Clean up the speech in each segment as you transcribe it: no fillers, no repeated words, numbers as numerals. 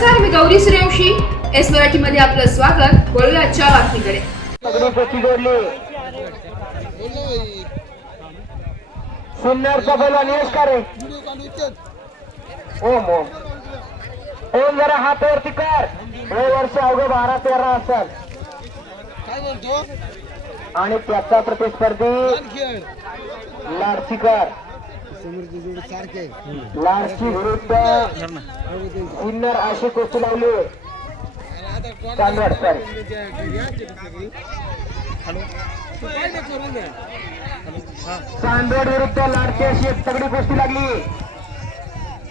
नमस्कार, मी गौरी सूर्यवंशी. एस मराठी मध्ये आपलं स्वागत. वळूया आजच्या बातमीकडे. सुन्नरचा बैलवान यश का रे? ओम ओम ओम जरा हात वरती कर. हे वर्ष अवघे 12-13 असेल आणि त्याचा प्रतिस्पर्धी लाडशीकर लाडशी विरुद्ध सिन्नर अशी कुस्ती लावली. चांदवड सॉरी चांदवड विरुद्ध लाडकी अशी एक तगडी कुस्ती लागली.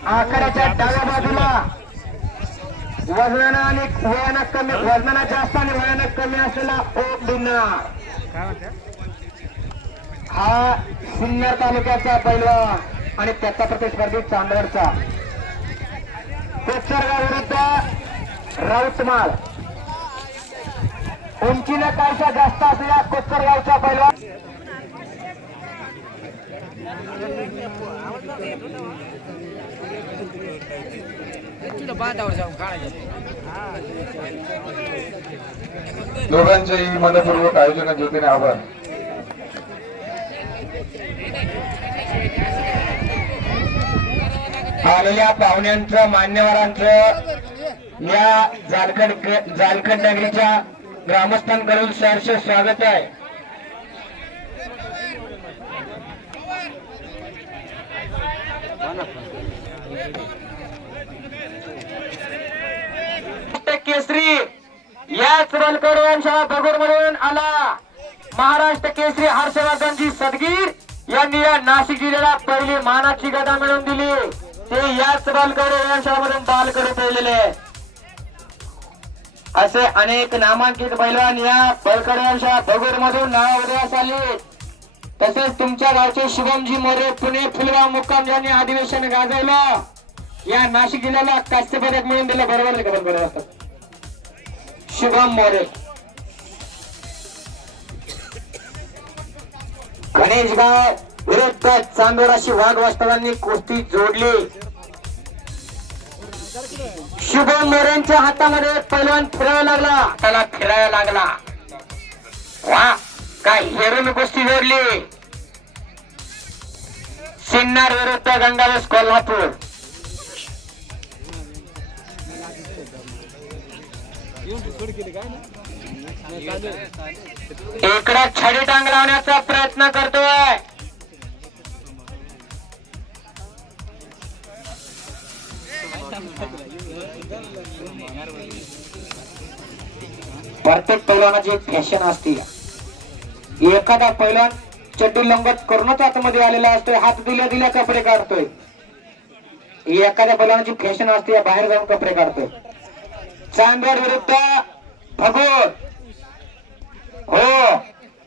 आखाड्याच्या डाव्या बाजूला वजनानं आणि वयानं कमी, वजनानं जास्त आणि वयानं कमी असलेला ओम दिनार हा सिन्नर तालुक्याचा पैलवान आणि त्याचा प्रतिस्पर्धी चांदवडचा. कोचरगाव विरुद्ध राऊतमाळ उंचीनं कायशा जास्त असलेल्या कोचरगावचा पैलवान. दोघांच्याही मनपूर्वक आयोजनाच्या वतीने आभार. आलेल्या पाहुण्यांचं, मान्यवरांचं, या जालखंड नगरीच्या ग्रामस्थांकडून सहर्ष स्वागत आहे. केसरी याच वलकर वंशा भगोर मधून आला. महाराष्ट्र केसरी हर्षवर्धनजी सदगीर यांनी या नाशिक जिल्ह्याला पहिली मानाची गदा मिळवून दिली. ते याच वलकर वंशामधून बालकडे पेलेले. असे अनेक नामांकित पैलवान या बलकर वंशा भगोर मधून नाव उदयास आले. तसेच तुमच्या गावचे शुभमजी मोरे पुणे फुलगाव मुक्काम ज्यांनी अधिवेशन गाजवलं, या नाशिक जिल्ह्याला कास्य पदक मिळून दिलं. बरोबर आहे का? असतात शुभम मोरे. गणेशगाव विरुद्ध चांदोराशी वाघ वास्तवांनी कुस्ती जोडली. शुभम मोरेंच्या हातामध्ये पैलवान फिरायला लागला, त्याला फिरायला लागला. वा काय हेरून कुस्ती जोडली. सिन्नर विरुद्ध गंगावेश कोल्हापूर. इकडे छडी टांग लावण्याचा प्रयत्न करतोय. प्रत्येक पैलवानाची एक फॅशन असते. एखादा पैलवान चड्डी लंगट करूनच आतमध्ये आलेला असतोय, हात दिल्या दिल्या कपडे काढतोय. एखाद्या पैलवानाची फॅशन असते, बाहेर जाऊन कपडे काढतोय. चांदवड विरुद्ध भगोर. हो,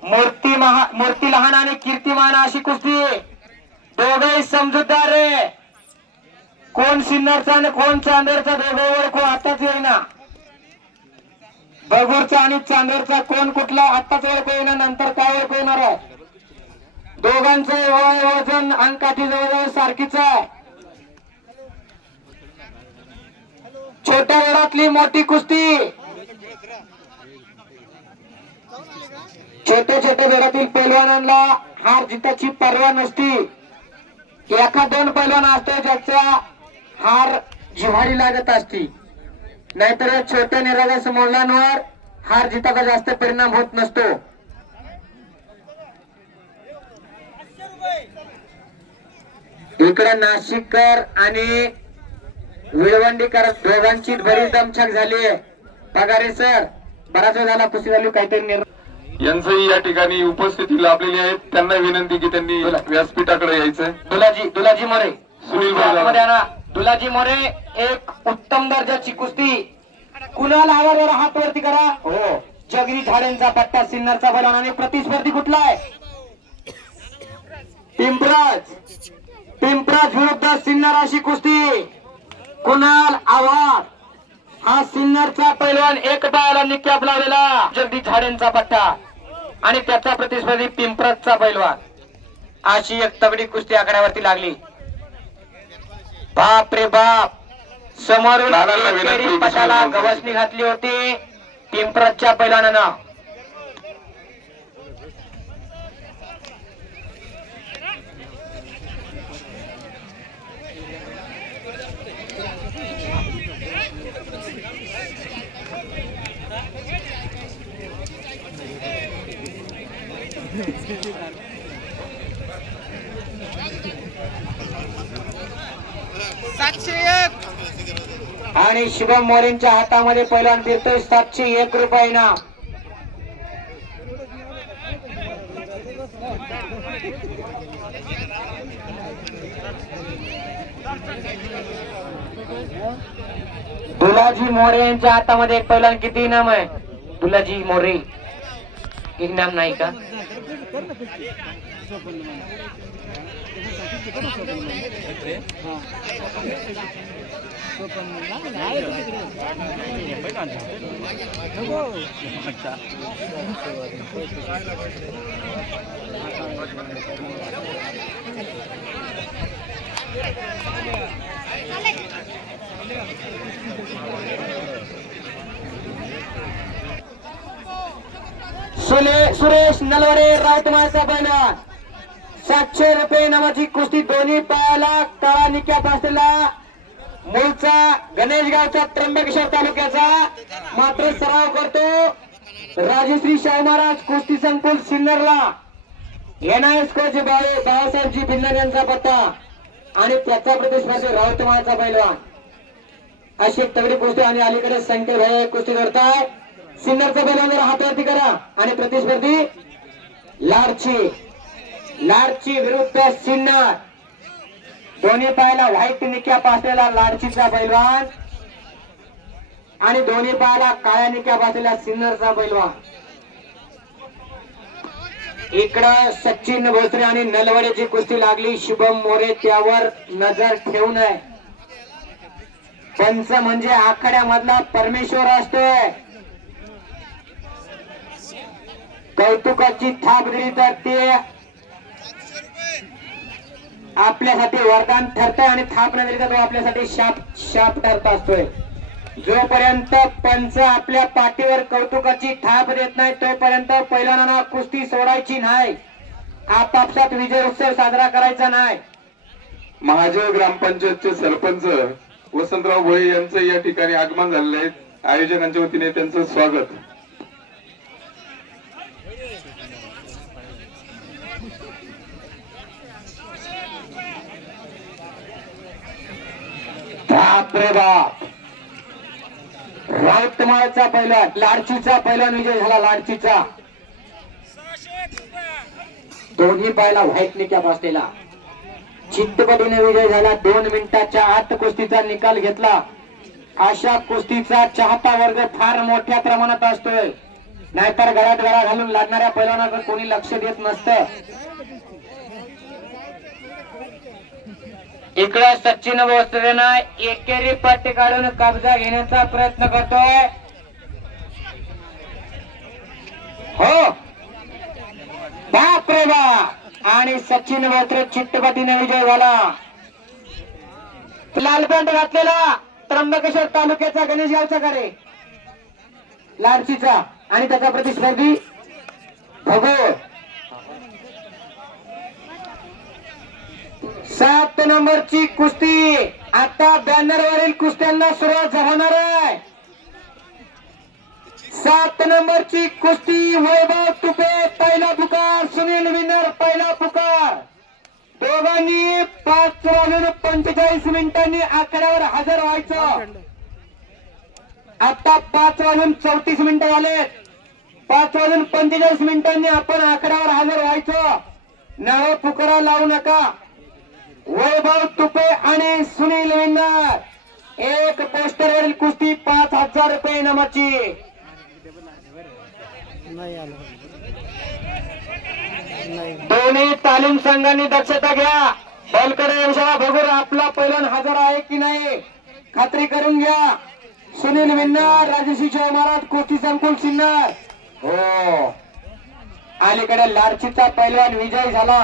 मूर्ती लहान आणि कीर्तिमान अशी कुस्ती. दोघेही समजूतदार रे. कोण सिन्नरचा आणि कोण चांदवडचा दोघे कोण आताच येईना. भगोरचा आणि चांदवडचा कोण कुठला आत्ताच ओळख येईना, नंतर काय ओळख येणार आहे. दोघांचं वय वजन अंकाची जवळजवळ सारखीच आहे. छोट्या वेळातली मोठी कुस्ती. छोट्या छोट्या वेळातील पैलवानांना हार जिताची पर्वा नसती. एखाद दोन पैलवान असतो ज्याच्या हार जिव्हारी लागत असती, नाहीतर छोट्या निरागस मुलांवर हार जिताचा जास्त परिणाम होत नसतो. इकडे नाशिककर आणि विळवंडीकर दोघांची बरीच दमछाक झाली आहे. पगारे सर, बराच वेळ झाला कुस्ती झाली, काहीतरी यांचंही या ठिकाणी उपस्थिती लाभलेली आहे. त्यांना विनंती की त्यांनी व्यासपीठाकडे यायचंय. दुलाजी मोरे, सुनील भाऊ, दुलाजी मोरे एक उत्तम दर्जाची कुस्ती. कुणाला आवाज हात वरती करा. हो, जगरी झाडेंचा पट्टा सिन्नरचा पैलवान आणि प्रतिस्पर्धी कुठला आहे? पिंपराज विरुद्ध सिन्नर अशी कुस्ती. कुणाल आव्हाड हा सिन्नरचा पैलवान एक पायाला निक्याप लावलेला जगदीश झाडेंचा पट्टा आणि त्याचा प्रतिस्पर्धी पिंपराजचा पैलवान. अशी एक तगडी कुस्ती आकड्यावरती लागली. बाप रे बाप. समोरून नानांना विनंती एकेरी की पटाला समोरून गवसणी घातली होती पिंपरतच्या पैलवानानं. आणि शुभम मोरेंच्या हातामध्ये पैलवान फिरतोय 701 रुपये इनाम. दुलाजी मोरे यांच्या हातामध्ये एक पैलवान. किती इनाम आहे दुलाजी मोरे? इनाम नाही का? सुरेश नलवडे राऊतमाळचा पैलवान. 700 रुपये नावाची कुस्ती. दोन्ही पायाला काळा निक्या बसलेला मूळचा गणेशगावच्या त्र्यंबकेश्वर तालुक्याचा मात्र सराव करतो राजश्री शाहू महाराज कुस्ती संकुल सिन्नरला. एनआयएस कोच बाळासाहेबजी भिल्लर यांचा पत्ता आणि त्याचा प्रतिस्पर्धी राऊतमाळचा पैलवान. अशी एक तगडी कुस्ती. आणि अलीकडे संख्या भाई कुस्ती करताय. सिन्नरचा पैलवान जरा हातवरती करा. आणि प्रतिस्पर्धी लाडची विरुद्ध सिन्नर. दोन्ही पायाला व्हाईट निक्या पासलेला लाडचीचा पैलवान आणि दोन्ही पायाला काळ्या निक्या पासलेला सिन्नरचा पैलवान. इकडं सचिन भोसरे आणि नलवडेची कुस्ती लागली. शुभम मोरे त्यावर नजर ठेवू नये. पंच म्हणजे आखाड्यामधला परमेश्वर असतोय. कौतुकाची थाप दिली तर ते आपल्यासाठी वरदान ठरतंय आणि थाप न दिली तर तो आपल्यासाठी शाप ठरत असतोय. जोपर्यंत पंच आपल्या पाठीवर कौतुकाची थाप देत नाही तोपर्यंत पैलवानांना कुस्ती सोडायची नाही. आपापसात विजय उत्सव साजरा करायचा नाही. महादेव ग्रामपंचायतचे सरपंच वसंतराव भोये यांचं या ठिकाणी आगमन झालेले आहे. आयोजकांच्या वतीने त्यांचं स्वागत. बापरे बाप. राऊतमाळचा पैलवान लाडचीचा पैलवान विजय झाला. लाडचीचा दोन्ही पायाला व्हाईट निक्या बसलेला चित्तपटीने विजय झाला. 2 मिनिटाच्या आत कुस्तीचा निकाल घेतला. अशा कुस्तीचा चाहता वर्ग फार मोठ्या प्रमाणात असतोय. नाहीतर घरात गळा घालून लादणाऱ्या पैलवानाकडे कोणी लक्ष देत नसतं. इकडं सचिन भोसरेनं एकेरी पट्टी काढून कब्जा घेण्याचा प्रयत्न करतोय. हो बाप रे बाप. आणि सचिन भोसरे चिट्टपटीने विजय झाला. लाल पॅन्ट घातलेला त्र्यंबकेश्वर तालुक्याचा गणेशगावचा करे लाडचीचा आणि त्याचा प्रतिस्पर्धी भगो. 7 नंबरची कुस्ती आता बॅनरवरील कुस्त्यांना सुरुवात होणार आहे. 7 नंबरची कुस्ती. वैभव तुपे पहिला पुकार. सुनील विनर पहिला पुकार. दोघांनी 5:45 आकड्यावर हजर व्हायचं. आता 5:34 झालेत. 5:45 आपण आकड्यावर हजर व्हायचं. नाव पुकारा लावू नका. वैभव तुपे आणि सुनील विन्नर एक पोस्टरवरील कुस्ती 5,000 रुपये इनामाची. दोन्ही तालीम संघांनी दक्षता घ्या. बलकडे यशवा भगूर आपला पैलवान हजर आहे की नाही खात्री करून घ्या. सुनील विन्नर राजश्री शाहू महाराज कुस्ती संकुल सिन्नर. हो अलीकडे लाडचीचा पैलवान विजय झाला.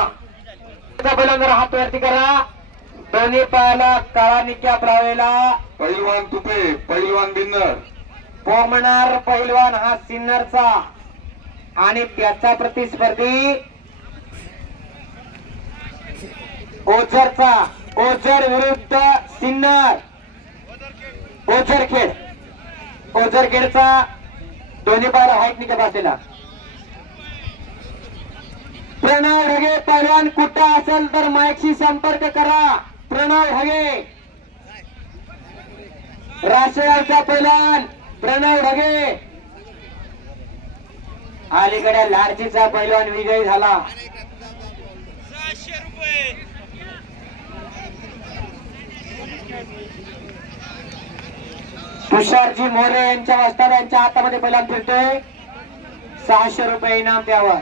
पैलवान जरा हात वरती करा. दोन्ही पायाला काळा निकॅप लावलेला पैलवान तुपे, पैलवान बिन्नर. पोमणार पैलवान हा सिन्नरचा आणि त्याचा प्रतिस्पर्धी ओझरचा. ओझर विरुद्ध सिन्नर. ओझरखेडचा दोन्ही पायाला व्हाईट निकॅप असलेला प्रणव ढगे पैलवान. कुठं असेल तर माईकशी संपर्क करा. प्रणव ढगे राष्ट्रवादीचा पैलवान प्रणव ढगे. अलीकडे लाडकीचा पैलवान विजयी झाला. तुषारजी मोरे यांच्या वस्ताद यांच्या हातामध्ये पैलवान फिरतोय. 600 रुपये इनाम त्यावर.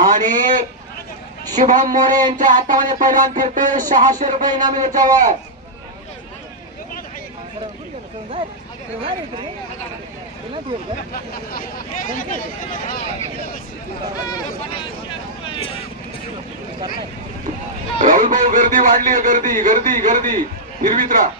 आणि शुभम मोरे यांच्या हातामध्ये पैलवान फिरतोय. 600 रुपये इनाम याच्यावर. राहुल भाऊ गर्दी वाढली आहे. गर्दी गर्दी गर्दी हिरवीत राहा.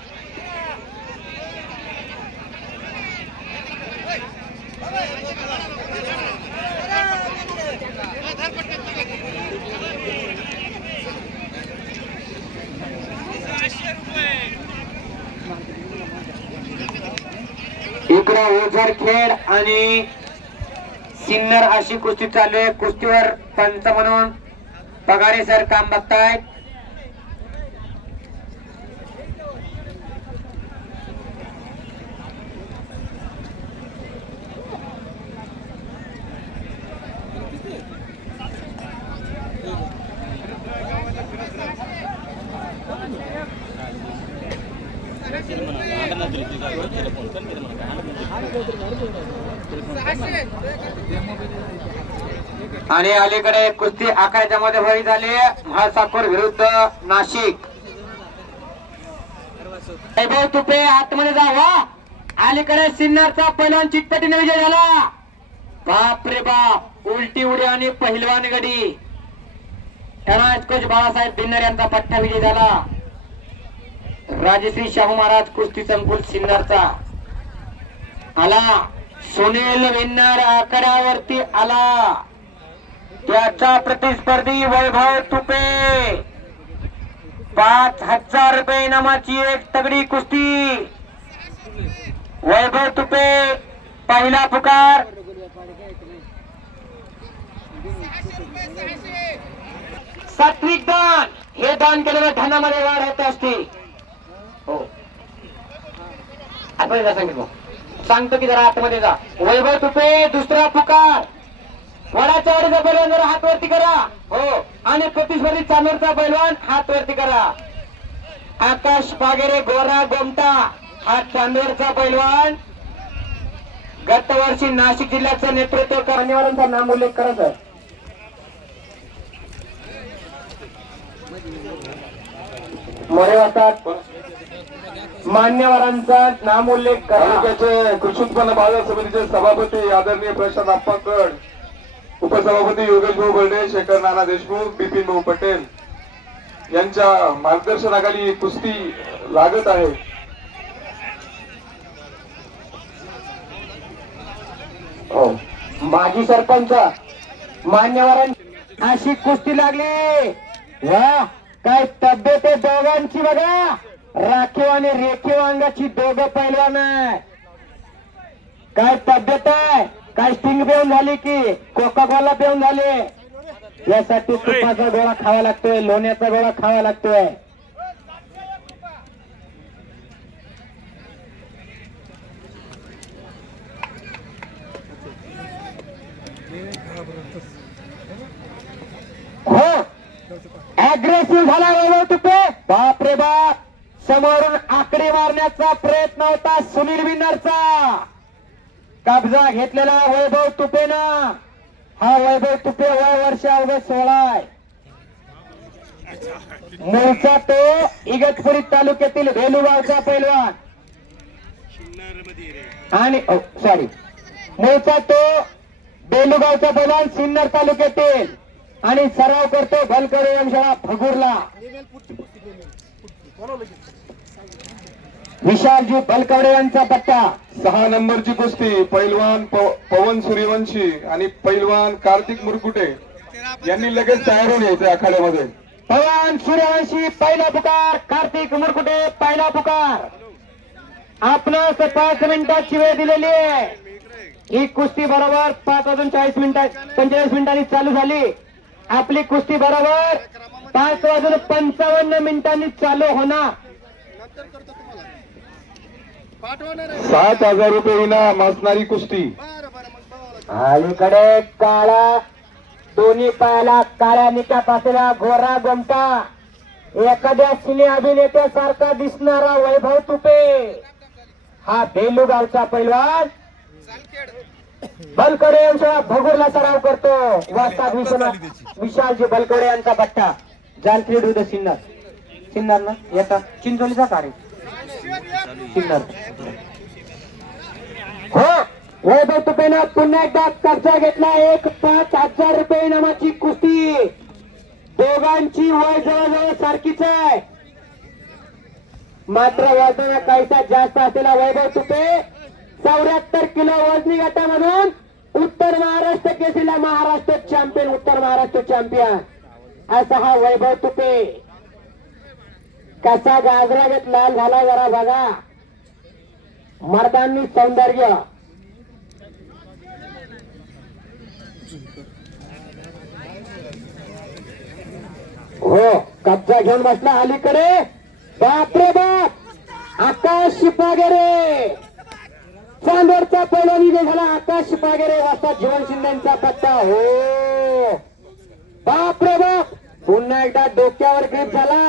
इकडं ओझरखेड आणि सिन्नर अशी कुस्ती चालू आहे. कुस्तीवर पंच म्हणून पगारे सर काम बघतायत. आणि अलीकडे कुस्ती आखाड्याच्या मध्ये होळी झाली. महासाकोर विरुद्ध नाशिक. वैभव तुपे आतमध्ये जावा. अलीकडे सिन्नरचा पैलवान चिटपटीने विजय झाला. बाप रे बाप. उलटी उडी आणि पहिलवान गडी. कोच बाळासाहेब बिन्नर यांचा पट्टा विजय झाला. राजश्री शाहू महाराज कुस्ती संकुल सिन्नरचा आला. सुनील विन्नर आकड्यावरती आला. त्याचा प्रतिस्पर्धी वैभव तुपे. 5000 रुपये इनामाची एक तगडी कुस्ती. वैभव तुपे पहिला पुकार. सात्विक दान. हे दान केलेल्या धनामध्ये वाढ होत असते. हो आतमध्ये सांगितलं सांगतो की जरा आतमध्ये जा. वैभव तुपे दुसरा पुकार. वडाच्या वाडीचा पैलवान जरा हात वरती करा. हो आणि प्रतिस्पर्धी चांदूरचा पैलवान हात वरती करा. आकाश पागेरे गोरा गोमटा हा चांदूरचा पैलवान. गत वर्षी नाशिक जिल्ह्याचं नेतृत्व मान्यवरांचा नाम उल्लेख करा सर. मोरे वाटतात मान्यवरांचा नाम उल्लेख करा. तालुक्याचे कृषी उत्पन्न बाजार समितीचे सभापती आदरणीय प्रशांत आप्पाकड, उपसभापती योगेश भाऊ बर्डे, शेखर नाना देशमुख, बिपिन भाऊ पटेल यांच्या मार्गदर्शनाखाली कुस्ती लागत आहे. माजी सरपंच मान्यवरांची अशी कुस्ती लागली. वा काय तब्येत आहे दोघांची बघा. राखीव आणि रेखीव अंगाची दोघं पैलवान आहे. काय तब्येत आहे. काय स्टिंग पिऊन झाली की कोका कोला पिऊन झाली. यासाठी तुपाचा गोळा खावा लागतोय. लोण्याचा गोळा खावा लागतोय. हो अग्रेसिव्ह झाला वैभव तुपे. बाप रे बाप. समोरून आकडे मारण्याचा प्रयत्न होता सुनील विन्नरचा. कब्जा घेतलेला वैभव तुपेनं. हा वैभव तुपे वय वर्ष अवघ 16 आहे. मूळचा तो इगतपुरी तालुक्यातील वेलुगावचा पैलवान आणि सॉरी मूळचा तो बेलुगावचा पैलवान सिन्नर तालुक्यातील आणि सराव करतो भलकडे शाळा भगूरला. विशालजी भलकवडे यांचा पट्टा. 6 नंबरची कुस्ती पैलवान पवन सूर्यवंशी आणि पैलवान कार्तिक मुरकुटे यांनी लगेच तयार होऊन यायचे आखाड्यामध्ये. पवन सूर्यवंशी पहिला पुकार, कार्तिक मुरकुटे पहिला पुकार. आपणास 5 मिनिटाची वेळ दिलेली आहे. ही कुस्ती बरोबर 5:40 मिनिटांनी चालू झाली. आपली कुस्ती बरोबर 5:55 चालू होणार. 7,000 रुपये इनाम असणारी कुस्ती. अलीकडे काळा दोन्ही पायाला काळ्या निक्या पातेला गोरा गोमटा एखाद्या सिने अभिनेत्यासारखा दिसणारा वैभव तुपे हा बेलुगावचा पैलवान बलकडे यांचा भगूरला सराव करतो. वाजतात विशालजी बलकडे यांचा पट्टा. जालखेड उद सिन्नर ना येता चिंचोलीचा कार्य सिन्नर. हो वैभव तुपेनं पुन्हा एकदा कब्जा घेतला. 5,000 रुपये इनामाची कुस्ती. दोघांची वय जवळजवळ सारखीच आहे. मात्र वजन काहीसा जास्त असलेला वैभव तुपे 74 किलो वजनी गटामधून उत्तर महाराष्ट्र केसरीला महाराष्ट्र चॅम्पियन, उत्तर महाराष्ट्र चॅम्पियन असा हा वैभव तुपे. कसा गाजरागत लाल झाला जरा बघा. मर्दांनी सौंदर्य. हो कब्जा घेऊन बसला अलीकडे. बापरे बाप आकाश शिपागेरे चांदोरचा पैलवान झाला. आकाश शिपागेरे वाजता जीवन शिंदेचा पत्ता. हो बापरे बाप पुन्हा एकदा डोक्यावर ग्रीप झाला.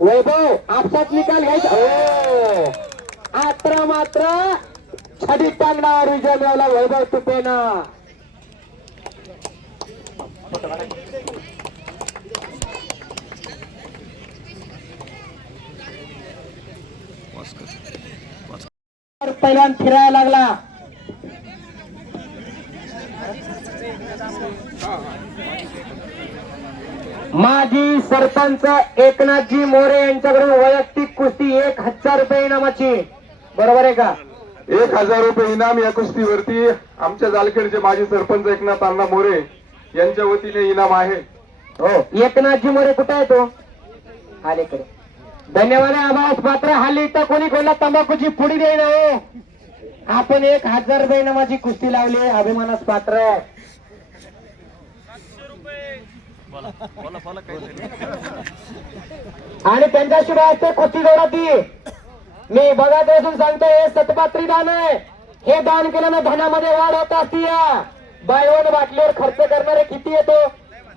वैभव आपसात निकाल घ्यायचा. हो आत्र मात्र छडी टांगणार विजय मिळवला वैभव तुपेनं. पैलवान फिरायला लागला. माजी सरपंच एकनाथजी मोरे यांच्याकडून वैयक्तिक कुस्ती 1,000 रुपये इनामाची. बरोबर आहे का? 1,000 रुपये इनाम या कुस्तीवरती आमच्या जालखेडचे माजी सरपंच एकनाथ अण्णा मोरे यांच्या वतीने इनाम आहे. हो एकनाथजी मोरे कुठे आहे तो? अलीकडे. धन्यवाद आभास पात्र. हल्ली तर कोणी कोणला तंबाखूची पुडी देईना. हो आपण 1,000 रुपये इनामाची कुस्ती लावली. अभिमानास पात्र आहे. आणि त्यांच्याशिवाय ते कुस्ती जोडती. मी बघत असून सांगतो हे सतपात्री दान आहे. हे दान केल्यानं धनामध्ये वाढ होत असती. बायवन बाटलीवर खर्च करणारे किती येतो,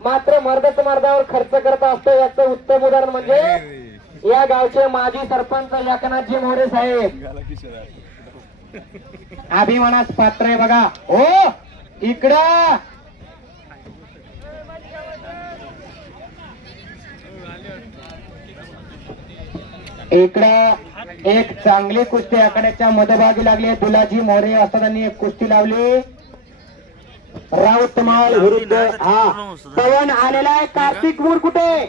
मात्र मर्दच मर्दावर खर्च करत असतो. याचं उत्तम उदाहरण म्हणजे या गावचे माजी सरपंच एकनाथजी मोरे साहेब. अभिमानास पात्र आहे बघा. हो इकडं इकडं एक चांगली कुस्ती आखाड्याच्या मध्यभागी लागली. दुलाजी मोरे असता त्यांनी एक कुस्ती लावली. राऊतमाळ विरुद्ध हा पवन आलेला आहे. कार्तिक मुरकुटे.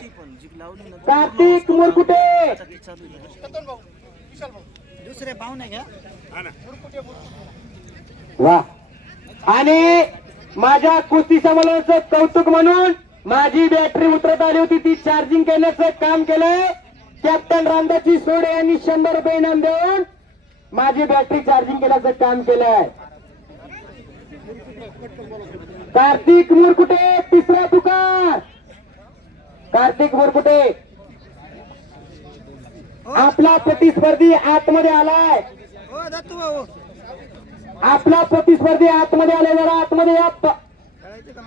कार्तिक मुरकुटे वा. आणि माझ्या कुस्ती संमेलनाचं कौतुक म्हणून माझी बॅटरी उतरत आली होती, ती चार्जिंग करण्याचं काम केलंय. कॅप्टन रामदासजी सोडे यांनी 100 रुपये इनाम देऊन माझी बॅटरी चार्जिंग केल्याचं काम केलंय. कार्तिक मुरकुटे तिसरा पुकार. कार्तिक मुरकुटे आपला प्रतिस्पर्धी आतमध्ये आलाय. आपला प्रतिस्पर्धी आतमध्ये आलाय. जरा आतमध्ये या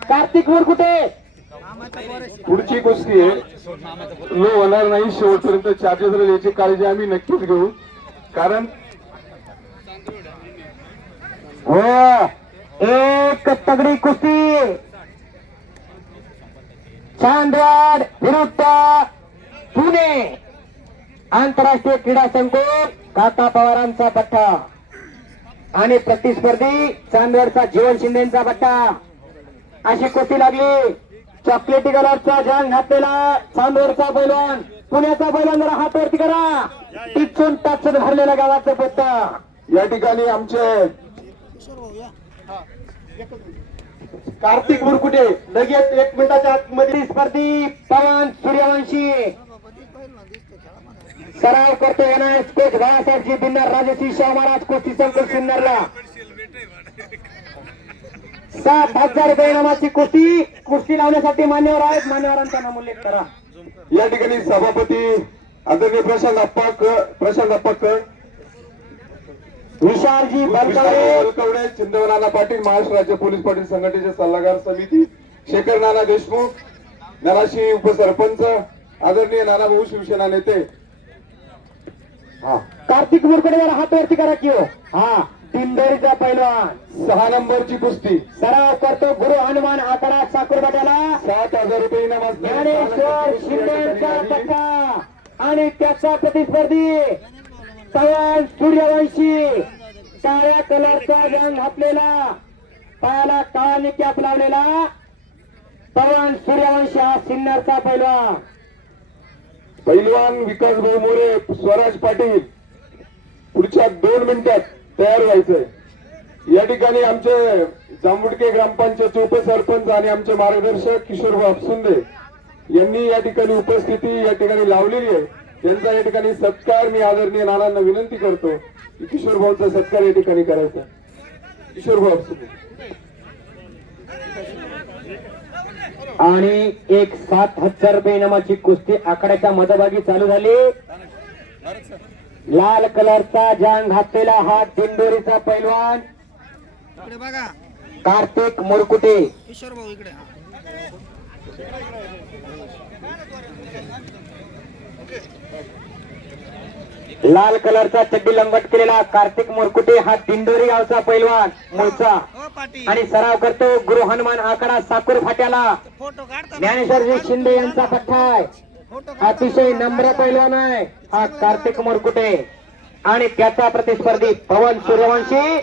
कार्तिक मुरकुटे. पुढची कुस्ती आहे लो होणार नाही, शेवटपर्यंत चार्जेस राहील याची काळजी आम्ही नक्कीच घेऊ. कारण हो, एक तगडी कुस्ती चांदवड विरुद्ध पुणे आंतरराष्ट्रीय क्रीडा संकुल काका पवारांचा पट्टा आणि प्रतिस्पर्धी चांदवडचा जीवन शिंदेचा पट्टा. अशी कुस्ती लागली. चॉकलेटी कलरचा जांग घातलेला चांदवडचा पैलवान, पुण्याचा पैलवान जरा हात वरती करा. टिचून टाचून भरलेल्या गावाचं पट्टा. या ठिकाणी आमचे कार्तिक मुरकुटे लगेच 1 मिनिटाच्या आतमध्ये स्पर्धी पवन सूर्यवंशी सराव करतो. येणार कोच बाळासाहेबजी बिन्नर, राजश्री शाह महाराज कुस्ती संकुल सिन्नरला 7,000 रुपये इनामाची कुस्ती लावण्यासाठी मान्यवर आहेत. मान्यवरांचा नाम उल्लेख करा. या ठिकाणी सभापती आदरणीय प्रशांत अप्पा विशालजी बलकवडे, चिंदव नाना पाटील, महाराष्ट्र राज्य पोलीस पाटील संघटनेचे सल्लागार समिती, शेखर नाना देशमुख, नराशी उपसरपंच, आदरणीय नाना भाऊ शिवसेना नेते. कार्तिक मुरकुटे जरा हात वरती करा की हो. हा, दिंडोरीचा पैलवान 6 नंबरची कुस्ती सराव करतो. गुरु हनुमान आकडा साकुरबाट्याला 7,000 रुपये इनाम असते. ज्ञानेश्वर शिंदेचा पट्टा आणि त्याचा प्रतिस्पर्धी पवन सूर्यवंशी काळ्या कलरचा रंग घातलेला, पायाला काळा कॅप लावलेला पवन सूर्यवंशी हा सिन्नरचा पैलवान विकास भाऊ मोरे, स्वराज पाटील पुढच्या 2 मिनिटात तयार व्हायचंय. या ठिकाणी आमचे जांभुडके ग्रामपंचायतचे उपसरपंच आणि आमचे मार्गदर्शक किशोरभाऊ अपसुंदे यांनी या ठिकाणी उपस्थिती या ठिकाणी लावलेली आहे. त्यांचा या ठिकाणी सत्कार मी आदरणीय नानांना विनंती करतो की किशोर भाऊचा सत्कार या ठिकाणी करायचा. किशोर भाऊ आणि एक 7,000 रुपये इनामाची कुस्ती आकड्याच्या मध्यभागी चालू झाली. लाल कलरचा जांग घातलेला हा दिंडोरीचा पैलवान कार्तिक मुरकुटे. किशोर भाऊ इकडे. लाल कलरचा चड्डी लंगट केलेला कार्तिक मुरकुटे हा दिंडोरी गावचा पैलवान मूळचा हो पाटील, आणि सराव करतो गुरु हनुमान आकडा साकूर फाट्याला. फोटो काढता. ज्ञानेश्वरजी शिंदे यांचा पट्टा आहे. अतिशय नम्र पैलवान आहे हा कार्तिक मुरकुटे आणि त्याचा प्रतिस्पर्धी पवन सूर्यवंशी,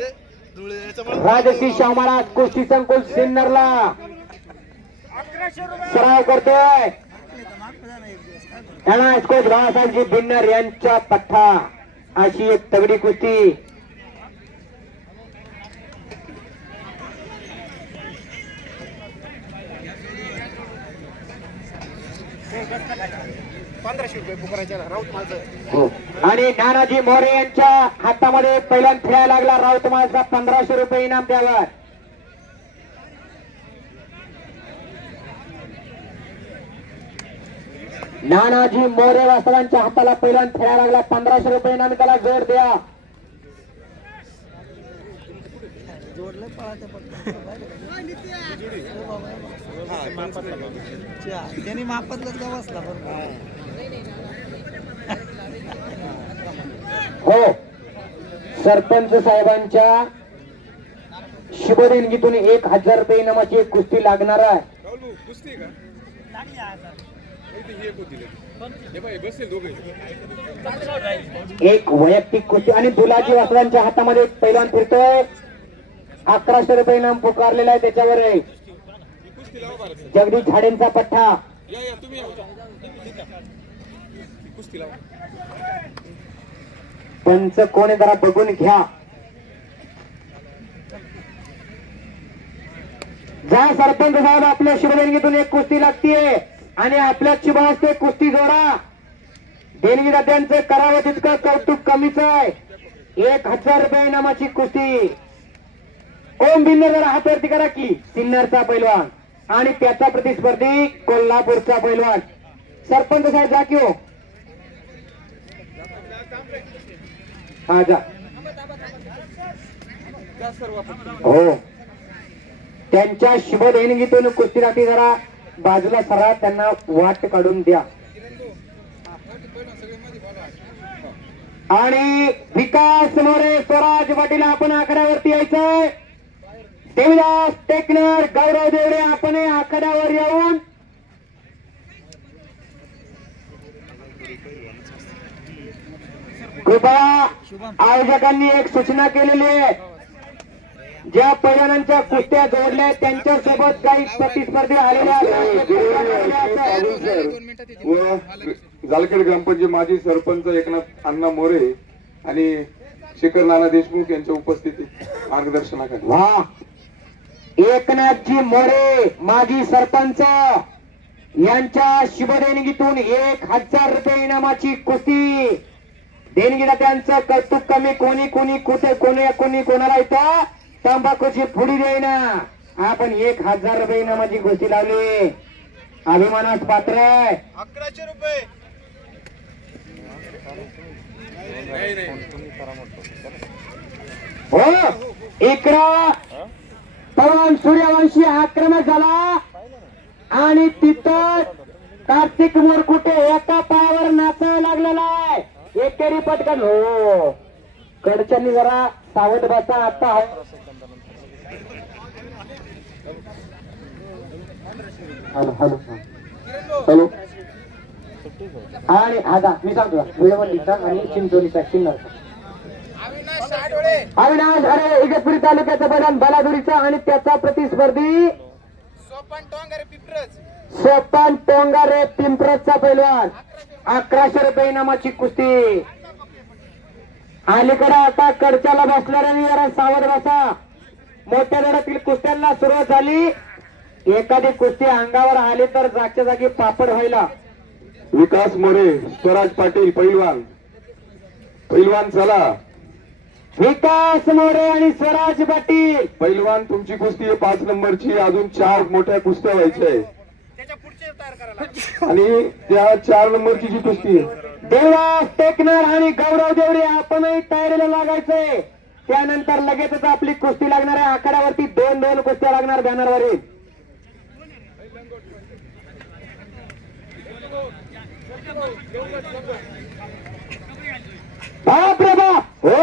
राजश्री शाह महाराज कुस्ती संकुल सिन्नरला सराव करतोय. कोच बाळासाहेबजी बिन्नर यांच्या पट्टा. अशी एक तगडी कुस्ती. आणि नानाजी मोरे यांच्या हातामध्ये पहिल्यांदा खेळायला लागला राऊत माझा 1500 रुपये इनाम द्यावा. नानाजी मोरे वास्तवांच्या हाताला पहिल्यांदा खेळायला लागला 1500 रुपये इनाम, त्याला जोड द्या. त्यांनी मापातलंच गाव असला हो, सरपंच साहेबांच्या शुभदेणगीतून 1,000 रुपये इनामाची एक कुस्ती लागणार आहे. एक वैयक्तिक कुस्ती आणि दुलाजी वासरांच्या हातामध्ये पैलवान फिरतोय. 1100 रुपये इनाम पुकारलेला आहे. त्याच्यावर आहे जगदीश झाडेंचा पट्टा. पंच कोणी जरा बघून घ्या. जा सरपंच साहेब, आपल्या शुभदेणगीतून एक कुस्ती लागतीये आणि आपल्या शुभ हस्ते कुस्ती जोडा. देणगीदात्यांचं करावं तितकं कौतुक कमीच आहे. 1,000 रुपये इनामाची कुस्ती. ओम बिन्नर जरा हातवरती करा की. सिन्नरचा पैलवान आणि त्याचा प्रतिस्पर्धी कोल्हापूरचा पैलवान. सरपंच साहेब जा की हो. हा जा. हो, त्यांच्या शुभ देणगीतून कुस्ती लागते. जरा बाजूला सरा, त्यांना वाट काढून द्या. आणि विकास मोरे, स्वराज पाटील आपण आकड्यावरती यायचंय. देवदास टेकनर, गौरव देवरे आपण आकड्यावर येऊन कृपया आयोजकांनी एक सूचना केलेली आहे. ज्या पैलवानांच्या कुस्त्या जोडल्या त्यांच्या सोबत काही प्रतिस्पर्धी आलेल्या व जालखेड ग्रामपंचायत माजी सरपंच एकनाथ अण्णा मोरे आणि शेखर नाना देशमुख यांच्या उपस्थितीत मार्गदर्शनाखाली. वा, एकनाथजी मोरे माजी सरपंच यांच्या शुभदेणगीतून 1000 रुपये इनामाची कुस्ती. देणगीदात्यांचं कौतुक कमी, कोणी कोणी कुठे कोणी कोणाला येतं तंबाखूची पुडी देईना. आपण 1000 रुपये इनामाची कुस्ती लावली, अभिमानास पात्र आहे. 1100 रुपये. हो, इकडं पवन सूर्यवंशी आक्रमक झाला आणि तिथं कार्तिक मोरकुटे एका पायावर नाचायला लागलेला आहे. एकेरी पटकन. हो, कडच्यांनी जरा सावध बसा. आता हॅलो आणि आता मी सांगतो वेळवंडीचा आणि चिंचोलीचा किन्नर अविनाश अरे इगतपुरी तालुक्याचा बदान बलादुरीचा आणि त्याचा प्रतिस्पर्धी सोपान टोंगारे पिंपरजचा पैलवान. 1100 रुपये इनामाची कुस्ती. अलीकडे आता कडच्याला बसणाऱ्यांनी जरा सावध बसा. मोठ्या दरातील कुस्त्यांना सुरुवात झाली. एखादी कुस्ती अंगावर आली तर जागच्या जागी पापड व्हायला. विकास मोरे, स्वराज पाटील पैलवान. पैलवान चला. विकास मोरे आणि स्वराज पाटील पैलवान तुमची कुस्ती आहे 5 नंबरची. अजून 4 मोठ्या कुस्त्या व्हायच्या आहे आणि त्या 4 नंबरची जी कुस्ती आहे देवदास टेकनर आणि गौरव देवरे आपणही तयारीला लागायचंय. त्यानंतर लगेचच आपली कुस्ती लागणार आहे. आखाड्यावरती 2 कुस्त्या लागणार बॅनरवरील. बाप रे बाप. हो,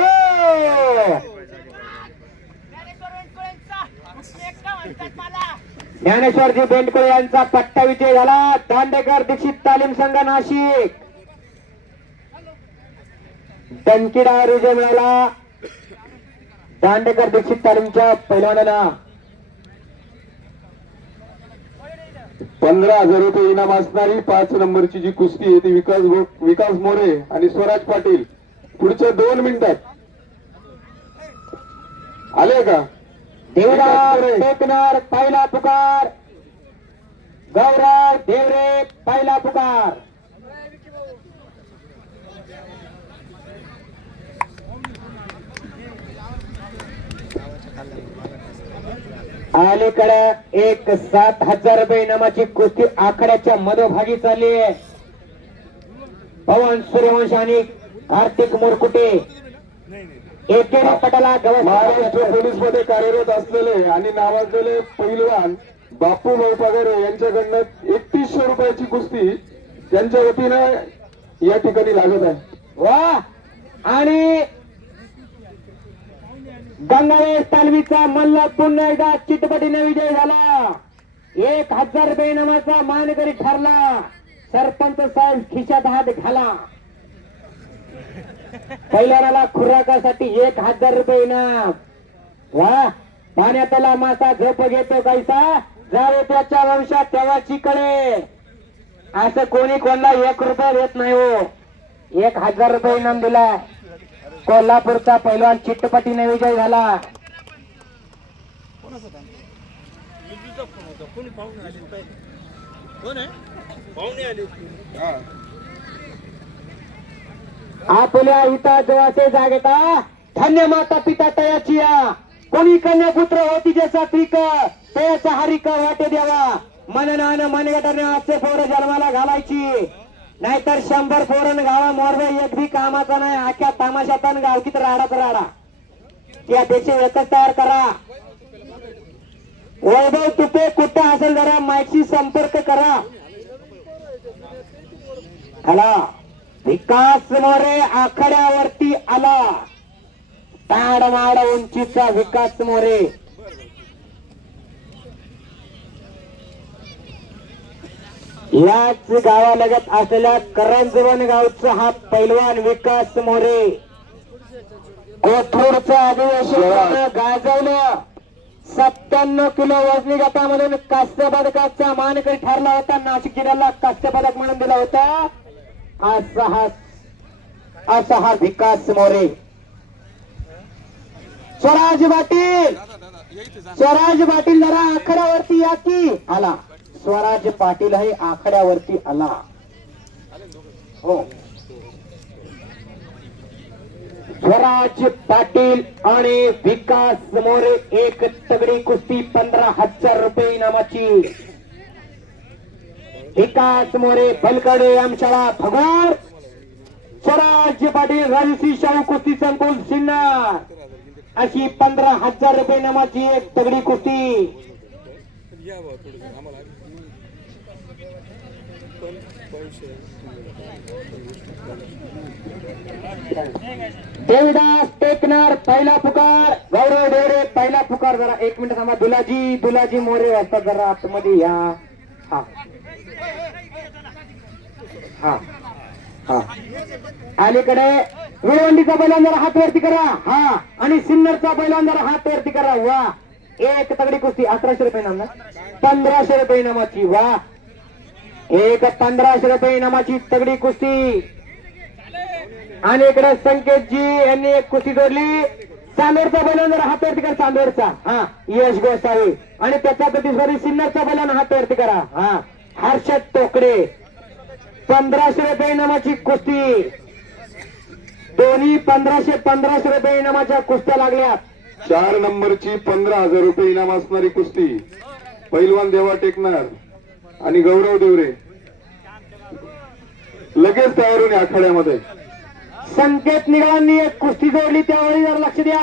ज्ञानेश्वरजी बेंडकोळे यांचा पट्टा विजय झाला. दांडेकर दीक्षित तालीम संघ नाशिक दणकीडावर विजय मिळाला. दांडेकर दीक्षित तालीमच्या पैलवानाला 15,000 रुपये इनाम असणारी 5 नंबरची जी कुस्ती आहे ती विकास मोरे आणि स्वराज पाटील पुढच्या 2 मिनिटात आले का? देवदास टेकनर पहिला पुकार, गौरव देवरे पहिला पुकार. अलीकडे एक 7,000 रुपये इनामाची कुस्ती आखाड्याच्या मधोभागी चालली आहे. पवन सूर्यवंश आणि कार्तिक मोरकुटे एकेरी पटाला महाराष्ट्र पोलीस मध्ये कार्यरत असलेले आणि नावाजलेले पैलवान बापू भाऊ पगारे यांच्याकडनं 3100 रुपयाची कुस्ती त्यांच्या वतीनं या ठिकाणी लागत आहे. वा, आणि गंगावेश तालमीचा मल्ल पुन्हा एकदा चिटपटीने विजय झाला. 1,000 रुपये इनामाचा मानकरी ठरला. सरपंच साहेब खिशात हात घाला. पहिल्याला खुराकासाठी 1,000 रुपये इनाम. वा, पाण्यातला मासा झोप घेतो कैसा, जावे त्याच्या वंशात तेव्हा चिकडे. असं कोणी कोणाला 1 रुपया देत नाही हो. 1,000 रुपये इनाम दिला. कोल्हापूरचा पैलवान चिट्टपटीने विजय झाला. आपल्या हिताचे जागेता धन्य माता पिता तयाची या. कोणी कन्यापुत्र होती जसा पीक तयाचा हरिक वाटे द्यावा. मननान मनगटाने आजचे पोरं जन्माला घालायची, नाहीतर 100 पोरण गावा मोरवे एक बी कामाचा नाही. आख्या तामाशातन गावकीत राडाच राडा. त्यापेक्षा एकच तयार करा. वैभव तुपे कुठं असेल जरा माईकशी संपर्क करा. आला विकास मोरे आखाड्यावरती आला. ताडमाड उंचीचा विकास मोरे. याच गावालगत असलेल्या करंजवन गावचा हा पैलवान विकास मोरे. कोथरूडचं अधिवेशन गाजवलं. 97 किलो वजनी गटामधून कांस्य पदकाचा मानकरी ठरला होता. नाशिक जिल्ह्याला कांस्य पदक म्हणून दिला होता. असा हा विकास मोरे. स्वराज पाटील, स्वराज पाटील जरा आखाड्यावरती या की. आला स्वराज पाटील हे आखाड्यावरती आला. हो स्वराज पाटील आणि विकास मोरे. एक तगडी कुस्ती 15,000 रुपये इनामाची. विकास मोरे बलकडे आमशाळा भगवान. स्वराज पाटील राजश्री शाहू कुस्ती संकुल सिन्नर. अशी 15,000 रुपये इनामाची एक तगडी कुस्ती. देवदास टेकनार पहिला पुकार. गौरव डेरे पहिला पुकार. जरा 1 मिनिट थांबा. दुलाजी मोरे वाजतात जरा आतमध्ये या. हा हा हा अलीकडे विळवंडीचा बैलान जरा हात वरती करा. हा आणि सिन्नरचा बैलान जरा हात वरती करा. वा एक तगडी कुस्ती 1800 रुपये इनाम. 1500 रुपये इनामाची. वा एक 1500 रुपये इनामाची तगडी कुस्ती. आणि इकडे संकेतजी यांनी एक कुस्ती जोडली. चांदोरचा बैलान जरा हात वरती करा. चांदोरचा हा यश गोसावी. आणि त्याचा प्रतिस्पर्धी सिन्नरचा बैलान हात वरती करा. हा हर्षद टोकडे. 1500 रुपये इनामाची कुस्ती. दोन्ही 1500 रुपये इनामाच्या कुस्त्या लागल्या. 4 नंबरची 15,000 रुपये इनाम असणारी कुस्ती पैलवान देवा टेकनार आणि गौरव देवरे लगेच तयार होणे आखाड्यामध्ये. संकेत निगळांनी एक कुस्ती जोडली. त्यावेळी जर लक्ष द्या.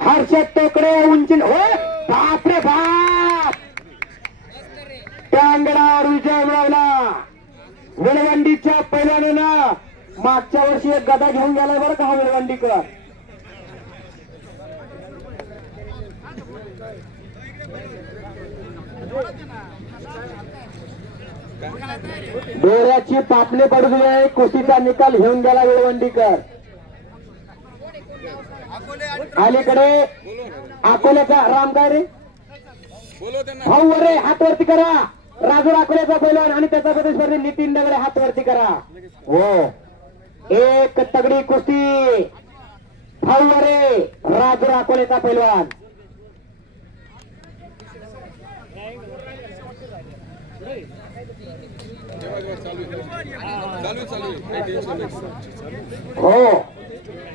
हर्षद टोकडे उंची. हो बापरे बाप. टांगडावर विजय मिळवला. विळवंडीच्या पैलवानानं मागच्या वर्षी एक गदा घेऊन गेलाय बरं का हा विळवंडीकर. डोळ्याची पापणी पडू नये. कुस्तीचा निकाल घेऊन गेला विळवंडीकर. अलीकडे अकोल्याचा राम काय रे भाऊ वरे हात वरती करा. राजूर अकोल्याचा पैलवान आणि त्याचा प्रतिस्पर्धी नितीन दगडे हात वरती करा. हो एक तगडी कुस्ती. भाऊ वरे राजूर अकोल्याचा पैलवान. हो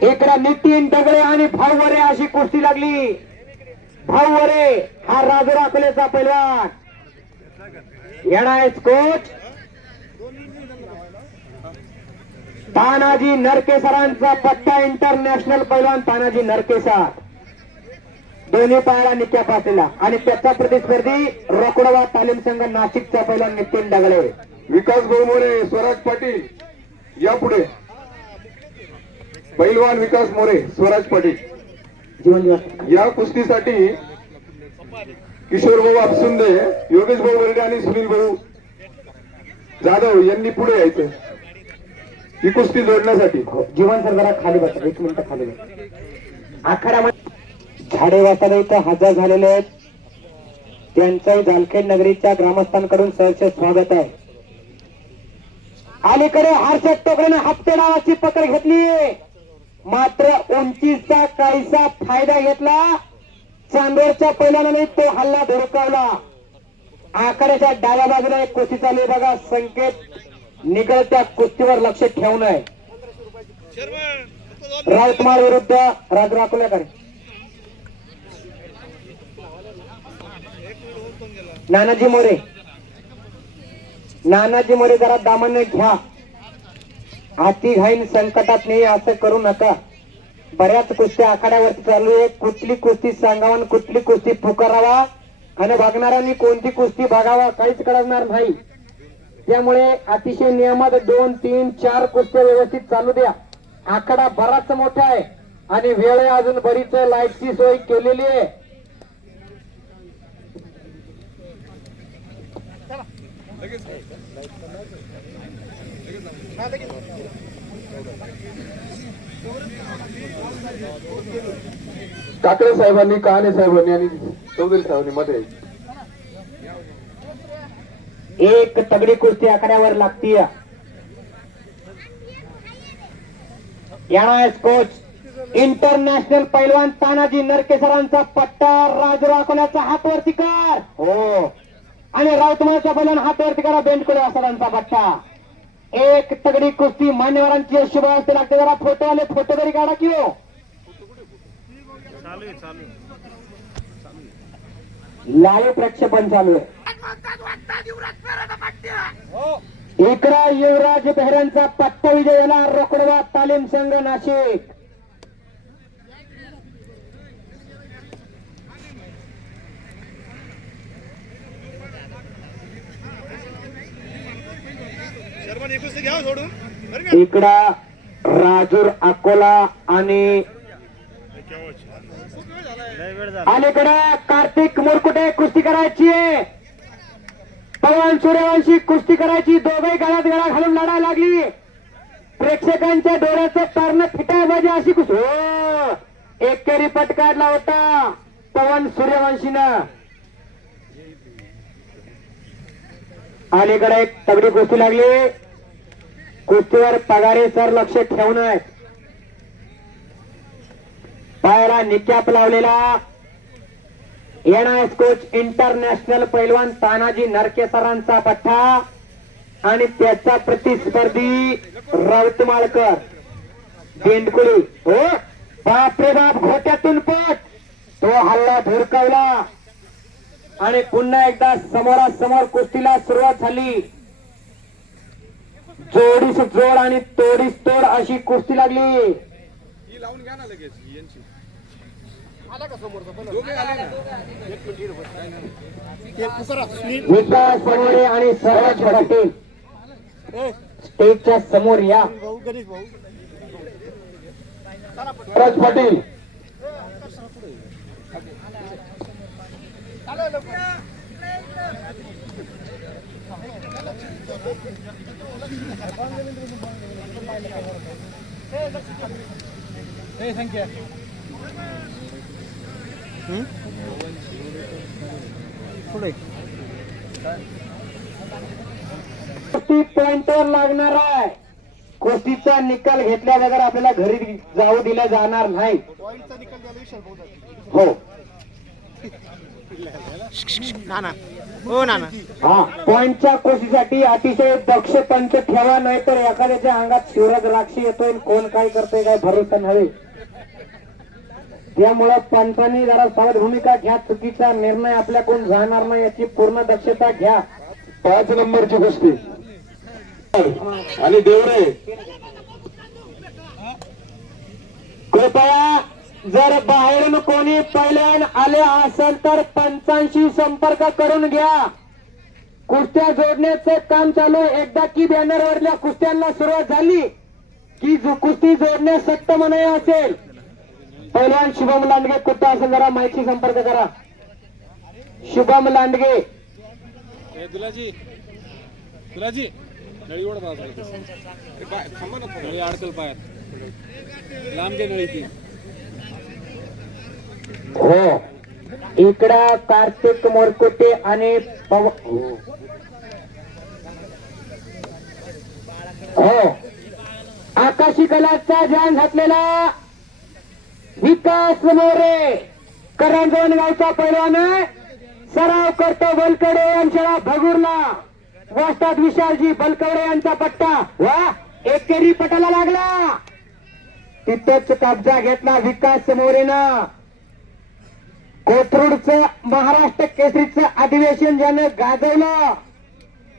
इकडे नितीन दगडे आणि भाऊ वरे अशी कुस्ती लागली. भाऊ वरे हा राजूर अकोल्याचा पैलवान. येणायच कोच तानाजी नरकेसरांचा पट्टा. इंटरनॅशनल पैलवान तानाजी नरकेसर. दोन्ही पायाला निक्या पासलेला. आणि त्याचा प्रतिस्पर्धी रोकडवा तालीम संघ नाशिकचा पैलवान नितीन दगडे. विकास मोरे स्वराज पाटील या पुढे. पैलवान विकास मोरे स्वराज पाटील. या कुस्तीसाठी किशोर भाऊ आपसुंदे, योगेश भाऊ वर्डे आणि सुनील भाऊ जाधव यांनी पुढे यायचं ही कुस्ती जोडण्यासाठी. जीवन सर जरा खाली बसा. 1 मिनिट खाली बसा. आखाड्यामध्ये झाडे वाचायला इथं हजर झालेले आहेत. त्यांचंही जालखेड नगरीच्या ग्रामस्थांकडून सहर्ष स्वागत आहे. अलीकडे हर्षद टोकडेने हप्ते नावाची पकड घेतली. मात्र उंचीचा काहीसा फायदा घेतला. चांदोरच्या पैलवानाने तो हल्ला धुडकावला. आखाड्याच्या डाव्या बाजूला एक कुस्ती चालू आहे बघा. संकेत निगळत्या कुस्तीवर लक्ष ठेवू नये. राऊतमाळ विरुद्ध राजू अकोल्याकडे. नानाजी मोरे. नानाजी मोरे जरा दामाने घ्या. हाती घाईन संकटात नाही असं करू नका. बऱ्याच कुस्त्या आखाड्यावरती चालू आहे. कुठली कुस्ती सांगावा आणि कुठली कुस्ती पुकारावा आणि बघणाऱ्यांनी कोणती कुस्ती बघावा काहीच कळणार नाही. त्यामुळे अतिशय नियमात 2, 3, 4 कुस्त्या व्यवस्थित चालू द्या. आखाडा बराच मोठा आहे आणि वेळ आहे अजून बरीच. लाईटची सोय केलेली आहे. काकडे साहेबांनी, कहाणे साहेबांनी आणि चौधरी साहेबांनी मध्ये एक तगडी कुस्ती आखाड्यावर लागतीय. यावेळेस कोच इंटरनॅशनल पैलवान तानाजी नरके सरांचा पट्टा. राजू अकोल्याचा हात वरती कर. हो, आणि राऊतमाळचा पैलवान हात वरती करा. बेंडकुळे सरांचा पट्टा. एक तगडी कुस्ती मान्यवरांची शुभ असते लागते. जरा फोटो आले, फोटो तरी काढा की हो. लाईव्ह प्रक्षेपण चालू आहे. इकडा युवराज पेहऱ्यांचा पट्टा विजय झाला. रोकडवा तालीम संघ नाशिक. इकडा राजूर अकोला आणि अलीकडे कार्तिक मुरकुटे कुस्ती करायची आहे. पवन सूर्यवंशी कुस्ती करायची. दोघे गळ्यात गळा घालून लढायला लागली. प्रेक्षकांच्या डोळ्याचं तारण फिटाय पाहिजे अशी कुस्ती. हो, एकेरी पट काढला होता पवन सूर्यवंशीनं. अलीकडे एक तगडी कुस्ती लागली. कुस्तीवर पगारे सर लक्ष ठेवून आहे. पायाला निकॅप लावलेला एनआयएस कोच इंटरनॅशनल पैलवान तानाजी नरके सरांचा पट्टा आणि त्याचा प्रतिस्पर्धी राऊतमाळकर बेंडकुळी. हो, बापरे बाप, घोट्यातून पट. तो हल्ला धुरकावला आणि पुन्हा एकदा समोरासमोर कुस्तीला सुरुवात झाली. जोडीस जोड आणि तोडीस तोड अशी कुस्ती लागली. विकास पनवडे आणि सर्वच पाटील स्टेजच्या समोर या. राज पाटील, पुढे कुस्ती पॉइंटवर लागणार आहे. कुस्तीचा निकाल घेतल्या बगैर आपल्याला घरी जाऊ दिला जाणार नाही. हो, नाना, हो नाना. हा, पॉइंटच्या कुस्तीसाठी अतिशय दक्ष पंच ठेवा, नाहीतर एखाद्याच्या अंगात शिवराज राक्षी येतोय. कोण काय करतोय काय भरोसा नाही. त्यामुळं पंचांनी जरा सावध भूमिका घ्या. चुकीचा निर्णय आपल्याकडून जाणार नाही याची पूर्ण दक्षता घ्या. 5 नंबरची कुस्ती आणि देवरे. कृपया जर बाहेरून कोणी पैलवान आले असेल तर पंचांशी संपर्क करून घ्या. कुस्त्या जोडण्याचं काम चालू. एकदा की बॅनरवरल्या कुस्त्यांना सुरुवात झाली की कुस्ती जोडण्यास सक्त म्हणाय असेल. पैलवान शुभम लांडगे कुठं असेल जरा माहिती संपर्क करा. शुभम लांडगे. तुलाजी नळी ओढ नळी अडकल पायात लांब घे नळी ती. हो, इकडं कार्तिक मोरकुटे आणि हो, आकाशी कलाचा ध्यान घातलेला विकास मोरे करंजन गावचा पैलवान आहे. सराव करतो बलकडे यांच्या भगूरला. वस्ताद विशालजी बलकवडे यांचा पट्टा. वा, एकेरी पटाला लागला. तिथेच कब्जा घेतला विकास मोरेनं. कोथरूडचं महाराष्ट्र केसरीचं अधिवेशन ज्यानं गाजवलं.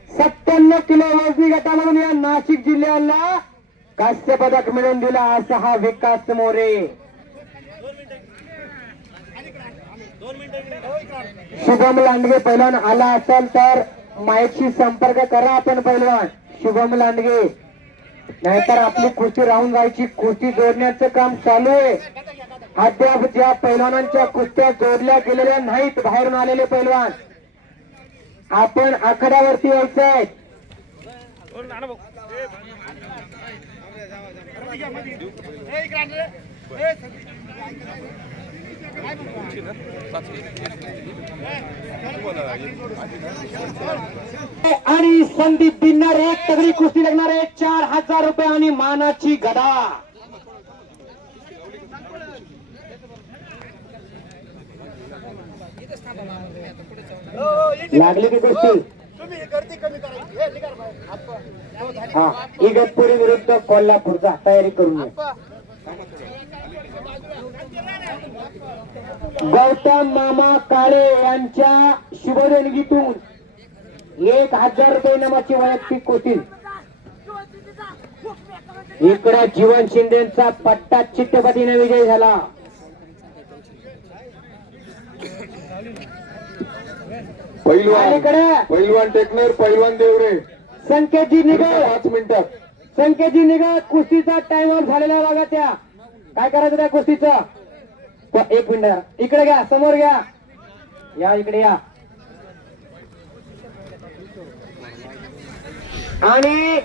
97 किलो वजनी गटामधून या नाशिक जिल्ह्याला कांस्य पदक मिळवून दिला असा हा विकास मोरे. शुभम लांडगे पैलवान आला असेल तर माईकशी संपर्क करा आपण पैलवान शुभम लांडगे, नाहीतर आपली कुस्ती राहून जायची. कुस्ती जोडण्याचं काम चालू आहे. अद्याप ज्या पैलवानांच्या कुस्त्या जोडल्या गेलेल्या नाहीत, बाहेरून आलेले पैलवान, आपण आखाड्यावरती यायचंय. आणि संदीप बिन्नार एक तगडी कुस्ती लागणार आहे. 4,000 रुपये आणि मानाची गदा. लागली की कुस्ती. हा, इगतपुरी विरुद्ध कोल्हापूरचा तयारी करून घ्या. गौतम मामा काळे यांच्या शुभदेणगीतून 1,000 रुपये इनामाची वैयक्तिक कुस्ती. इकडे जीवन शिंदेचा पट्टा चित्तपतीने विजय झाला. पैलवान टेकनर, पैलवान देवरे, संकेतजी निघा. 5 मिनिटात. संकेतजी निघा. कुस्तीचा टाइम आउट झालेला आहे बघा. त्या काय करायचं त्या कुस्तीचं. 1 मिनिट इकडे घ्या, समोर घ्या, या इकडे या. आणि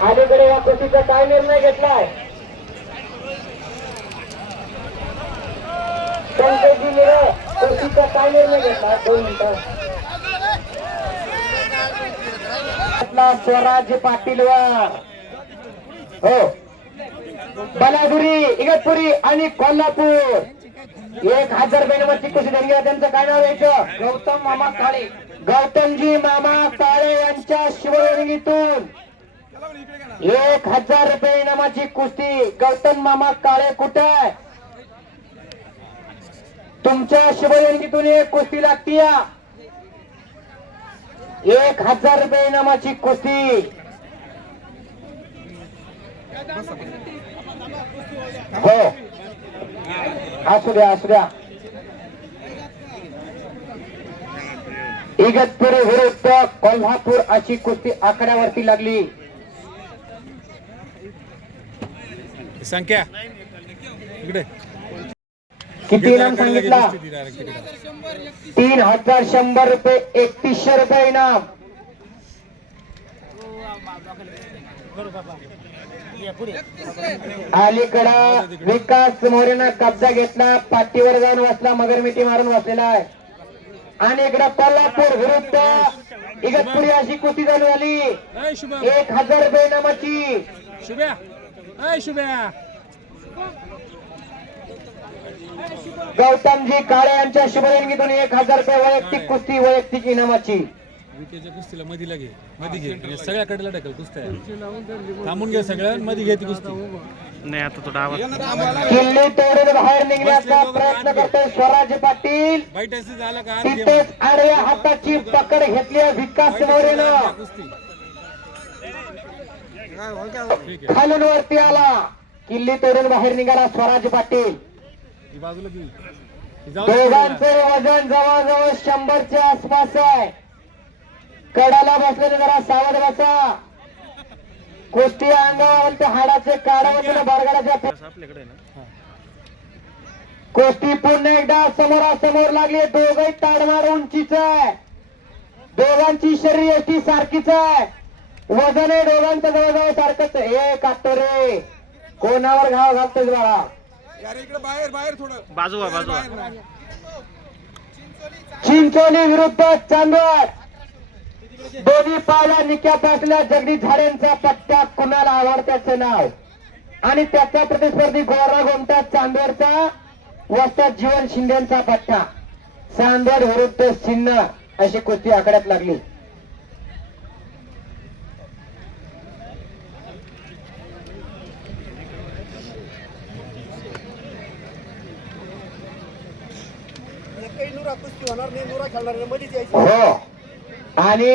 अलीकडे या कुस्तीचा काय निर्णय घेतलाय. कुस्तीचा काय निर्णय घेतला. 2 मिनिटं. स्वराज पाटीलवर हो, बलादुरी, इगतपुरी आणि कोल्हापूर 1,000 रुपये नंबरची कुस्ती देणगी. त्यांचं काय नाव यायचं. गौतम मामा काळे. गौतमजी मामा काळे यांच्या शिवदेणगीतून 1,000 रुपये इनामाची कुस्ती. गौतम मामा काळे कुठे आहे. तुमच्या शिवदेणगीतून एक कुस्ती लागती. 1,000 रुपये इनामाची कुस्ती. हो, असू द्या असू द्या. इगतपुरी विरुद्ध कोल्हापूर अशी कुस्ती आकड्यावरती लागली. संख्या इकडे किती इनाम सांगितला. 3,100 रुपये. 3100 रुपये इनाम. अलीकडा विकास मोरेनं कब्जा घेतला. पाठीवर जाऊन बसला, मगर मिठी मारून बसलेला आहे. आणि इकडे कोल्हापूर विरुद्ध इगतपुरी अशी कुस्ती चालू झाली. 1,000 रुपये इनामाची. शुभ्या शुभ्या गौतमजी काळे यांच्या शुभदेणगीतून 1,000 रुपये वैयक्तिक कुस्ती, वैयक्तिक इनामाची. विकेच्या कुस्तीला मधीला घे, मध्ये घे, सगळ्याकडे ढकल कुस्त्या थांबून घे, सगळ्या मध्ये घे ती कुस्ती. नाही आता तो डावा किल्ली तोडून बाहेर निघण्याचा प्रयत्न करतोय स्वराज पाटील. बैठक झाला का. तिथेच आडव्या हाताची पकड घेतली विकास मोरेनं. खालून वरती आला. किल्ली तोडून बाहेर निघाला स्वराज पाटील. बाजूला दोघांचे वजन जवळजवळ 100च्या आसपास आहे. कडाला बसलेले जरा सावध बसा. कुस्ती अंगावर हाडाचे काढावं बरगडाच्या. कुस्ती पुन्हा एकदा समोरासमोर लागली. दोघही ताडमाड उंचीच आहे. दोघांची शरीर यष्टी सारखीच आहे. वजन आहे दोघांचं जवळजवळ सारखंच. हे काटतो रे, कोणावर घाव घालतोय बाळा. बाजूला चिंचोली विरुद्ध चांदवड. दोन्ही पावला निक्या पासल्या जगदीश झाडेंचा पट्ट्या कुणाला आवडत्याचं नाव आणि त्याचा प्रतिस्पर्धी गोरा गोमटा चांदवडचा वस्ताद जीवन शिंदेचा पट्टा. चांदवड विरुद्ध सिन्नर. अशी कुस्ती आखाड्यात लागली. हो, आणि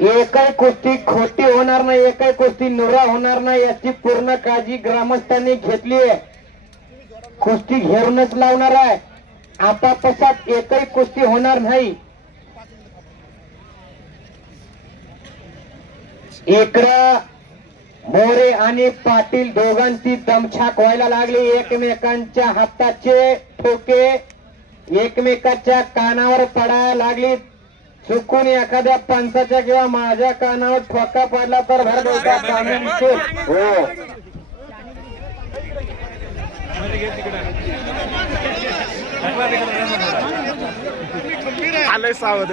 एकही कुस्ती खोटी होणार नाही, एकही कुस्ती नुरा होणार नाही याची पूर्ण काळजी ग्रामस्थांनी घेतली आहे. कुस्ती घेऊनच लावणार आहे. आपापसात एकही कुस्ती होणार नाही. इकडं मोरे आणि पाटील दोघांची दमछाक व्हायला लागली. एकमेकांच्या हाताचे ठोके एकमेकांच्या कानावर पडायला लागली. चुकून एखाद्या पंचाच्या किंवा माझ्या कानावर ठोका पडला तर भरभरचा कानून निघेल. हो, आलंय सावध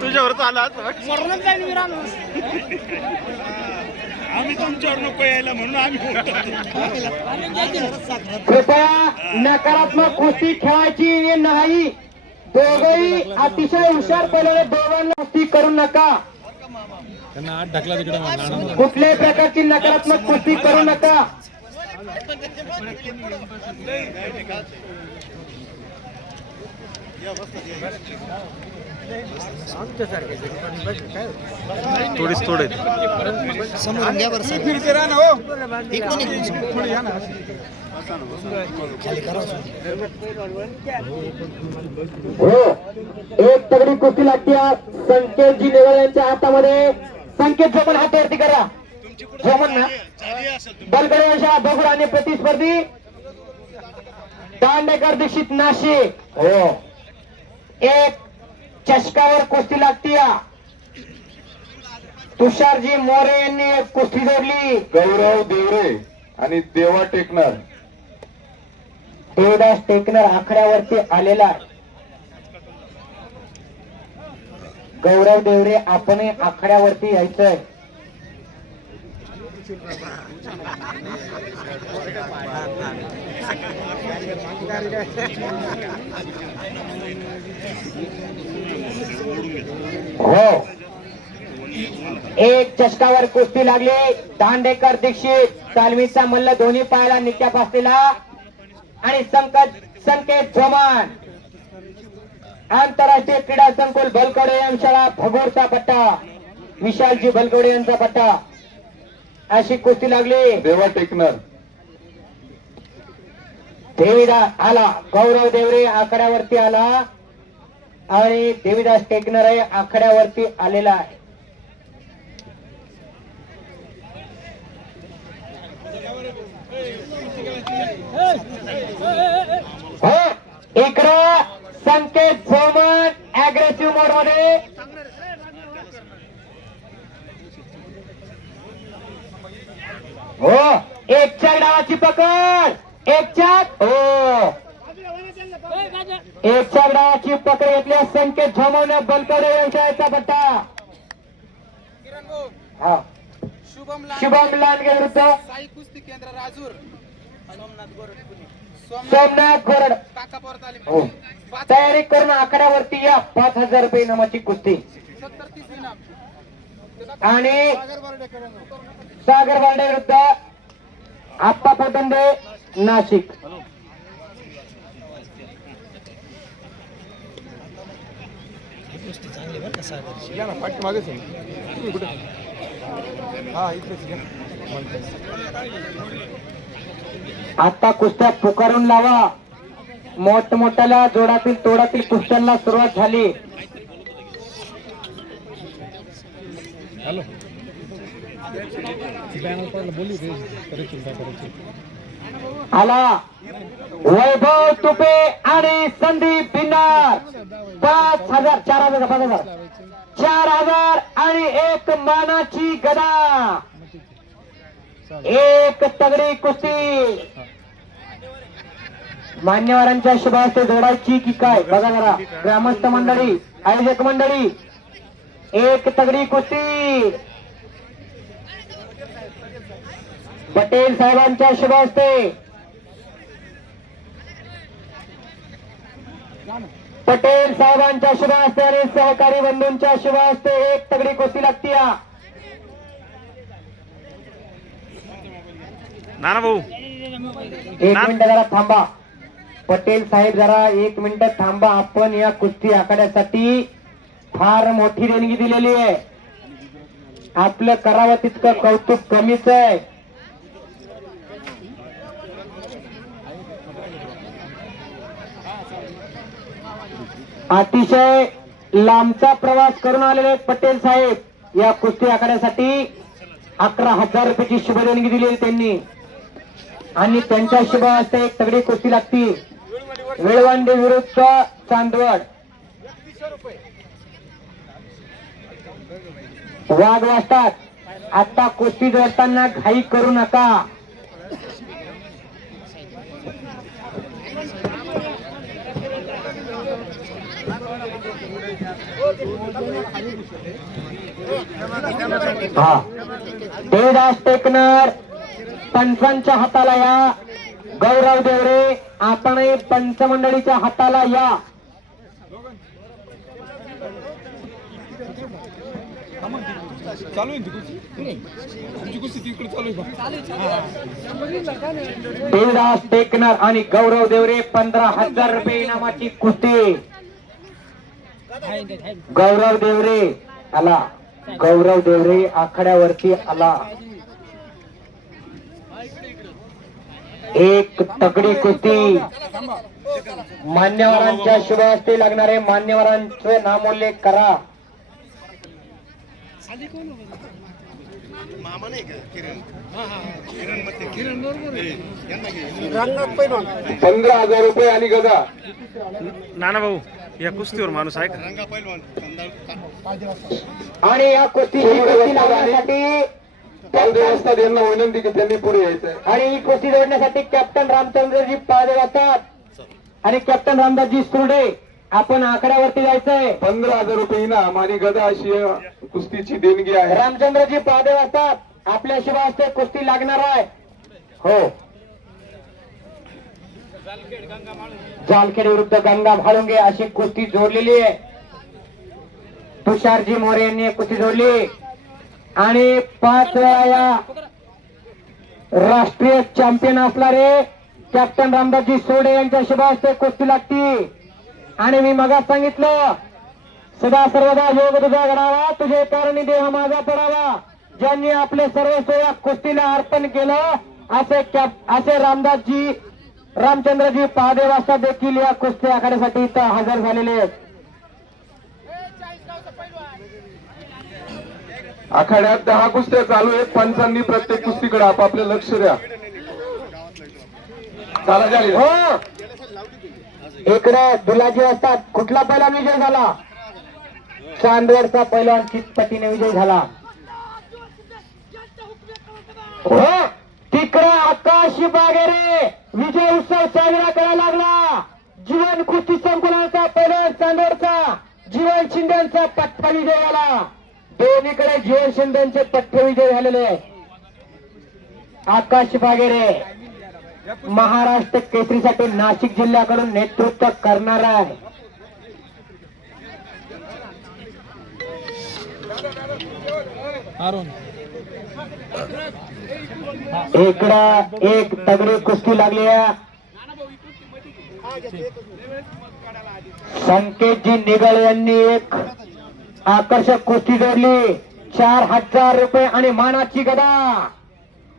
तुझ्यावर आला आम्ही तुमच्यावर नको यायला म्हणून आम्ही कृपया नकारात्मक कुस्ती खेळायची नाही. दोघही अतिशय हुशार पडलेले, दोघांना कुस्ती करू नका. त्यांना आत ढकला तिकडे. कुठल्याही प्रकारची नकारात्मक कुस्ती करू नका. थोडीच थोडे हो, एक तगडी कुस्ती लागते. संकेतजी नेवळ यांच्या हातामध्ये. संकेत जोमन हात वरती करा. जोमन ना बलगडे अशा बगुड आणि प्रतिस्पर्धी दांडेकर दीक्षित नाशिक. हो, एक चषकावर कुस्ती लागती. तुषारजी मोरे यांनी एक कुस्ती जोडली. गौरव देवरे आणि देवा टेकनर. देवदास टेकनर आखाड्यावरती आलेला आहे. गौरव देवरे आपण आखाड्यावरती यायचंय. हो, एक चषकावर कुस्ती लागली. दांडेकर दीक्षित तालमीचा मल्ल दोन्ही पायाला नित्याप असलेला आणि संकेत जोमान आंतरराष्ट्रीय क्रीडा संकुल बलकवडे यांच्याला भगोरचा पट्टा, विशालजी बलकवडे यांचा पट्टा अशी कुस्ती लागली. देवा टेकनर. देवीदास आला. गौरव देवरे आखाड्यावरती आला आणि देवीदास टेकनर आखाड्यावरती आलेला आहे. हो, इकडं संकेत जोमन अग्रेसिव्ह मोड मध्ये. हो, एक चाक डावाची पकड. एक चाक. हो, एक चाक डावाची पकड घेतली. संकेत झोमवण बलकवडे व्यवसायाचा पट्टा. हा, शुभम लांडगे विरुद्ध साई कुस्ती केंद्र राजूर सोमनाथ गोरड. हो, तयारी करून आखाड्यावरती या. 5,000 रुपये इनामाची कुस्ती. आणि सागर बारडे विरुद्ध आप्पा पोटंबे नाशिक. आता कुस्त्या पुकारून लावा. मोठमोठ्याला जोडातील तोडातील कुस्त्यांना सुरुवात झाली. हॅलो आला वैभव तुपे आणि संदीप भिन्नार. 5,000 4,000 5,000 4,000 आणि एक मानाची गदा. एक तगडी कुस्ती. मान्यवरांच्या शुभास्ते जोडायची की काय बघा जरा. ग्रामस्थ मंडळी, आयोजक मंडळी, एक तगडी कुस्ती. पटेल साहेबांच्या शुभास्ते पटेल साहेबांच्या शुभ हस्ते आणि सहकारी बंधूंच्या शुभ हस्ते एक तगडी कुस्ती लागती. नाना भाऊ एक मिनिट जरा थांबा. पटेल साहेब जरा एक मिनिट थांबा. आपण या कुस्ती आखाड्यासाठी फार मोठी देणगी दिलेली आहे. आपलं करावं तितकं कौतुक कमीच आहे. अतिशय लांबचा प्रवास करून आलेले पटेल साहेब या कुस्ती आखाड्यासाठी 11,000 रुपयाची शुभ देणगी दिली त्यांनी आणि त्यांच्या शुभ हस्ते एक तगडी कुस्ती लागती. वेळवंडी विरुद्ध चांदवड. वाघ वाजतात. आता कुस्ती जोडताना घाई करू नका. हा देवदास टेकनर पंचांच्या हाताला या. गौरव देवरे आपणही पंच मंडळीच्या हाताला या. देवदास टेकनर आणि गौरव देवरे 15,000 रुपये इनामाची कुस्ती. गौरव देवरे आला. गौरव देवरे आखाड्यावरती आला. एक तगडी कुस्ती. मान्यवरांच्या शुभ हस्ते लागणारे मान्यवरांचे नामोल्लेख करा. ₹15,000 आणि गदा. नाना भाऊ या कुस्तीवर माणूस आहे का? आणि या कुस्ती लागण्यासाठी देवस्थान यांना विनंती की त्यांनी पुढे यायचंय. आणि ही कुस्ती जोडण्यासाठी कॅप्टन रामचंद्रजी पादे वाचतात आणि कॅप्टन रामदासजी सुर्डे आपण आकड्यावरती जायचंय. ₹15,000 इनाम आणि गदा अशी कुस्तीची देणगी आहे. रामचंद्रजी पादे वाचतात. आपल्या शुभ हस्ते कुस्ती लागणार आहे. हो जालखेड विरुद्ध गंगा भाळुंगे अशी कुस्ती जोडलेली आहे. तुषारजी मोरे यांनी कुस्ती जोडली आणि 5 वेळा या राष्ट्रीय चॅम्पियन असणारे कॅप्टन रामदासजी सोडे यांच्या शुभ हस्ते कुस्ती लागती. आणि मी मगाच सांगितलं सदा सर्वदा योग तुझा घडावा, तुझे कारणी देह माझा पडावा. ज्यांनी आपले सर्वस्व या कुस्तीला अर्पण केलं असे रामचंद्रजी पहाडे वाजता देखील या कुस्ती आखाड्यासाठी इथं हजर झालेले आहेत. आखाड्यात 10 कुस्त्या चालू आहेत. पंचांनी प्रत्येक कुस्तीकडे आपापले लक्ष द्या. चला झाली. हो इकडे दुलाजी असतात. कुठला पहिलवान विजय झाला? चांदवडचा पहिलवान चितपटीने विजय झाला. हो तिकडे आकाश बागेरे विजय उत्सव साजरा करायला लागला. जीवन कुस्ती संकुलाचा पहिलवान चांदवडचा जीवन शिंदेचा पट्टा विजय झाला. दोन्हीकडे जीवन शिंदेचे पट्टे विजय झालेले. आकाश बागेरे महाराष्ट्र केसरीसाठी नाशिक जिल्ह्याकडून नेतृत्व करणार आहे. इकडं एक तगडी कुस्ती लागली आहे. संकेतजी निगळ यांनी एक आकर्षक कुस्ती जोडली. 4,000 रुपये आणि मानाची गदा.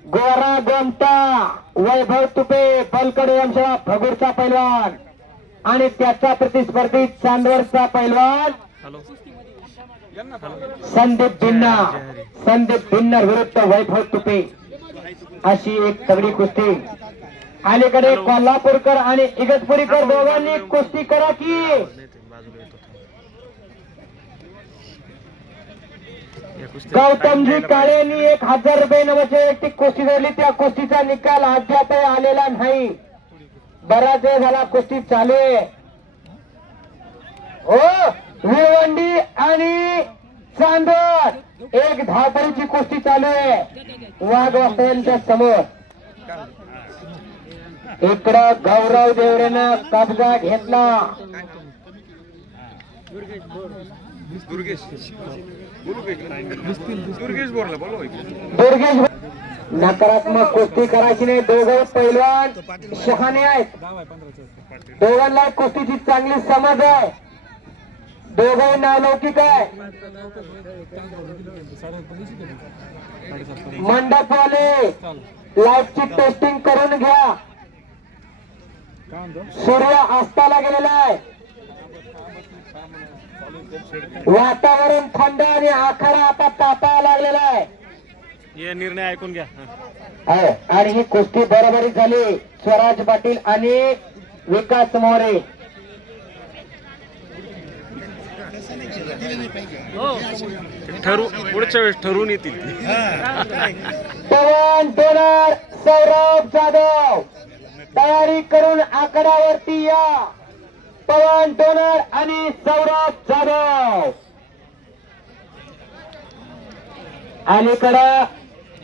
गोरा गोमटा वैभव तुपे बलकडे वंशा भगूरचा पैलवान आणि त्याचा प्रतिस्पर्धी चांदवडचा पैलवान संदीप भिन्नर विरुद्ध वैभव तुपे अशी एक तगडी कुस्ती. अलीकडे कोल्हापूरकर आणि इगतपुरीकर दोघांनी कुस्ती करा की. गौतमजी काळेंनी 1,000 रुपये नावाची वैयक्तिक कुस्ती जोडली. त्या कुस्तीचा निकाल अद्यापही आलेला नाही. बराच वेळ झाला कुस्ती चालू आहे. हो भिवंडी आणि चांदवड एक धावपळीची कुस्ती चालू आहे वाघ वास्तव्यांच्या समोर. इकडं गौरव देवरेनं कब्जा घेतला. दुर्गेश नकारात्मक कुस्ती करायची नाही. दोघं पैलवान शहाणे आहेत. दोघांना कुस्तीची चांगली समज आहे. दोघं नावलौकिक आहे. मंडपवाले लाईटची टेस्टिंग करून घ्या. सूर्य अस्ताला गेलेला आहे. वातावरण थंड आणि आखाडा आता तापायला लागलेला आहे. हे निर्णय ऐकून घ्या. आहे. आणि ही कुस्ती बरोबरी झाली. स्वराज पाटील आणि विकास मोरे. पुढच्या वेळेस ठरवून येतील. पवन डोनर सौरभ जाधव तयारी करून आकड्यावरती या. पवन डोनर आणि सौरभ जाधव. अलीकडे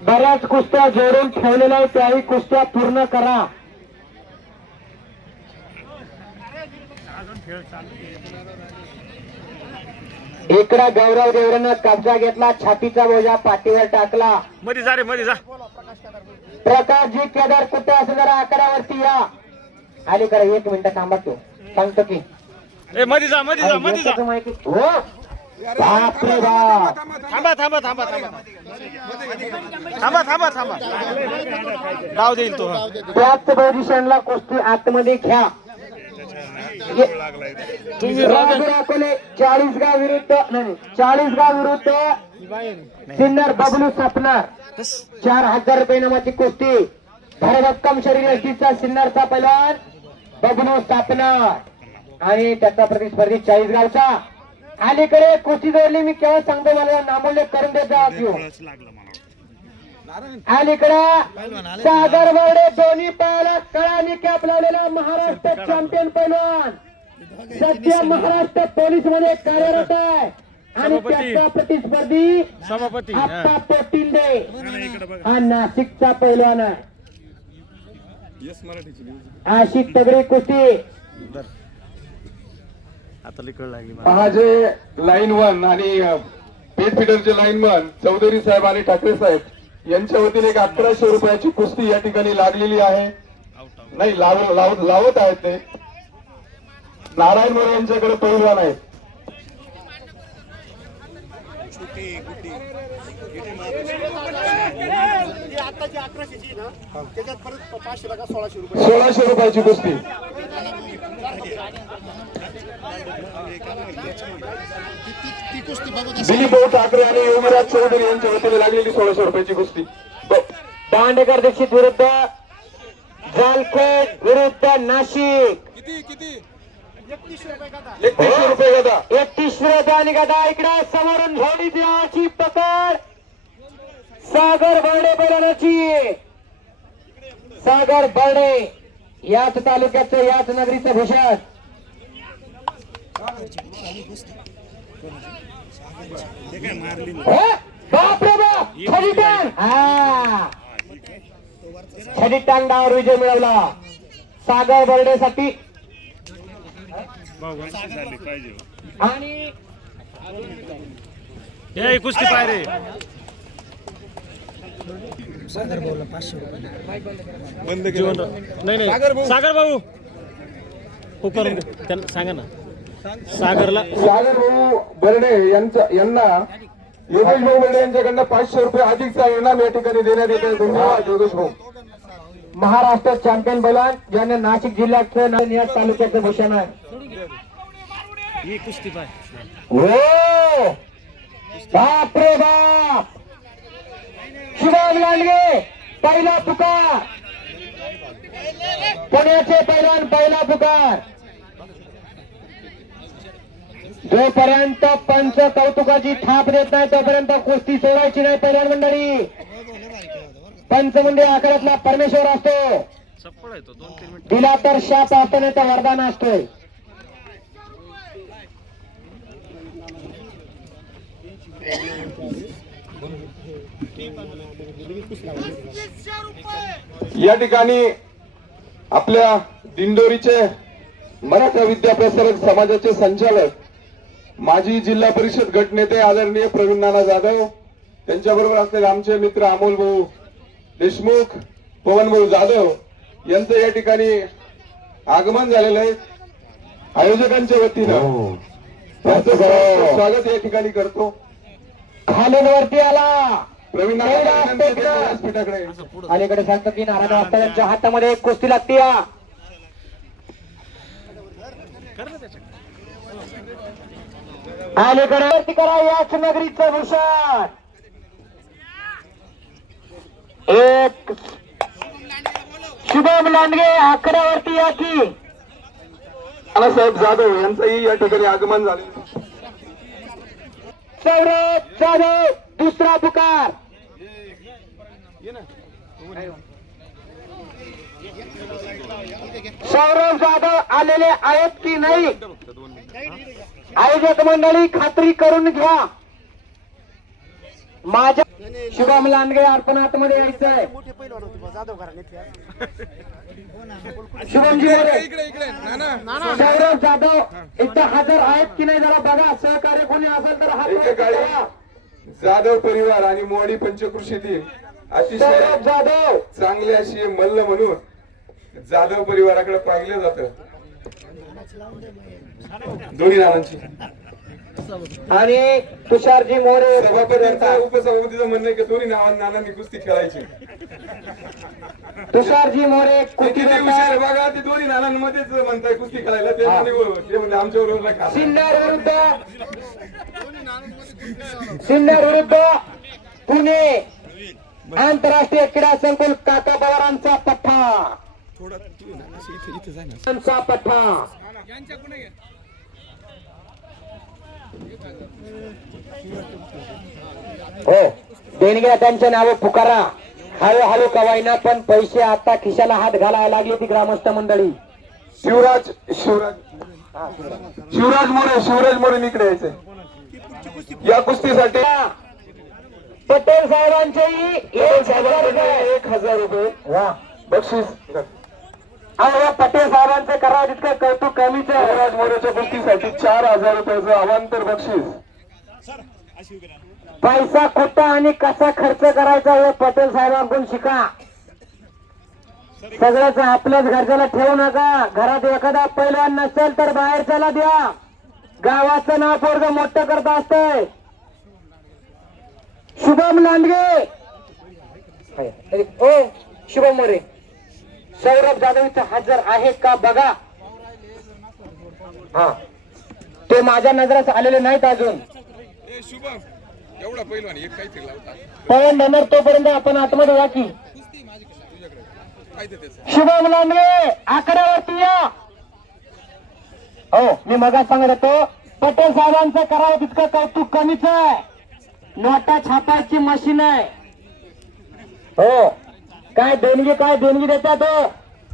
बऱ्याच कुस्त्या जोडून ठेवलेल्या आहेत. त्याही कुस्त्या पूर्ण करा. इकडे गौरव देवरेनं कब्जा घेतला. छातीचा बोजा पाठीवर टाकला. मध्ये जा रे, मध्ये जा. प्रकाशजी केदार कुठे असेल जरा आकड्यावरती या. अलीकडे 1 मिनिट थांबा. तू सांगतो की ए मध्ये जा, मध्ये जा, मध्ये जा. हो बापरे बाप. थांबा थांबा थांबा थांबा थांबा थांबा थांबा. डाव देईल तो. त्याच पोझिशनला कुस्ती आतमध्ये घ्या. अकोले 40 गाव विरुद्ध नाही 40 गाव विरुद्ध सिन्नर बबलू सपनार. 4000 रुपये नामाची कुस्ती. भरभक्कम शरीर यष्टीचा सिन्नरचा पैलवान बबलू सपनार आणि त्याचा प्रतिस्पर्धी 40 गावचा. अलीकडे कुस्ती जोडली. मी केव्हा सांगतो मला नामोल्लेख करून देत जा. अलीकडे सागर वर्डे दोन्ही पायाला कळानी कॅप लावलेला महाराष्ट्र चॅम्पियन पैलवान सध्या महाराष्ट्र पोलीस मध्ये कार्यरत आहे. आणि त्याचा प्रतिस्पर्धी सभापती आप्पा पोटिंदे हा नाशिकचा पैलवान आहे. अशी तगडी कुस्ती. आता लिकड लागली. पहा जे लाईन 1 आणि पेट फिडरचे लाईनमन चौधरी साहेब आणि ठाकरे साहेब यांच्या वतीने एक 1100 रुपयाची कुस्ती या ठिकाणी लागलेली आहे. नाही लावत आहेत ते. नारायण मोरे यांच्याकडे पैलवान आहेत. आताची 1100ची ना त्याच्यात परत 500 का 1600 रुपये. 1600 रुपयाची कुस्ती. ती कुस्ती बघू. दिलीप भाऊ ठाकरे आणि युवराज चौधरी यांच्या वतीने लागलेली 1600 रुपयाची कुस्ती. दांडेकर दीक्षित विरुद्ध जालखेड विरुद्ध नाशिक. 3100 रुपये गदा. 31 आणि गदा. इकडे समोरून झोडी द्याची पकड सागर बर्डे बैलाची. सागर बर्डे याच तालुक्याचं याच नगरीचं भूषण. बापरे बाप. छडी टांग. हा छडी टांग डावर विजय मिळवला सागर बर्डेसाठी. आणि हे कुस्ती पाय रे. नाही नाही सागर भाऊ हो करून दे. त्यांना सांगा ना सागरला. सागर भाऊ बर्डे यांना योगेश भाऊ बर्डे यांच्याकडनं 500 रुपये अधिकचा इनाम या ठिकाणी देण्यात येते. धन्यवाद योगेश भाऊ. महाराष्ट्र चॅम्पियन बैलान ज्याने नाशिक जिल्ह्याचं या तालुक्याचं भूषण आहे. ही कुस्ती पाय. हो बापरे बाप. शुभम लांडगे पहिला पुकार. पुण्याचे पैलवान पहिला पुकार. जोपर्यंत पंच कौतुकाची थाप देत नाही तोपर्यंत कुस्ती सोडायची नाही. पैलवान मंडळी पंच म्हणजे आकारातला परमेश्वर असतो. दिला तर शाप असतो नाही तर वरदान असतोय. या ठिकाणी आपल्या दिंडोरीचे मराठा विद्या प्रसारक समाजाचे संचालक माजी जिल्हा परिषद गटनेते आदरणीय प्रवीण नाना जाधव, त्यांच्याबरोबर असलेले आमचे मित्र अमोल भाऊ देशमुख, पवन भाऊ जाधव यांचं या ठिकाणी आगमन झालेलं आहे. आयोजकांच्या वतीनं त्यांचं स्वागत या ठिकाणी करतो. खालूनवरती आला प्रवीण नाना व्यासपीठाकडे. अलीकडे सांगतो की नारायण वाजता त्यांच्या हातामध्ये एक कुस्ती लागते. अलीकडे वरती करा याच नगरीचं भूषण. एक शुभम लांडगे आकड्यावरती या की नानासाहेब जाधव यांचंही या ठिकाणी आगमन झाले. सौरभ जाधव दुसरा पुकार. सौरभ जाधव आलेले आहेत की नाही आयोजक मंडळी खात्री करून घ्या. माझ्या शुभम लांडगे अर्पण आतमध्ये यायचं आहे. मोठे पैलवान होते बा, जाधव घराण्यातल्या. शुभमजी मोरे, सौरभ जाधव इथं हजर आहेत की नाही जरा बघा. सहकार्य कोणी असेल तर हात वर एकेकाळी करा. जाधव परिवार आणि मोडी पंचकृषीतील अतिशय सौरभ जाधव चांगले अशी मल्ल म्हणून जाधव परिवाराकडे पाहिलं जातं. दोन्ही नानांची आणि तुषारजी मोरे सभापतींचा उपसभापतीचं म्हणणं आहे की दोन्ही नानांनी कुस्ती खेळायची. तुषारजी मोरे ते किती हुशार आहे बघा. ते दोन्ही नानांमध्येच म्हणताय कुस्ती खेळायला. ते म्हणजे आमच्या बरोबर नका. सिन्नर विरुद्ध पुणे आंतरराष्ट्रीय क्रीडा संकुल काका पवारांचा पठ्ठा. पठ्ठा हो देणग्या त्यांच्या नावे पुकारा. हळूहळू कवायना पण पैसे आता खिशाला हात घालायला लागले ती ग्रामस्थ मंडळी. शिवराज मोरे इकडे यायचंय या कुस्तीसाठी. पटेल साहेबांचेही 1,000 रुपये वा बक्षीस. अहो या पटेल साहेबांचे करावं तितकं कौतुक कमीच आहे. शिवराज मोरेच्या कुस्तीसाठी 4,000 रुपयाचं अवांतर बक्षीस. पैसा कुठं आणि कसा खर्च करायचा हे पटेल साहेबांकडून शिका. सगळ्याच आपल्याच घरच्याला ठेवू नका. घरात एखादा पैलवान नसेल तर बाहेरच्याला द्या. गावाचं नाव पोरग मोठं करत असतंय. शुभम लांडगे ओ शुभम मोरे सौरभ जाधव इथं हजर आहे का बघा. हा ते माझ्या नजरात आलेले नाहीत अजून. एवढा पहिलवान एक काहीतरी लावता. पवन धनर तोपर्यंत आपण आतमध्ये या की. शुभम लांडगे आकड्यावरती या. हो मी मगाच सांगत होतो पटेल साहेबांचं करावं तितकं कौतुक कमीच आहे. नोटा छापायची मशीन आहे. हो काय देणगी देतात हो.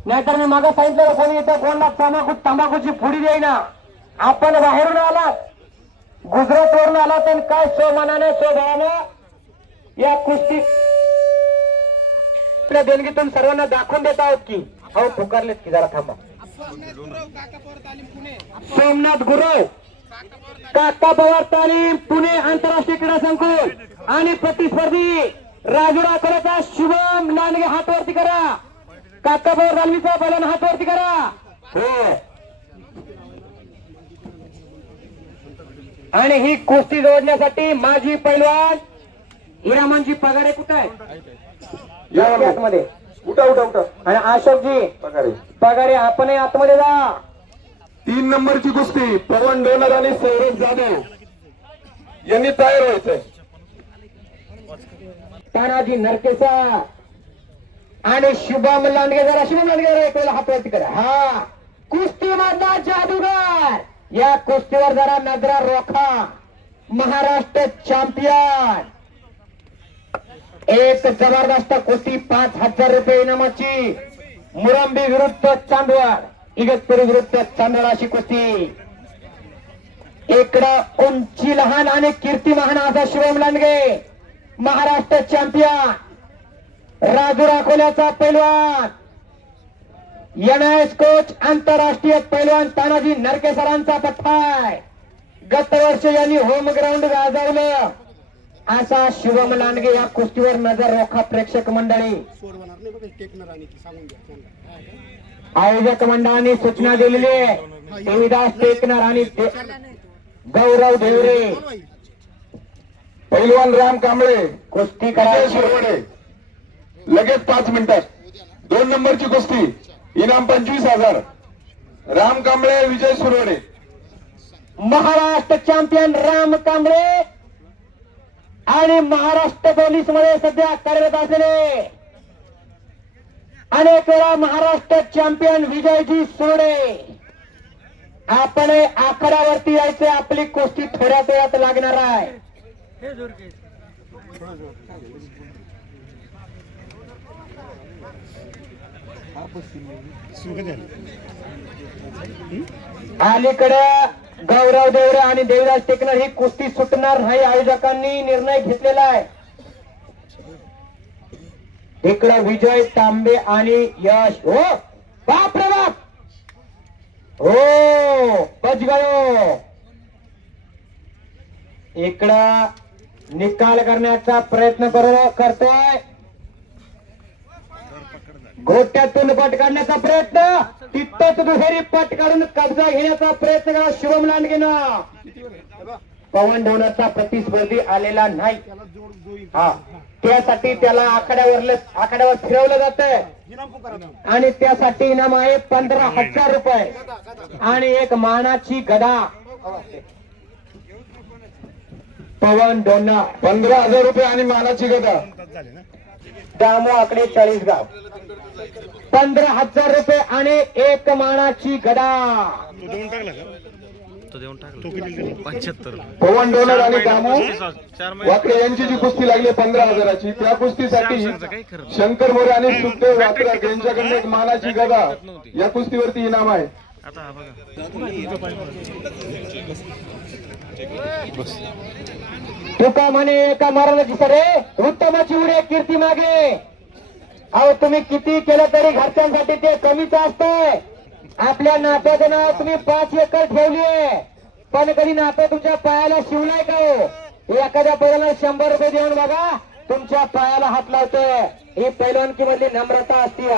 नाहीतर मी मागा सांगितलं कोणी इथं कोणाला तंबाखूची पुडी देईना. आपण बाहेरून आलात गुजरातवरून आला तर काय सोमानाने सोभावानं या कुस्ती आपल्या देणगीतून सर्वांना दाखवून देत आहोत की. हो पुकारलेत की जरा थांबा. सोमनाथ गुरव काका पवार तालीम पुणे आंतरराष्ट्रीय क्रीडा संकुल आणि प्रतिस्पर्धी राजुरा कलेचा शुभम लांडगे हात वरती करा. काका पवार तालमीचा पहिला हात वरती करा. हो आणि ही कुस्ती जोडण्यासाठी माझी पैलवान हिरामनजी पगारे कुठे आहे आतमध्ये. उठा आणि अशोकजी पगारे आपणही आतमध्ये जा. 3 नंबरची कुस्ती पवन डोनर आणि सौरभ जाधव यांनी तयार व्हायचंय. तानाजी नरकेसा आणि शुभम लांडगे जरा एक हात वरती करा. हा कुस्ती मधला जादूगार. या कुस्तीवर जरा नजरा रोखा. महाराष्ट्र चॅम्पियन. एक जबरदस्त कुस्ती 5,000 रुपये इनामाची. मुरंबी विरुद्ध चांदवड, इगतपुरी विरुद्ध चांदवड अशी कुस्ती. इकडं उंची लहान आणि कीर्ती महान असा शुभम लांडगे महाराष्ट्र चॅम्पियन. राजूर अकोल्याचा पैलवान एनआयएस कोच आंतरराष्ट्रीय पैलवान तानाजी नरके सरांचा पठ्ठा आहे. गत वर्षी यांनी होम ग्राउंड गाजवलं असा शुभम लांडगे या कुस्तीवर नजर रोखा प्रेक्षक मंडळी. सोडवणार नाही बघा टेकणार आणि ती सांगून द्या त्यांना. आयोजक मंडळाने सूचना दिलेली आहे. देवीदास टेकनर आणि गौरव देवरे. पैलवान राम कांबळे कुस्ती विजय करायची. सुरवणे लगेच 5 मिनिटात 2 नंबरची कुस्ती. इनाम 25,000. राम कांबळे विजय सुरवणे. महाराष्ट्र चॅम्पियन राम कांबळे आणि महाराष्ट्र पोलीस मध्ये सध्या कार्यरत असलेले अनेक वेळा महाराष्ट्र चॅम्पियन विजयजी सोडे. आपण आखाड्यावरती यायचे. आपली कुस्ती थोड्याच वेळात लागणार आहे. अलीकडे गौरव देवरे आणि देवराज टेकनर ही कुस्ती सुटणार नाही. आयोजकांनी निर्णय घेतलेला आहे. इकडं विजय तांबे आणि यश. हो बाप रे बाप. हो बच गयो. इकडं निकाल करण्याचा प्रयत्न करतोय. गोट्यातून पट काढण्याचा प्रयत्न. तिथंच दुहेरी पट काढून कब्जा घेण्याचा प्रयत्न करा शुभम लांडगेनं. पवन ढोणाचा प्रतिस्पर्धी आलेला नाही. हा त्यासाठी त्याला आखाड्यावर फिरवलं जातंय आणि त्यासाठी इनाम आहे 15,000 रुपये आणि एक मानाची गदा. पवन ढोणा 15,000 रुपये आणि मानाची गदा. दामो आकडे 40 गाव. 15,000 रुपये आणि एक मानाची गदा. पवन डोनर आणि दामू वाकडे यांची जी कुस्ती लागली 15,000ची त्या कुस्तीसाठी शंकर मोरे आणि सुखदेव वाकरात यांच्याकडून एक मानाची गदा या कुस्तीवरती इनाम आहे. तुका म्हणे एका महाराजाची सरे उत्तमाची उडे कीर्ती मागे. अहो तुम्ही किती केलं तरी घरच्यांसाठी ते कमीच असतंय. आपल्या नात्याचं नाव तुम्ही 5 एकर ठेवलीये पण कधी नातं तुमच्या पायाला शिवलाय का हो? एखाद्या पहिल्याला 100 रुपये देऊन बघा तुमच्या पायाला हात लावतोय. ही पैलवानकी मधली नम्रता असते.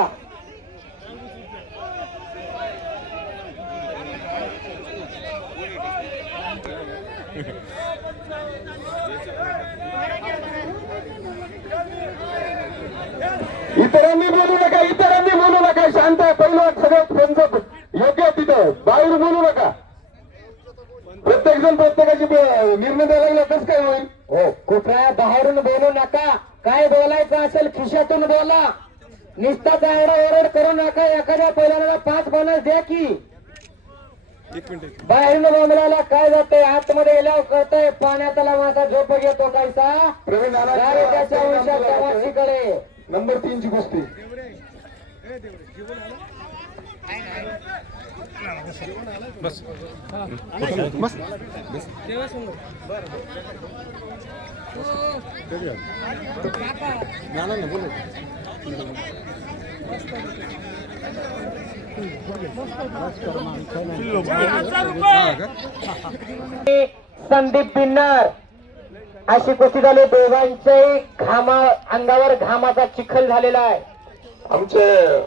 इतरांनी बोलू नका. शांत पहिलं सगळं योग्य आहे. तिथं बाहेर बोलू नका. प्रत्येक जण प्रत्येकाची निर्णय द्यायला लागला कसं काय होईल? हो कुठल्या बाहेरून बोलू नका. काय बोलायचं असेल खिशातून बोला. निस्ता चांगला ओरड करू नका. एखाद्या पहिल्याला 5 बोनस द्या की. बाहेरून बोंबलायला काय जातंय? आतमध्ये गेल्यावर कळतंय पाण्यातला मासा झोप घेतो कायसा. प्रवीण त्याच्या वंशात तमाशीकडे. नंबर 3 ची कुस्ती. संदीप बिन्नर अशी कुस्ती झाली. दोघांच्याही अंगावर घामाचा चिखल झालेला आहे. आमच्या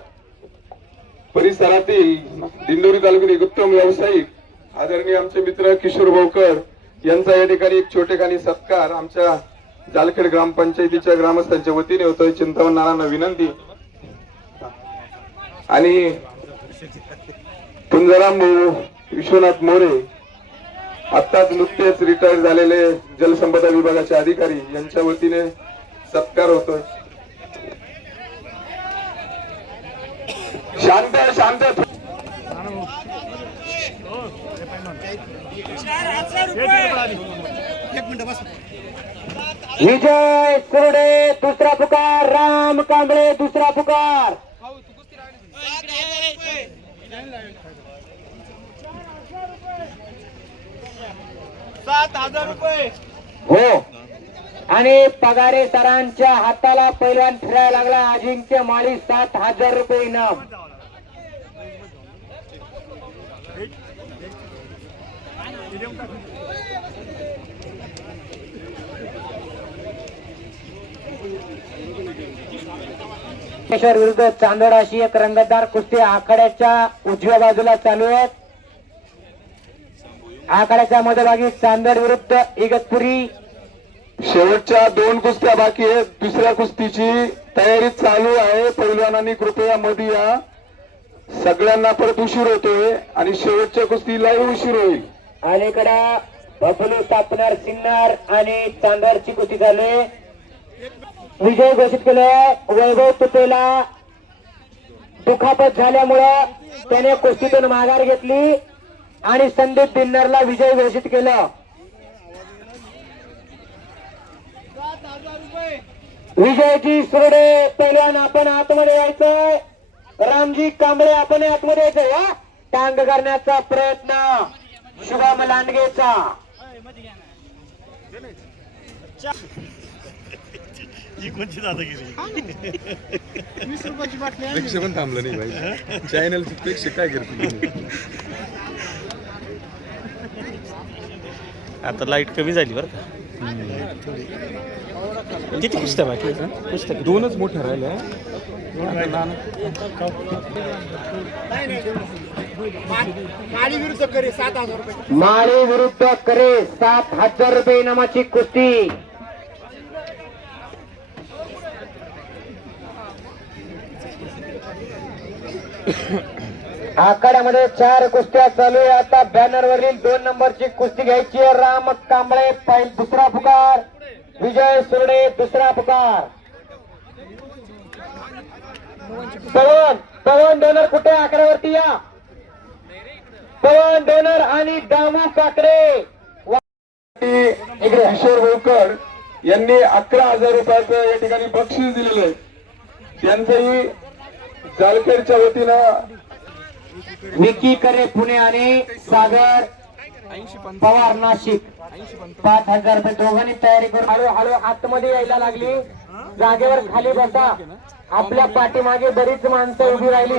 परिसरातील दिंडोरी तालुक्यातील उत्तम व्यावसायिक आदरणीय आमचे मित्र किशोर भाऊकर यांचा या ठिकाणी एक छोटेखानी सत्कार आमच्या जालखेड ग्रामपंचायतीच्या ग्रामस्थांच्या वतीने होतोय. चिंतामण नानांना विनंती. आणि पुंजाराम भाऊ विश्वनाथ मोरे आत्ताच नुकतेच रिटायर झालेले जलसंपदा विभागाचे अधिकारी यांच्या वतीने सत्कार होतोय. शांत विजय सुरडे दुसरा पुकार. राम कांबळे दुसरा पुकार. हो आणि पगारे सरांच्या हाताला पहिल्यान फिरायला लागला. अजिंक्य माळी 7,000 रुपये इनाम. केशर विरुद्ध चांदोड अशी एक रंगतदार कुस्ती आखाड्याच्या उजव्या बाजूला चालू आहे. आखाड्याच्या मध्यभागी चांदोड विरुद्ध इगतपुरी. शेवटच्या 2 कुस्त्या बाकी आहेत. दुसऱ्या कुस्तीची तयारी चालू आहे. पैलवानांनी कृपया मध्ये या. सगळ्यांना परत उशीर होतोय आणि शेवटच्या कुस्तीलाही उशीर होईल. अलीकडे बबलू स्थापनार सिन्नर आणि चांदोडची कुस्ती चालू आहे. विजय घोषित केलाय. वैभव तुपेला दुखापत झाल्यामुळं त्याने कुस्तीतून माघार घेतली आणि संदीप बिन्नरला विजय घोषित केलं. विजयजी सुरडे पहिल्यान आपण आतमध्ये यायचंय. रामजी कांबळे आपण आतमध्ये यायचंय. टांग करण्याचा प्रयत्न शुभम लांडगेचा. प्रेक्षक पण थांबलं नाही भाई. चॅनल प्रेक्षक काय करते. आता लाईट कमी झाली बरं का. किती कुस्त्या बाकी कुस्त्या 2च मोठ्या राहिल्या. माळी विरुद्ध करे 7,000 रुपये. माळी विरुद्ध करे 7,000 रुपये इनामाची कुस्ती. आखाड्यामध्ये 4 कुस्त्या चालू आहे. आता बॅनर वरील 2 नंबरची कुस्ती घ्यायची आहे. राम कांबळे दुसरा पुकार, विजय सुरडे दुसरा पुकार. पवन डोनर कुठे आकड्यावरती या. पवन डोनर आणि दामू काकडे. किशोर होळकर यांनी 11,000 रुपयाचं या ठिकाणी बक्षीस दिलेलं आहे. त्यांचंही जालखेडच्या वतीनं विकी करे पुणे आणि सागर पवार नाशिक 5,000 रुपये दोघांनी तयारी करून हळूहळू आतमध्ये यायला लागली. जागेवर खाली बसा. आपल्या पाठीमागे बरीच माणसं उभी राहिली.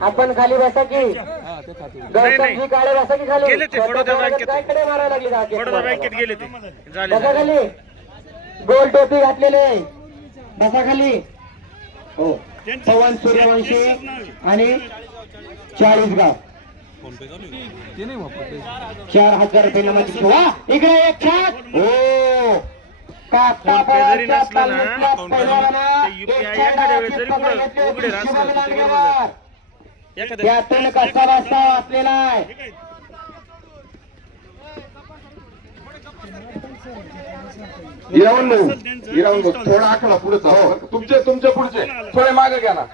आपण खाली बसा की गौतमजी काळे बसा की खाली. काय कडे मारायला लागली बँकेत गेले ते बसा खाली. गोल टोपी घातलेले बसा खाली. हो पवन सूर्यवंशी आणि 40 गाव 4,000 रुपये नमाची. इकडे एक छाक. हो त्यातून कसा वाजता वाचलेला आहे. थोडा आठवडा पुढे जाऊ. तुमच्या पुढचे थोडे मागे घ्या ना.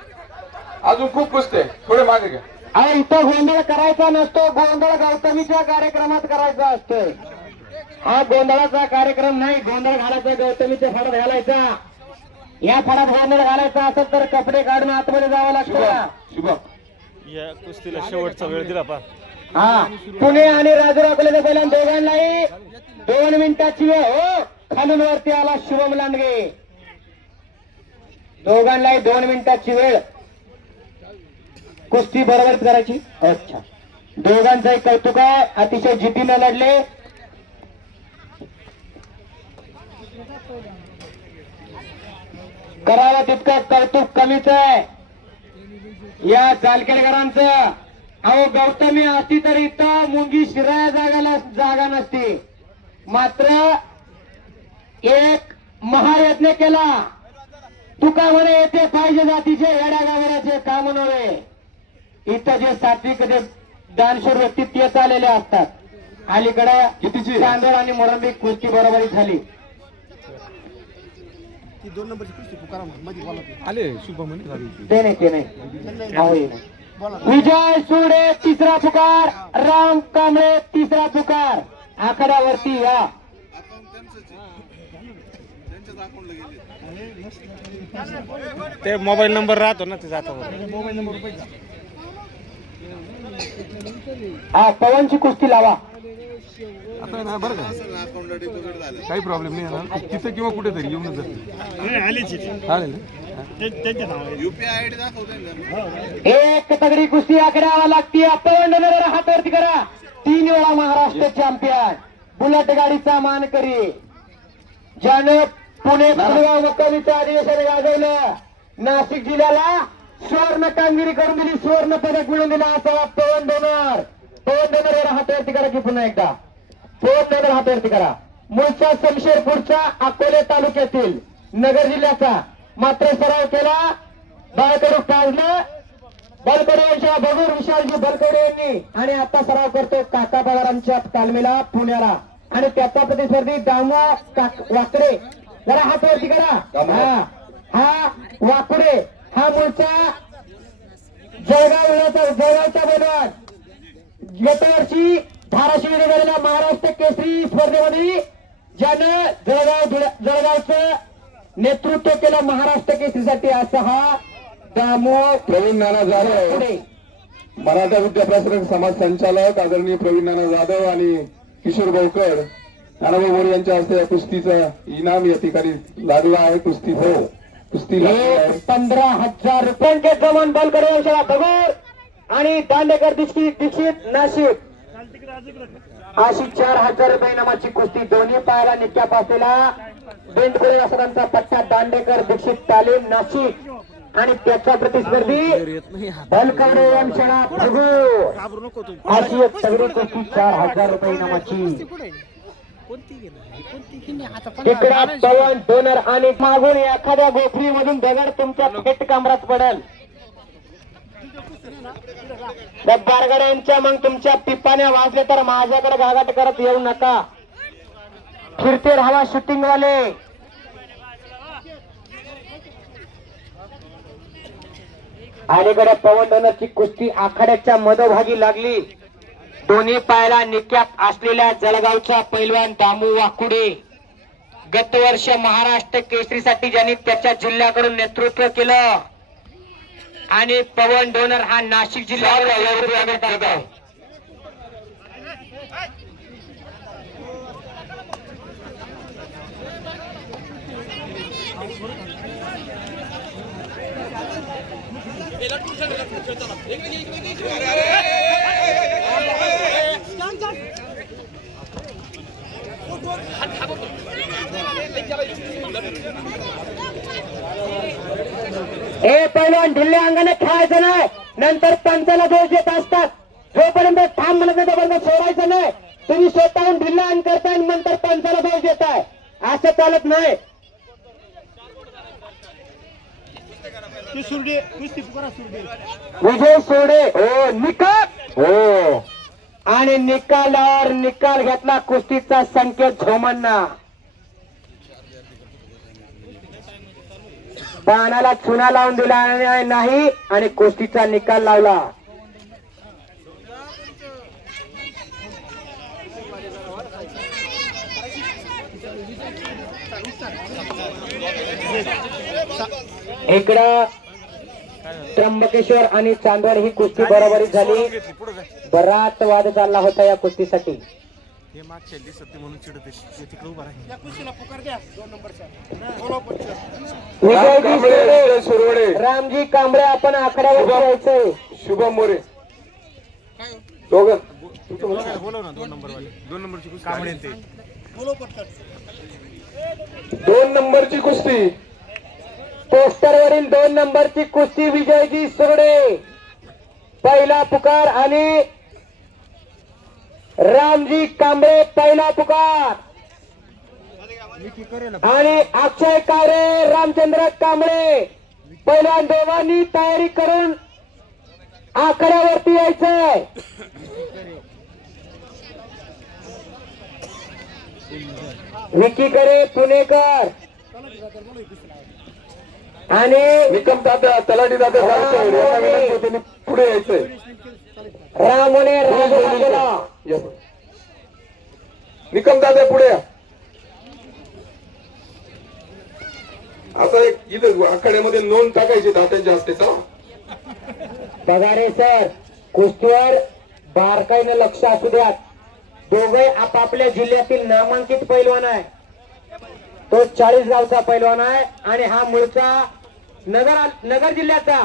अजून खूप कुस्ते थोडे मागे घ्या. अरे इथं गोंधळ करायचा नसतो. गोंधळ गौतमीच्या कार्यक्रमात करायचा असतोय. हा गोंधळाचा कार्यक्रम नाही. गोंधळ घालायचा गौतमीच्या फडात घालायचा. या फडात गोंधळ घालायचा असेल तर कपडे काढून आतमध्ये जावं लागतं. या कुस्तीला शेवटचा वेळ दिला पा. हा पुणे आणि राजूर अकोल्याच्या पहिल्यांदा दोघांनाही 2 मिनिटाची वेळ. हो खालून वरती आला शुभम लांडगे. दोघांनाही 2 मिनिटाची वेळ. कुस्ती बरोबर करायची. अच्छा दोघांचं एक कौतुक आहे. अतिशय जिद्दीने लढले. करावं तितकं कौतुक कमीच आहे या जालखेडकरांचं. अहो गौतमी असती तर इथं मुंगी शिराया जागा नसती. मात्र एक महायज्ञ केला. तुका म्हणे येथे पाहिजे जातीचे येड्या गावराचे काम नव्हे. इथं जे सात्विक दानशूर व्यक्ती तेच आलेले असतात. अलीकडे कितीची चांदोड आणि मोरंबी कुस्ती बरोबरी झाली. ती 2 नंबरची कुस्ती पुकारा मध्ये बोला. आले शुभम ते नाही. विजय सुरडे तिसरा पुकार, राम कांबळे तिसरा पुकार. आखाड्यावरती या. ते मोबाईल नंबर राहतो ना ते जातो. हा पवनची कुस्ती लावा. आता ना बरं का काही प्रॉब्लेम नाही येणार. तिथं किंवा कुठेतरी येऊन चालेल. एक तगडी कुस्ती आकड्यावा लागती. पवन डोनर हातावरती करा. 3 वेळा महाराष्ट्र चॅम्पियन बुलेट गाडीचा मानकरी ज्यानं पुणे फुलगाव मुक्कामीचं अधिवेशन गाजवलं. नाशिक जिल्ह्याला सुवर्ण कामगिरी करून दिली, सुवर्ण पदक मिळवून दिला असा पवन डोनर. पवन डोनर याला हातावरती करा की पुन्हा एकदा. पवन डोनर हातावरती करा. मूळचा शमशेरपूरचा अकोले तालुक्यातील नगर जिल्ह्याचा मात्र सराव केला. बाळकडू काढलं बलकवडे यांच्या बघून विशालजी बलकवडे यांनी आणि आता सराव करतो काका पवारांच्या तालमीला पुण्याला आणि त्याचा प्रतिस्पर्धी दामू वाकडे. जरा हातावरती करा. हा वाकडे हा मूळचा जळगावचा बैलवान. गत वर्षी धाराशिव झालेल्या महाराष्ट्र केसरी स्पर्धेमध्ये ज्यानं जळगावचं नेतृत्व केलं महाराष्ट्र केसरीसाठी असा हा दामू प्रवीण नाना जाधव, मराठा विद्याप्रसारक समाज संचालक आदरणीय प्रवीण नाना जाधव आणि किशोर भाऊकर नानाभाऊ मोरे यांच्या हस्ते या कुस्तीचा इनाम या ठिकाणी लागला आहे. कुस्ती 15,000 रुपयांचे जमान बलकडे यांच्या बघूर आणि दांडेकर दीक्षित नाशिक अशी 4,000 रुपये इनामाची कुस्ती. दोन्ही पायाला निक्याप असलेला बेंडपुरे असरांचा पट्टा दांडेकर दीक्षित तालीम नाशिक आणि त्याचा प्रतिस्पर्धी बलकवडे यांच्या बघूर अशी एक सगळी कुस्ती 4,000 रुपये इनामाची. तिकडा पवन डोनर आणि मागून एखाद्या गोफरी मधून दगड तुमच्या थेट कामरात पडेल. बारगड्यांच्या मग तुमच्या पिपाने वाजले तर माझ्याकडे गागाट करत येऊ नका. फिरते राहा शूटिंग वाले. अलीकडे पवन डोनरची कुस्ती आखाड्याच्या मधोभागी लागली. दोन्ही पायाला निक्याप असलेल्या जळगावचा पैलवान दामू वाकुडे गत वर्ष महाराष्ट्र केसरीसाठी ज्यांनी त्याच्या जिल्ह्याकडून नेतृत्व केलं आणि पवन डोनर हा नाशिक जिल्ह्यावर. ए पैलवान ढिल्ल्या अंगाने खेळायचं नाही. नंतर पंचाला दोष देत असतात. जोपर्यंत ठाम म्हणत नाही तोपर्यंत सोडायचं नाही. तुम्ही स्वतःहून ढिल्ला अंग करताय आणि नंतर पंचाला दोष देताय असं चालत नाही. विजय सोडे हो निकाल हो आणि निकालावर निकाल घेतला. कुस्तीचा संकेत झोमण्णा. पानाला चुना लावून दिला नाही आणि कुस्तीचा निकाल लावला. इकडं त्र्यंबकेश्वर आणि चांदवड ही कुस्ती बरोबरी झाली. बराच वाद चालला होता या कुस्तीसाठी. रामजी कांबळे आपण आकड्यावर यायचंय. शुभम मोरे दोघं दोन नंबरची कुस्ती. पोस्टरवरील 2 नंबरची कुस्ती विजयजी सुरडे पहिला पुकार आणि रामजी कांबळे पहिला पुकार आणि अक्षय कावरे रामचंद्र कांबळे पहिल्या दोघांनी तयारी करून आकड्यावरती यायचंय. विकीकडे पुणेकर आणि निकम दादा तलाठी दादा त्यांनी पुढे यायचंय. रामोने निकम दादा पुढे या. आता एक इथं आखाड्यामध्ये नोंद टाकायची दात्यांच्या हस्ते. बघा रे सर, कुस्तीवर बारकाईनं लक्ष असू द्या. दोघे आपापल्या जिल्ह्यातील नामांकित पैलवान आहे. तो 40 गावचा पैलवान आहे आणि हा मूळचा नगर जिल्ह्याचा,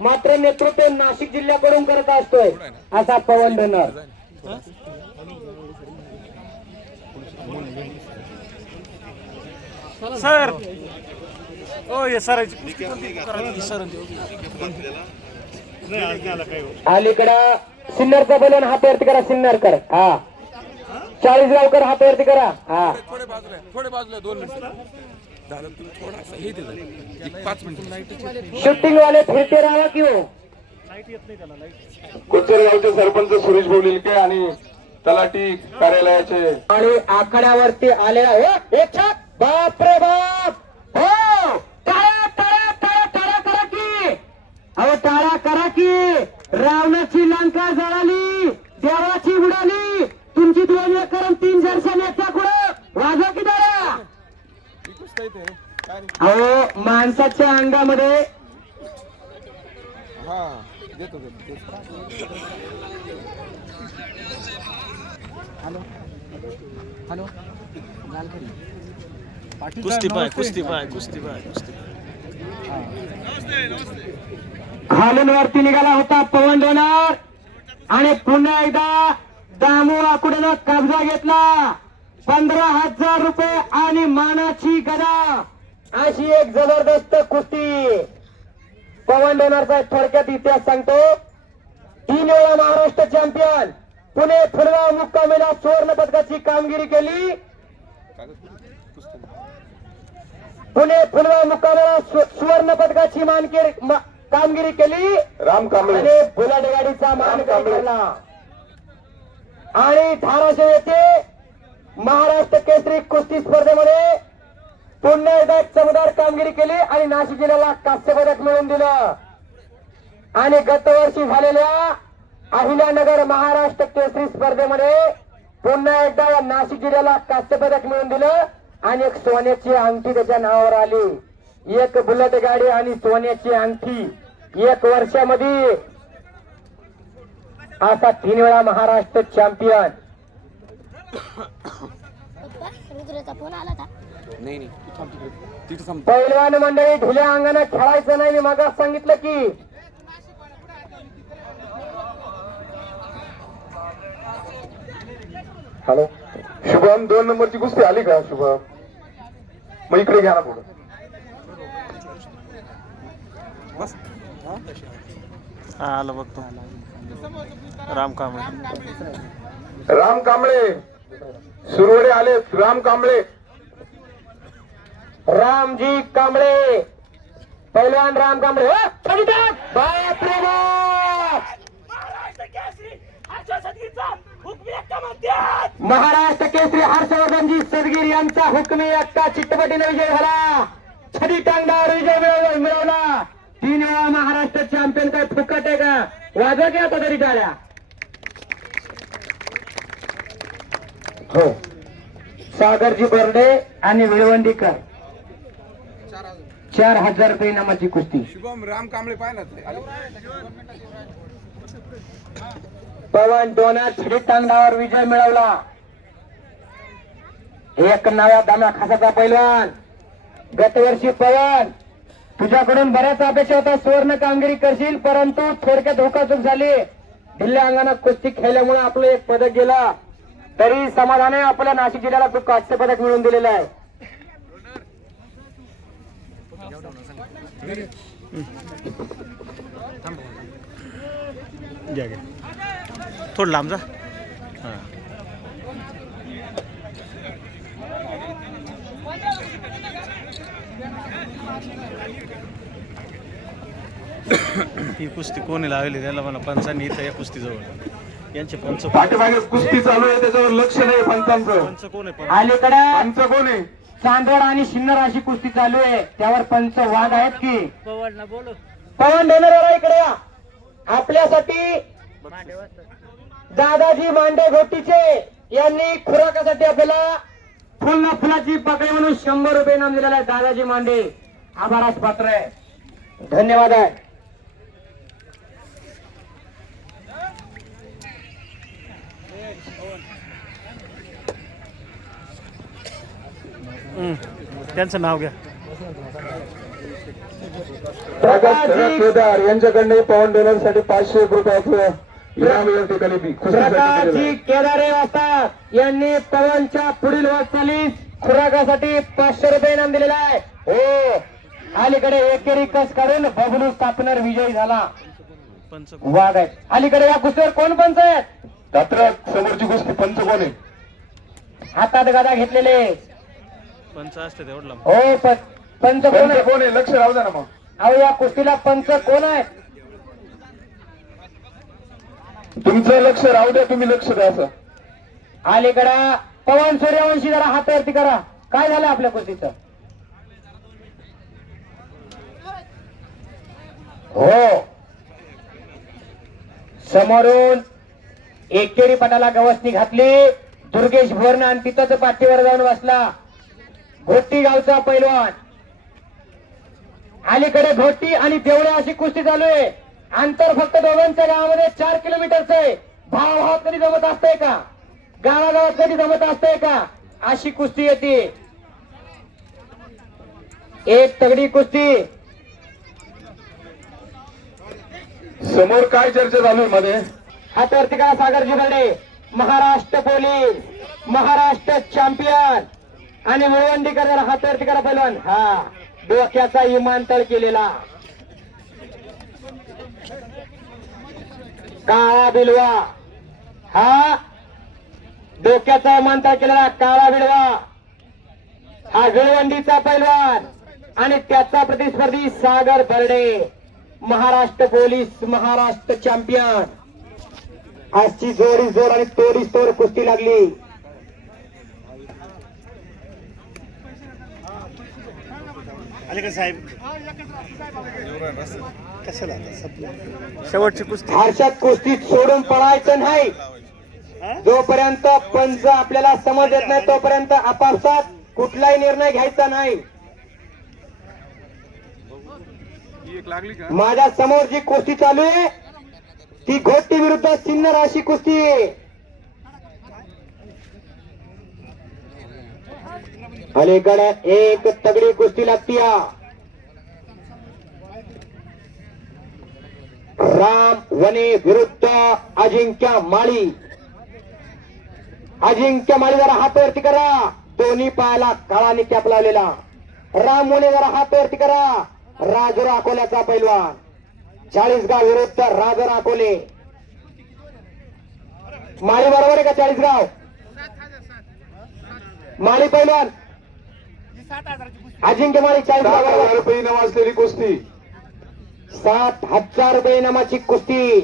मात्र नेतृत्व नाशिक जिल्ह्याकडून करत असतोय असा पवन डोनर. सर ओ हे सरायची सर नाही आज नाही आला काही हो. अलीकडं सिन्नरचा बोलून हात वरती करा. सिन्नरकर हा 40 गावकर हात वरती करा. हा थोडे बाजूला 2 मिनिट झालं तुम्ही थोडासा हे दे 5 मिनिट शूटिंग वाले फिरते राहा की हो. कोचर गावचे सरपंच सुरेश बोलिलके आणि तलाठी कार्यालयाचे आणि आखाड्यावरती आलेला हो एक छाक. बाप रे बाप. हो टाळ्या टाळ्या टाळ्या टाळ्या करा की. अहो टाळ्या करा की. रावणाची लंका जळाली, देवाची उडाली, तुमची 2 एकर 3 जर्शन एकटा कुठं वाजवा की टाळ्या. अहो माणसाच्या अंगामध्ये कुस्ती पाय कुस्ती पाय कुस्ती पाय कुस्ती खालून वरती निघाला होता पवन डोनार आणि पुन्हा एकदा दामू आकुडेनं कब्जा घेतला. 15,000 रुपये आणि मानाची गदा अशी एक जबरदस्त कुस्ती. पवन डोनारचा थोडक्यात इतिहास सांगतो. 3 वेळा महाराष्ट्र चॅम्पियन, पुणे फुलगाव मुक्कामेला सुवर्ण पदकाची कामगिरी केली. पुणे फुलगाव मुक्कामेला सुवर्ण पदकाची कामगिरी केली. राम कांबळे आणि बुलेट गाडीचा मान काढला. आणि धाराशिव येथे महाराष्ट्र केसरी कुस्ती स्पर्धेमध्ये पुन्हा एकदा एक चमकदार कामगिरी केली आणि नाशिक जिल्ह्याला कांस्य पदक मिळवून दिलं. आणि गतवर्षी झालेल्या अहिल्यानगर महाराष्ट्र केसरी स्पर्धेमध्ये पुन्हा एकदा या नाशिक जिल्ह्याला कांस्य पदक मिळवून दिलं आणि एक सोन्याची अंगठी त्याच्या नावावर आली. एक बुलेट गाडी आणि सोन्याची अंगठी 1 वर्षामध्ये असा 3 वेळा महाराष्ट्र चॅम्पियन. रुद्राचा फोन आला का? पैलवान मंडळी ढिल्या अंगाने खेळायचं नाही. मी मागास सांगितलं की हॅलो शुभम 2 नंबरची कुस्ती आली का शुभम? मग इकडे घ्या ना पुढे. हा आलं बघतो राम राम कांबळे सुरवडे आले. राम कांबळे रामजी कांबळे, पैलवान राम कांबळे. हो, खाली टाक. बाप रे बाप. महाराष्ट्र केसरी हर्षवर्धनजी सदगीर यांचा हुकमी एकटा चिट्टपटीने विजय झाला. छडी टांगडावर विजय मिळवला. 3 वेळा महाराष्ट्र चॅम्पियन. काय फुकट आहे का? वाजवा की आता तरी टाळ्या. हो सागरजी बर्डे आणि विळवंडीकर 4,000 रुपये इनामाची कुस्ती. शुभम राम कांबळे पाहिला पवन डोनार छडी टांगडावर विजय मिळवला. एक नव्या दाना खासाचा पैलवान. गतवर्षी पवन तुझ्याकडून बऱ्याच अपेक्षा होता, सुवर्ण कामगिरी करशील, परंतु थोडक्यात धोकाचूक झाली. ढिल्ल्या अंगाने कुस्ती खेळल्यामुळे आपलं एक पदक गेला. तरी समाधाने आपल्या नाशिक जिल्ह्याला तू कांस्य पदक मिळवून दिलेलं आहे. थोडं लांब जा. ही कुस्ती कोणी लावली त्याला मला पंचांनी इथं या कुस्ती जवळ यांचे पंच पाठीमागे कुस्ती चालू आहे त्याच्यावर लक्ष नाही पंचांचं. पंच कोण आहे? अलीकडे पंच कोण आहे? चांदोड आणि शिन्नर अशी कुस्ती चालू आहे. त्यावर पंच वाद आहेत की? पवन डोनार इकडे या. आपल्यासाठी दादाजी मांडे घोटीचे यांनी खुराकासाठी आपल्याला फुलाची पकडी म्हणून 100 रुपये इनाम दिलेला आहे. दादाजी मांडे आभारास पात्र आहे. धन्यवाद आहे. त्यांचं नाव घ्या. केदार यांच्याकडे पवन डोनर साठी 500 रुपयाचं इनाम या ठिकाणी प्रकाशजी केदारे वाजतात यांनी पवनच्या पुढील वाटचालीस खुराकासाठी 500 रुपये इनाम दिलेला आहे. हो अलीकडे एकेरी कस काढून बबलू स्थापनर विजयी झाला. पंच वाघ आहेत. अलीकडे या कुस्तीवर कोण पंच आहेत? दात्रा समोरची गोष्टी पंच कोण आहे? हातात गदा घेतलेले. पंच असते तेवढला हो पंच कोण पंच आहे? कोण आहे? लक्ष राहू द्या ना मग. अहो या कुस्तीला पंच कोण आहेत? तुमचं लक्ष राहू द्या, तुम्ही लक्ष द्या. असं अलीकडे पवन सूर्यवंशी जरा हातावरती करा. काय झालं आपल्या कुस्तीचं? हो समोरून एकेरी पटाला गवसणी घातली. दुर्गेश भोरन आणि तिथंच पाठीवर जाऊन बसला घोटी गावचा पैलवान. अलीकडे घोटी आणि देवळे अशी कुस्ती चालू आहे. अंतर फक्त दोघांच्या गावामध्ये 4 किलोमीटरचं आहे. भावाभावात कधी जमत असतंय का? गावागावात कधी जमत असतंय का? अशी कुस्ती येते. एक तगडी कुस्ती. समोर काय चर्चा चालू आहे मध्ये? हातावरती करा सागर जिबर्डे, महाराष्ट्र पोलीस, महाराष्ट्र चॅम्पियन आणि मुळवंडीकर जरा हातावरती करा पैलवान. हा डोक्याचा विमानतळ केलेला काळा बिलवा. हा डोक्याचा विमानतळ केलेला काळा बिलवा. हा विळवंडीचा पैलवान आणि त्याचा प्रतिस्पर्धी सागर बर्डे, महाराष्ट्र पोलीस, महाराष्ट्र चॅम्पियन. आजची जोडी जोड आणि तोडीस तोड कुस्ती लागली. अलीकडे साहेब कशाला शेवटची कुस्ती. हर्षात कुस्तीत सोडून पळायचं नाही. जोपर्यंत पंच आपल्याला समज येत नाही तोपर्यंत आपापसात कुठलाही निर्णय घ्यायचा नाही. माझ्या समोर जी कुस्ती चालू आहे ती घोटी विरुद्ध सिन्नर अशी कुस्ती आहे. अलीकडे एक तगडी कुस्ती लागती. राम वने विरुद्ध अजिंक्य माळी. अजिंक्य माळी जरा हातावरती करा. दोन्ही पायाला काळाने कॅप लावलेला. राम वने जरा हातावरती करा. राजूर अकोल्याचा पैलवान. 40गाव विरुद्ध राजूर अकोले. माळी बरोबर आहे का? 40गाव माळी पैलवान. अजिंक्य माळी 40गाव 7,000 रुपये इनाम असलेली कुस्ती. 7,000 रुपये इनामाची कुस्ती.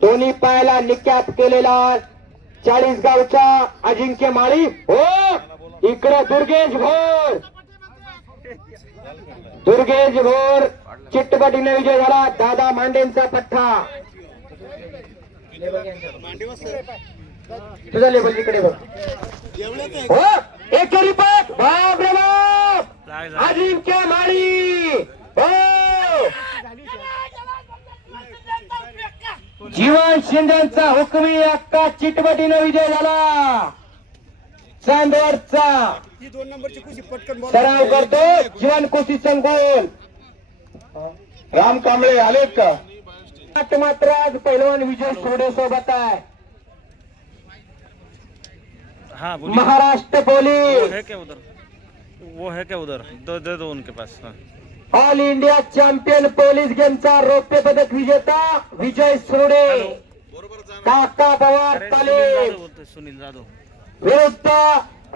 दोन्ही पायाला निकॅप केलेला 40गावचा अजिंक्य माळी. हो इकडे दुर्गेश भोर. दुर्गेश भोर चिट्टपटीने विजय झाला. दादा मांडेंचा पठ्ठा. तुझा लेबल इकडे बघ. हो एकेरी पट. बाप रे बाप. अजिंक्य माळी. हो जीवन शिंदेचा हुकमी अक्का चिटपटीने विजय झाला. चांदवडचा ही 2 नंबरची कुस्ती पटकन बोला. सराव करतो जीवन कुस्ती संकुल. राम कांबळे आलेत का? मात्र आज पैलवान विजय सोडे सोबत आहे. हाँ बोलिए. महाराष्ट्र वो पोलीस है क्या उधर? वो है क्या उधर? दे दो उनके पास. हाँ. ऑल इंडिया चॅम्पियन पोलीस गेमचा रौप्य पदक विजेता विजय सोडे. काका पवार अरे सुनील तालीम जाधव बोलते, सुनील जाधव. विरुद्ध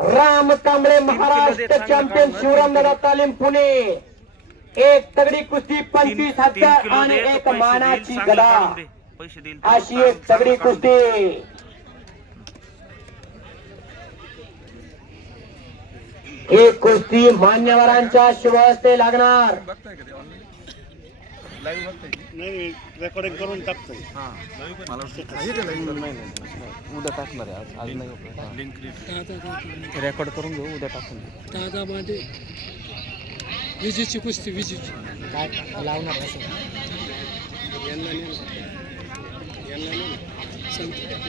राम कांबळे महाराष्ट्र चॅम्पियन शिवरामनगर तालीम पुणे. एक तगडी कुस्ती 25,000 आणि एक मानाची गदा पैसे देईल. अशी एक तगडी कुस्ती. ही कुस्ती मान्यवरांच्या शिवहस्ते लागणार. नाही रेकॉर्डिंग करून टाकतोय. उद्या टाकणार आहे. आज नाही. लिंक रेकॉर्ड करून घेऊ. उद्या टाकून घेऊ. दादा मांडे विजेची कुस्ती. विजेची काय लावणार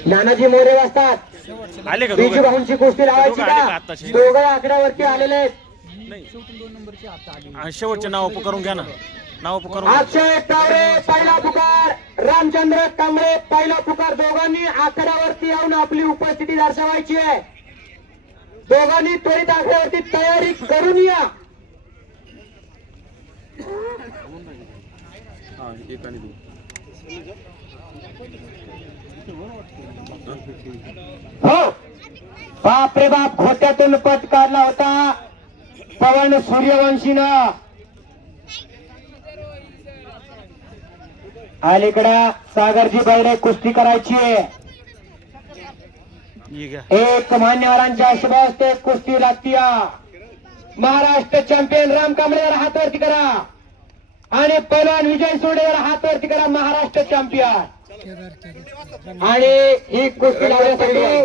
नानाजी मोरे वाजतात. आले का बिजू दोघं? भाऊंची कुस्ती लावायची दोघं आले का का? आत्ताचे? दोघं आकड्यावरती आलेले आहेत. आणि शेवटचे नाव पुकारून घ्या ना. नाव पुकारून घ्या. अक्षय तावरे पहिला पुकार. रामचंद्र कांबळे पहिला पुकार. दोघांनी आकड्यावरती येऊन आपली उपस्थिती दर्शवायची आहे. दोघांनी त्वरित आकड्यावरती तयारी करून या. हो, बाप रे बाप, घोट्यातून पट काढला होता पवन सूर्यवंशीनं. अलीकडं सागरजी बैरे कुस्ती करायची आहे. एक मान्यवरांच्या शुभहस्ते कुस्ती लागती. महाराष्ट्र चॅम्पियन राम कांबळेवर हात वरती करा आणि पैलवान विजय सोडेवर हात वरती करा. महाराष्ट्र चॅम्पियन. आणि ही कुस्ती लावण्यासाठी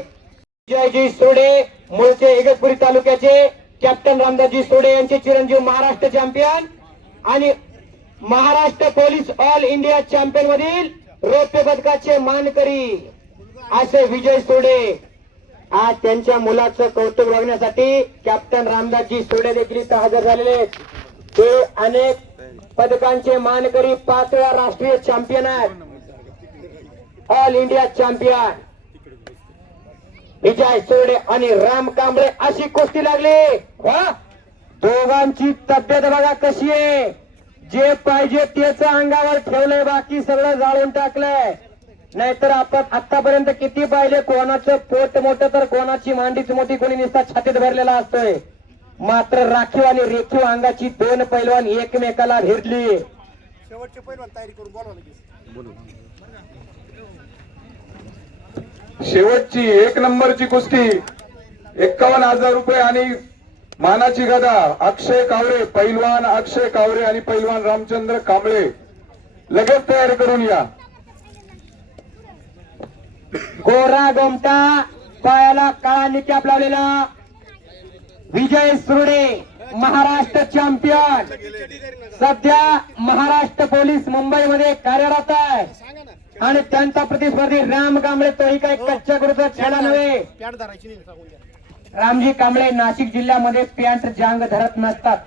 विजयजी सोडे मूळचे इगतपुरी तालुक्याचे कॅप्टन रामदासजी सोडे यांचे चिरंजीव महाराष्ट्र चॅम्पियन आणि Maharashtra police all India champion मधील रौप्य पदकाचे मानकरी असे विजय सोडे. आज त्यांच्या मुलाचं कौतुक बघण्यासाठी कॅप्टन रामदासजी सोडे देखील इथं हजर झालेले आहेत. ते अनेक पदकांचे मानकरी, 5 वेळा राष्ट्रीय चॅम्पियन आहेत, ऑल इंडिया चॅम्पियन. विजय सोडे आणि राम कांबळे अशी कुस्ती लागली. दोघांची तब्येत बघा कशी आहे. जे पाहिजे तेच अंगावर ठेवलंय, बाकी सगळं जाळून टाकलंय. नाहीतर आपण आतापर्यंत किती पाहिले, कोणाचं पोट मोठं तर कोणाची मांडीच मोठी, कोणी नुसता छातीत भरलेला असतोय. मात्र राखीव आणि रेखीव अंगाची 2 पैलवान एकमेकाला भिडली. शेवटचे पैलवान तयारी करून बोलवा लगेच. शेवटची 1 नंबरची कुस्ती 51,000 रुपये आणि मानाची गदा अक्षय कावरे, पैलवान अक्षय कावरे आणि पैलवान रामचंद्र कांबळे. लगेच तयारी करून या. गोरा गोमटा, पायाला काळा निकॅप लावलेला विजय सुरडे, महाराष्ट्र चॅम्पियन. सध्या महाराष्ट्र पोलीस मुंबईमध्ये कार्यरत आहे आणि त्यांचा प्रतिस्पर्धी राम कांबळे, तोही काही कच्च्या गुरुचा छेडा नव्हे. पॅड धरायची नाही, सांगून द्या. रामजी कांबळे नाशिक जिल्ह्यामध्ये पॅन्ट जांग धरत नसतात.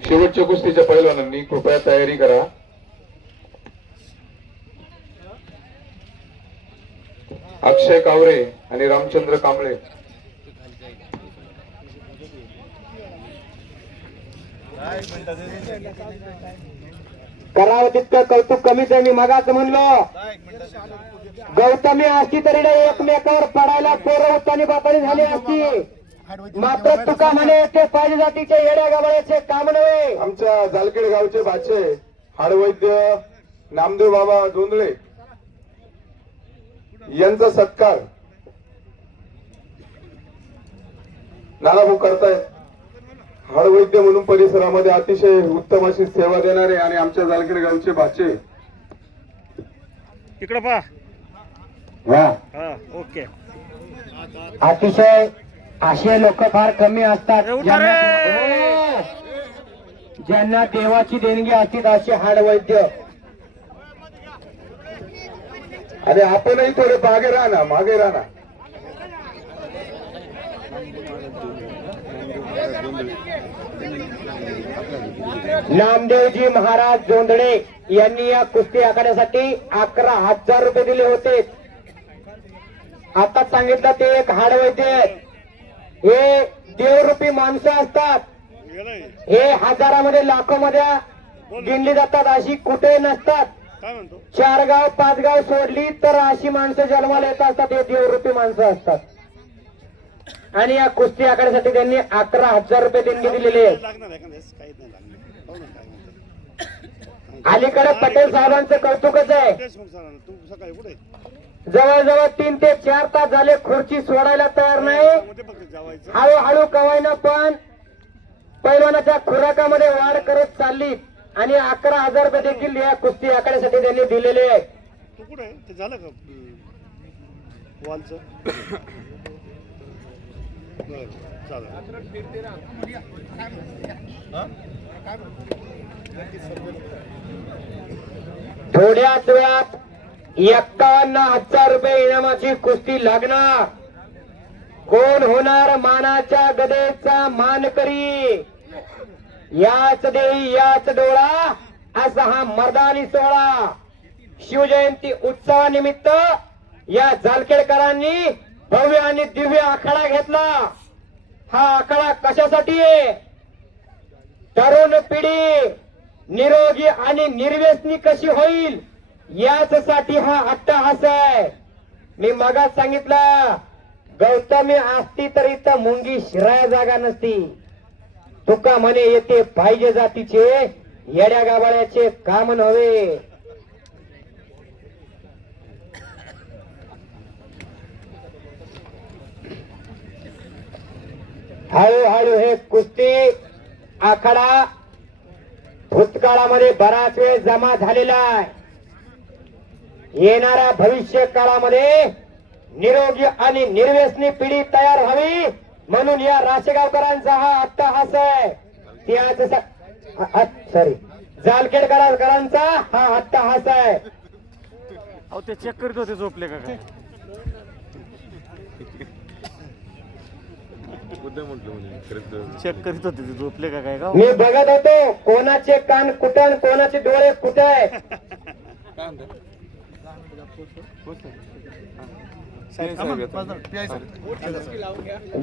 शेवटच्या कुस्तीच्या पैलवानांनी कृपया तयारी करा. अक्षय कावरे आणि रामचंद्र कांबळे. करावं तितकं कौतुक कमीच आहे. मी मगाच म्हणलो, गौतमी असती तरी एकमेकावर पडायला पोरं उत्तानी बापानी झाली असती. मात्र तुका म्हणे ते पाहिजे जातीचे येड्या गावळ्याचे काम नव्हे. आमच्या जालखेड गावचे बाचे हाडवैद्य नामदेव बाबा जोंधळे यांचा सत्कार नानाभाऊ करतायत. हाडवैद्य म्हणून परिसरामध्ये अतिशय उत्तम अशी सेवा देणारे आणि आमच्या जालखेड गावचे बाचे. इकडं पहा. हा, ओके. अतिशय असे लोक फार कमी असतात ज्यांना देवाची देणगी असते, असे हाडवैद्य. अरे आपणही थोडे मागे राहा ना, मागे राहा ना. नामदेवजी महाराज जोंधळे यांनी या कुस्ती आखाड्यासाठी 11,000 रुपये दिले होते. आता सांगितलं ते एक हाडवैद्य आहेत. हे देवरूपी माणसं असतात. हे हजारामध्ये लाखोमध्ये गिनली जातात, अशी कुठे नसतात. 4 गाव 5 गाव सोडली तर अशी माणसं जन्माला येत असतात. हे देवरूपी माणसं असतात. आणि या कुस्ती आखाड्यासाठी त्यांनी 11,000 रुपये देणगी दिलेली आहे. अलीकडे पटेल साहेबांचं कौतुकच आहे. जवळजवळ 3 ते 4 तास झाले खुर्ची सोडायला तयार नाही. हळूहळू कवायना पण पैलवानाच्या खुराकामध्ये वाढ करत चालली आणि 11,000 रुपये देखील या कुस्ती आखाड्यासाठी त्यांनी दिलेले आहे. झालं का वॉलचं? थोड्याच वेळात 51,000 रुपये इनामाची कुस्ती लागणार. कोण होणार मानाच्या गदेचा मानकरी? याच देही याच डोळा असा हा मर्दानी सोहळा शिवजयंती उत्सवानिमित्त या जालखेडकरांनी भव्य आणि दिव्य आखाडा घेतला. हा आखाडा कशासाठी आहे? तरुण पिढी निरोगी आणि निर्व्यसनी कशी होईल यासाठी हा अट्टहास आहे. मी मगाच सांगितलं, गौतमी असती तर इथं मुंगी शिराया जागा नसती. तुका म्हणे येते पाहिजे जातीचे, येड्या गाबाळ्याचे काम नव्हे. हळूहळू हे कुस्ती आखाडा भूतकाळामध्ये बराच वेळ जमा झालेला आहे. येणाऱ्या भविष्य काळामध्ये निरोगी आणि निर्व्यसनी पिढी तयार व्हावी म्हणून या राशेगावकरांचा हा अट्टहास आहे. सॉरी, जालखेडकरांचा हा अट्टहास आहे. अहो ते चेक करीत होते झोपले का काय? चेक करीत होते ते झोपले का काय? मी बघत होतो कोणाचे कान कुठं कोणाचे डोळे कुठे आहे.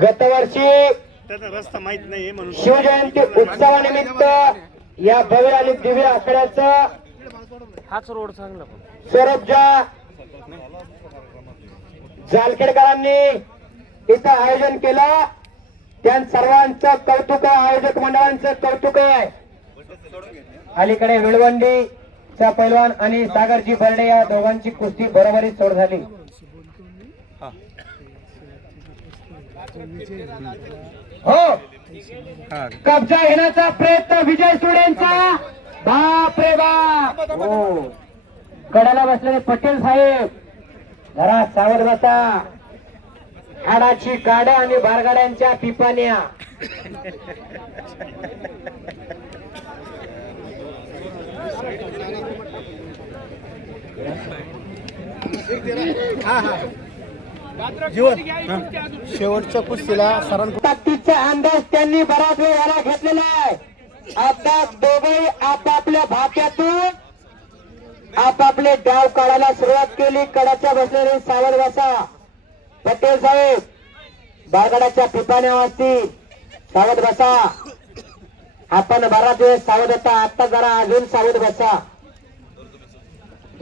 गतवर्षी त्याचा रस्ता माहित नाही म्हणून शिवजयंती उत्सवानिमित्त या भव्य आणि दिव्य आखाड्याचं हाच रोड चांगला पण. स्वरूपच्या जालखेडकरांनी इथं आयोजन केलं. त्या सर्वांचं कौतुक आहे, आयोजक मंडळांचं कौतुक आहे. अलीकडे विळवंडीचा पैलवान आणि सागरजी बर्डे या दोघांची कुस्ती बरोबरी सोड झाली. हो, कब्जा घेण्याचा प्रयत्न विजय सुडेंचा. बाप रे बाप. हो, कडाला बसलेले पटेल साहेब जरा सावध बसा. हाडाची गाड्या आणि बारगाड्यांच्या पिपाण्या. शेवटच्या कुस्तीला ताकदीचा अंदाज त्यांनी बराच वेळ याला घेतलेला आहे. आता दोघे आपापल्या भाप्यातून आपापले डाव काढायला सुरुवात केली. कडाच्या बसलेले सावध बसा. पटेल साहेब बारगाड्याच्या पिपाण्या वाजतील, सावध बसा. आपण बराच वेळ सावध होता, आता जरा अजून सावध बसा.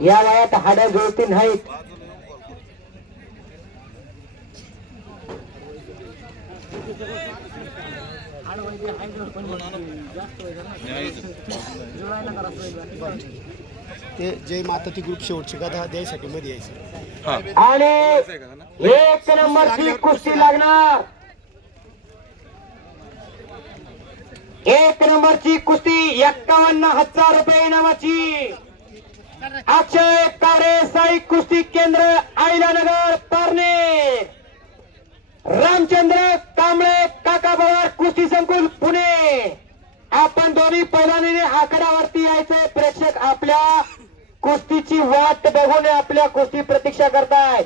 या वयात हाडं जुळती नाहीत. ते जय माता ती ग्रुप शेवटची गाथा द्यायसाठी मध्ये यायचं. आणि एक नंबरची कुस्ती लागणार. एक नंबरची कुस्ती 51,000 रुपये इनामाची. अक्षय कारे साई कुस्ती केंद्र आयलानगर पारणे. रामचंद्र कांबळे काका पवार कुस्ती संकुल पुणे. आपण दोन्ही पैलवानांनी आकड्यावरती यायचंय. प्रेक्षक आपल्या कुस्तीची वाट बघून आपल्या कुस्ती प्रतीक्षा करतायत.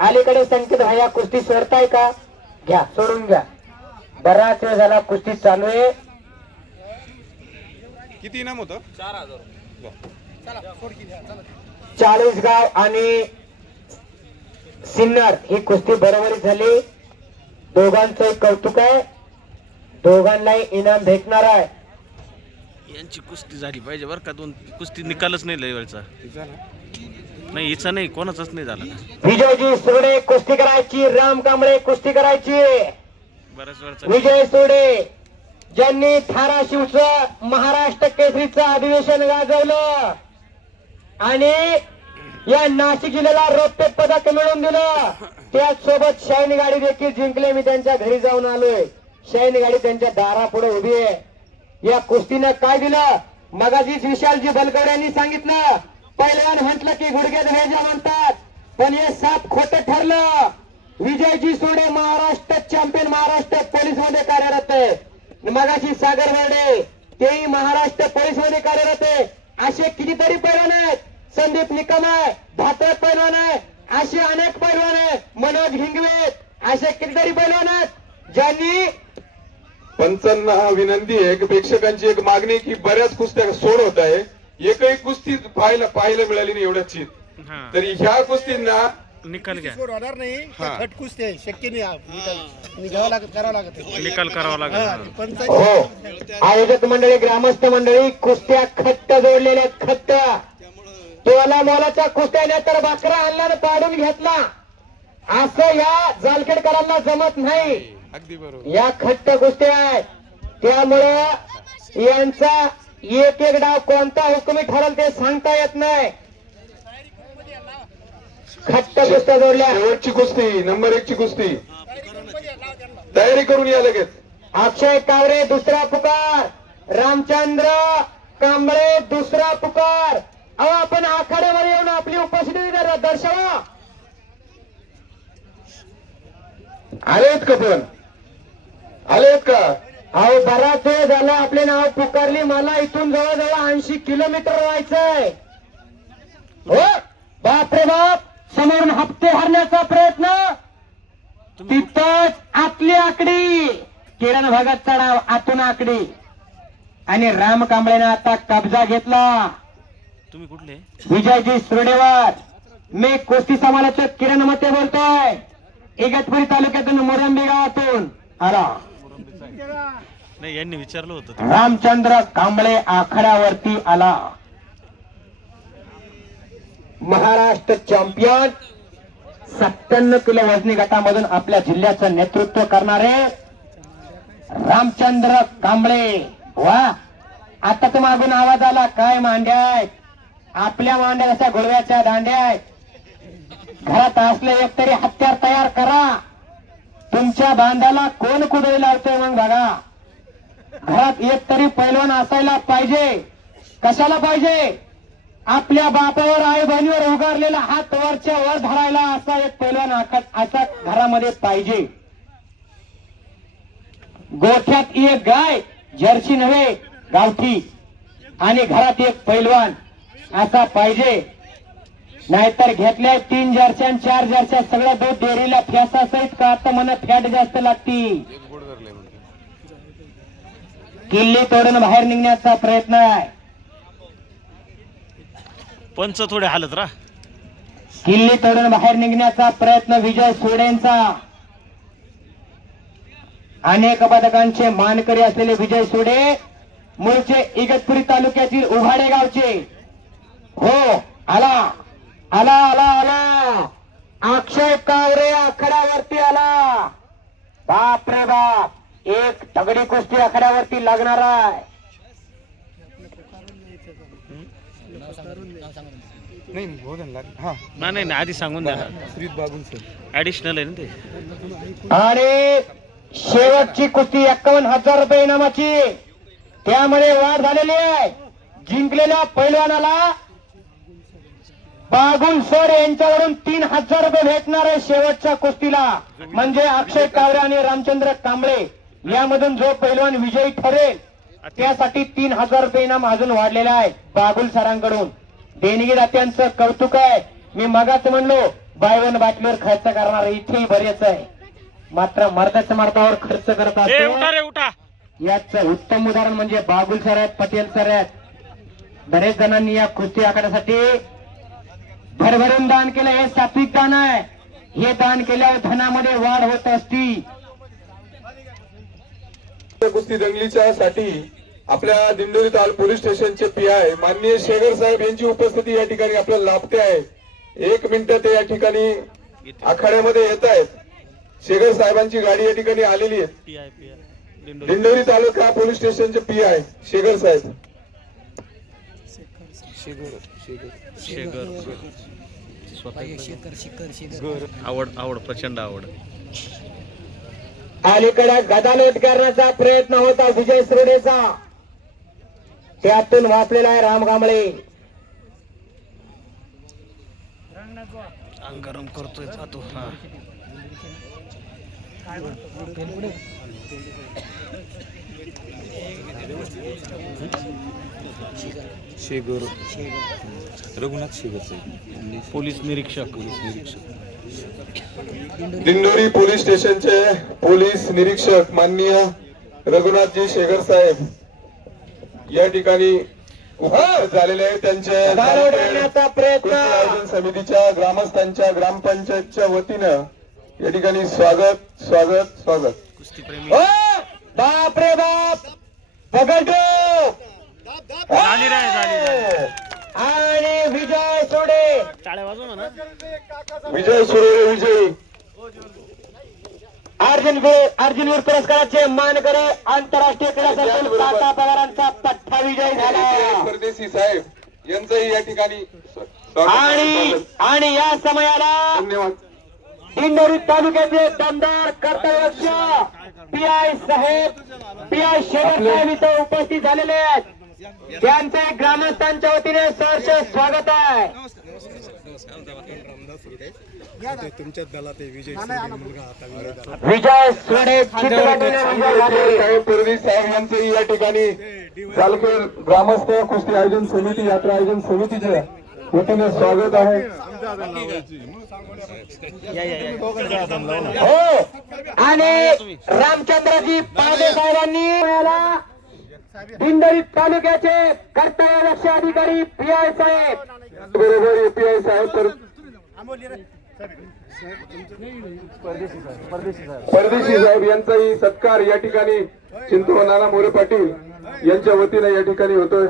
अलीकडे संकेत भैया कुस्ती सोडताय का? घ्या, सोडून घ्या. बराच वेळ झाला कुस्ती चालू आहे. किती इनाम होतं? 40गाव आणि सिन्नर ही कुस्ती बरोबरी झाली. दोघांचं कौतुक आहे. दोघांनाही इनाम भेटणार आहे. यांची कुस्ती झाली पाहिजे बरं का. दोन कुस्ती निकालच नाही लेवलचा. नाही हिचा नाही, कोणाचाच नाही झाला. विजयजी सोडे कुस्ती करायची, राम कांबळे कुस्ती करायची. बऱ्याच वेळचा विजय सोडे ज्यांनी धाराशिवचं महाराष्ट्र केसरीचं अधिवेशन गाजवलं आणि या नाशिक जिल्ह्याला रौप्य पदक मिळवून दिलं. त्याचसोबत शाईन गाडी देखील जिंकले. मी त्यांच्या घरी जाऊन आलोय. शाईन गाडी त्यांच्या दारापुढे उभी आहे. या कुस्तीनं काय दिलं मगाशीच विशालजी बलकवडे यांनी सांगितलं. पहिलवान म्हटलं की गुडघ्यात भेजा म्हणतात, पण हे साप खोटं ठरलं. विजयजी सोडे महाराष्ट्र चॅम्पियन, महाराष्ट्र पोलीस मध्ये कार्यरत आहे. मगाशी सागर बर्डे तेही महाराष्ट्र पोलीस मध्ये कार्यरत आहे. असे कितीतरी पैलवान आहेत. संदीप निकम आहे, भातक पैलवान आहे, असे अनेक पैलवान आहेत. मनोज हिंगवे, असे कितीतरी पैलवान आहेत ज्यांनी. पंचांना विनंती आहे की प्रेक्षकांची एक मागणी की बऱ्याच कुस्त्या सोड होत आहे. एकही कुस्ती पाहायला मिळाली नाही एवढ्याची. तरी ह्या कुस्तींना निकाल घ्या. स्कोर होणार नाही. हा. खट कुस्ती आहे, शक्य नाही हा निकाल घ्यावा लागत, करावं लागत आहे. निकाल करावा हा, लागेल. पंचायत हो आयोजक मंडळी, ग्रामस्थ मंडळी, कुस्त्या खट्ट जोडलेल्या आहेत, खट्ट. तोला मोलाच्या कुस्त्याने तर बकरा आणला आणि पाडून घेतला, असं या जालखेडकरांना जमत नाही. या खट्ट कुस्त्या आहेत, त्यामुळं यांचा एक एक डाव कोणता हुकुमी ठरल ते सांगता येत नाही. खट्ट कुस्त्या जोडल्या. शेवटची कुस्ती, नंबर 1 ची कुस्ती. तयारी करून या लगेच. अक्षय कावरे दुसरा पुकार, रामचंद्र कांबळे दुसरा पुकार. अहो आपण आखाड्यावर येऊन आपली उपस्थिती दर्शवा. आलेत का पण? आलेत का? अहो बराच वेळ झाला आपले नाव पुकारली, मला इथून जवळजवळ 80 किलोमीटर व्हायचंय. हो बापरे बाप, समोरून हप्ते हरण्याचा प्रयत्न, तिथंच आतली आकडी, किरण भगत चढाव आतून आकडी, आणि राम कांबळेनं आता कब्जा घेतला. तुम्ही कुठले? विजयजी सुर्डेवर. मी कुस्ती समालोचक किरण मते बोलतोय, इगतपुरी तालुक्यातून मोरंबी गावातून आला. नाही, यांनी विचारलं होतं ते. रामचंद्र कांबळे आखाड्यावरती आला. महाराष्ट्र चॅम्पियन 97 किलो वजनी गटामधून आपल्या जिल्ह्याचं नेतृत्व करणारे रामचंद्र कांबळे. वा, आता तर मागून आवाज आला, काय मांड्या आहेत आपल्या, मांड्या अशा गुळव्याच्या दांड्या आहेत. घरात असले एक तरी हत्यार तयार करा. तुमच्या बांधाला कोण कुदळी लावतोय मग बघा. घरात एक तरी पैलवान असायला पाहिजे. कशाला पाहिजे? आपल्या बापावर आई बहिणीवर उगारलेला हात वरच्या वर धरायला असा एक पैलवान असा घरामध्ये पाहिजे. गोठ्यात एक गाय, जर्सी नव्हे गावठी, आणि घरात एक पैलवान असा पाहिजे. नाहीतर घेतल्या 3 जर्सी आणि 4 जर्सी सगळं दूध डेअरीला फॅसा सहित का, आता मला फॅट जास्त लागती. किल्ली तोडून बाहेर निघण्याचा प्रयत्न आहे. पंच थोडे हालत राहा. किल्ली तोडून बाहेर निघण्याचा प्रयत्न विजय सोडेंचा. अनेक पदकांचे मानकरी असलेले विजय सोडे मूळचे इगतपुरी तालुक्यातील उघाडे गावचे. हो आला आला आला आला, अक्षय कावरे आखाड्यावरती आला. बाप रे बाप, एक दगडी कुस्ती आखाड्यावरती लागणार आहे. नाही, आधी सांगून द्या ना. ऍडिशनल आहे ना ते. आणि शेवटची कुस्ती 51,000 रुपये इनामाची, त्यामध्ये वाढ झालेली आहे. जिंकलेल्या पैलवानाला बागुल सर यांच्यावरून 3,000 रुपये भेटणार आहे शेवटच्या कुस्तीला. म्हणजे अक्षय कावरे आणि रामचंद्र कांबळे यामधून जो पैलवान विजयी ठरेल त्यासाठी 3,000 रुपये इनाम अजून वाढलेलं आहे बागुल सरांकडून. देणगीदात्यांचं कौतुक आहे. मी मगाच म्हणलो बाय वन बाटलीवर खर्च करणार, इथेही बरेच आहे, मात्र मर्दाच्या मर्दावर खर्च करत असतो. याचं उत्तम उदाहरण म्हणजे बागुल सर आहेत, पटेल सर आहेत. बरेच जणांनी या कुस्ती आखाड्यासाठी भरभरून दान केलं. हे सात्विक दान आहे. हे दान केल्यावर धनामध्ये वाढ होत असती. कुस्ती दंगलीच्या साठी आपल्या दिंडोरी पोलीस स्टेशनचे पीआय माननीय शेगर साहेब यांची उपस्थिती या ठिकाणी आपल्याला लाभते आहे. 1 मिनिट ते या ठिकाणी आखाड्यामध्ये येत आहेत. शेगर साहेबांची गाडी या ठिकाणी आलेली आहे. दिंडोरी तालुका पोलीस स्टेशनचे पीआय शेगर साहेब. आवड प्रचंड आवड. अलीकडे गदालोट करण्याचा प्रयत्न होता विजय सुर्डेचा, त्यातून वाचलेला आहे राम कांबळे. अंग गरम करतोय जातो. हा, शेगर रघुनाथ शेगर पोलीस निरीक्षक. दिंडोरी पोलीस स्टेशनचे पोलीस निरीक्षक माननीय रघुनाथजी शेगर साहेब या ठिकाणी उपस्थित झालेले आहेत. त्यांचे उडवण्याचा प्रयत्न. कुस्ती आयोजन समितीच्या ग्रामस्थांच्या ग्रामपंचायतच्या वतीनं या ठिकाणी स्वागत स्वागत स्वागत. कुस्ती प्रेमी बाप रे बाप पगडो झाली रे, झाली. आणि विजय सोडे. टाळ्या वाजव म्हणा. विजय सुरे विजयी. अर्जुनवीर पुरस्काराचे मानकरी आंतरराष्ट्रीय क्रीडा संकुल काका पवारांचा पठ्ठा विजय झाला. परदेशी साहेब यांचंही या ठिकाणी स्वागत. आणि या समयाला धन्यवाद. दिंडोरी तालुक्याचे दमदार कर्तव्यदक्ष पीआय साहेब पीआय शेखर साहेब इथं उपस्थित झालेले आहेत. त्यांचे ग्रामस्थांच्या वतीने सहर्ष स्वागत आहे. तुमच्या दलात विजय विजय सोडे चित्रपटाने विजय झाले. साहेब परदेशी साहेब यांचंही या ठिकाणी जालखेड ग्रामस्थ कुस्ती आयोजन समिती यात्रा आयोजन समितीच्या वतीने स्वागत आहे. हो आणि रामचंद्रजी पांडे साहेबांनी मला दिंडोरी तालुक्याचे कर्तव्यदक्ष अधिकारी पीआय साहेब बरोबर पीआय साहेब परदेशी साहेब यांचाही सत्कार या ठिकाणी चिंतू नाना मोरे पाटील यांच्या वतीने या ठिकाणी होतोय.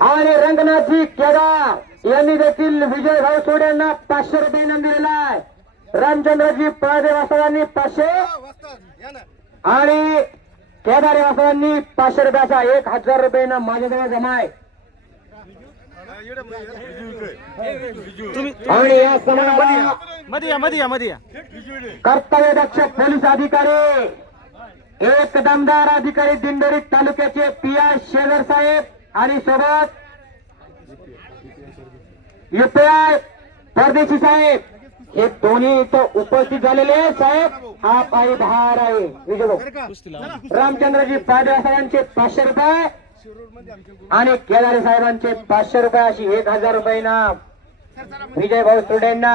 आणि रंगनाथजी केदार यांनी देखील विजय भाऊ सोडे यांना 500 रुपये इनाम दिलेला आहे. रामचंद्रजी पळदे वासवांनी 500 आणि केदार वासवांनी 500 रुपयाचा 1000 रुपये इनाम माझ्याजवळ जमा आहे. आणि या समारंभाला मध्ये कर्तव्यदक्ष पोलीस अधिकारी एक दमदार अधिकारी दिंडोरी तालुक्याचे पीआय शेखर साहेब आणि सोबत यूपीआय परदेशी साहेब हे दोन्ही इथं उपस्थित झालेले आहेत. साहेब हा पायी भार आहे. विजय भाऊ रामचंद्रजी पाडे साहेबांचे 500 रुपये आणि केदारे साहेबांचे 500 रुपये अशी 1000 रुपये इनाम विजय भाऊ स्टुडंटना.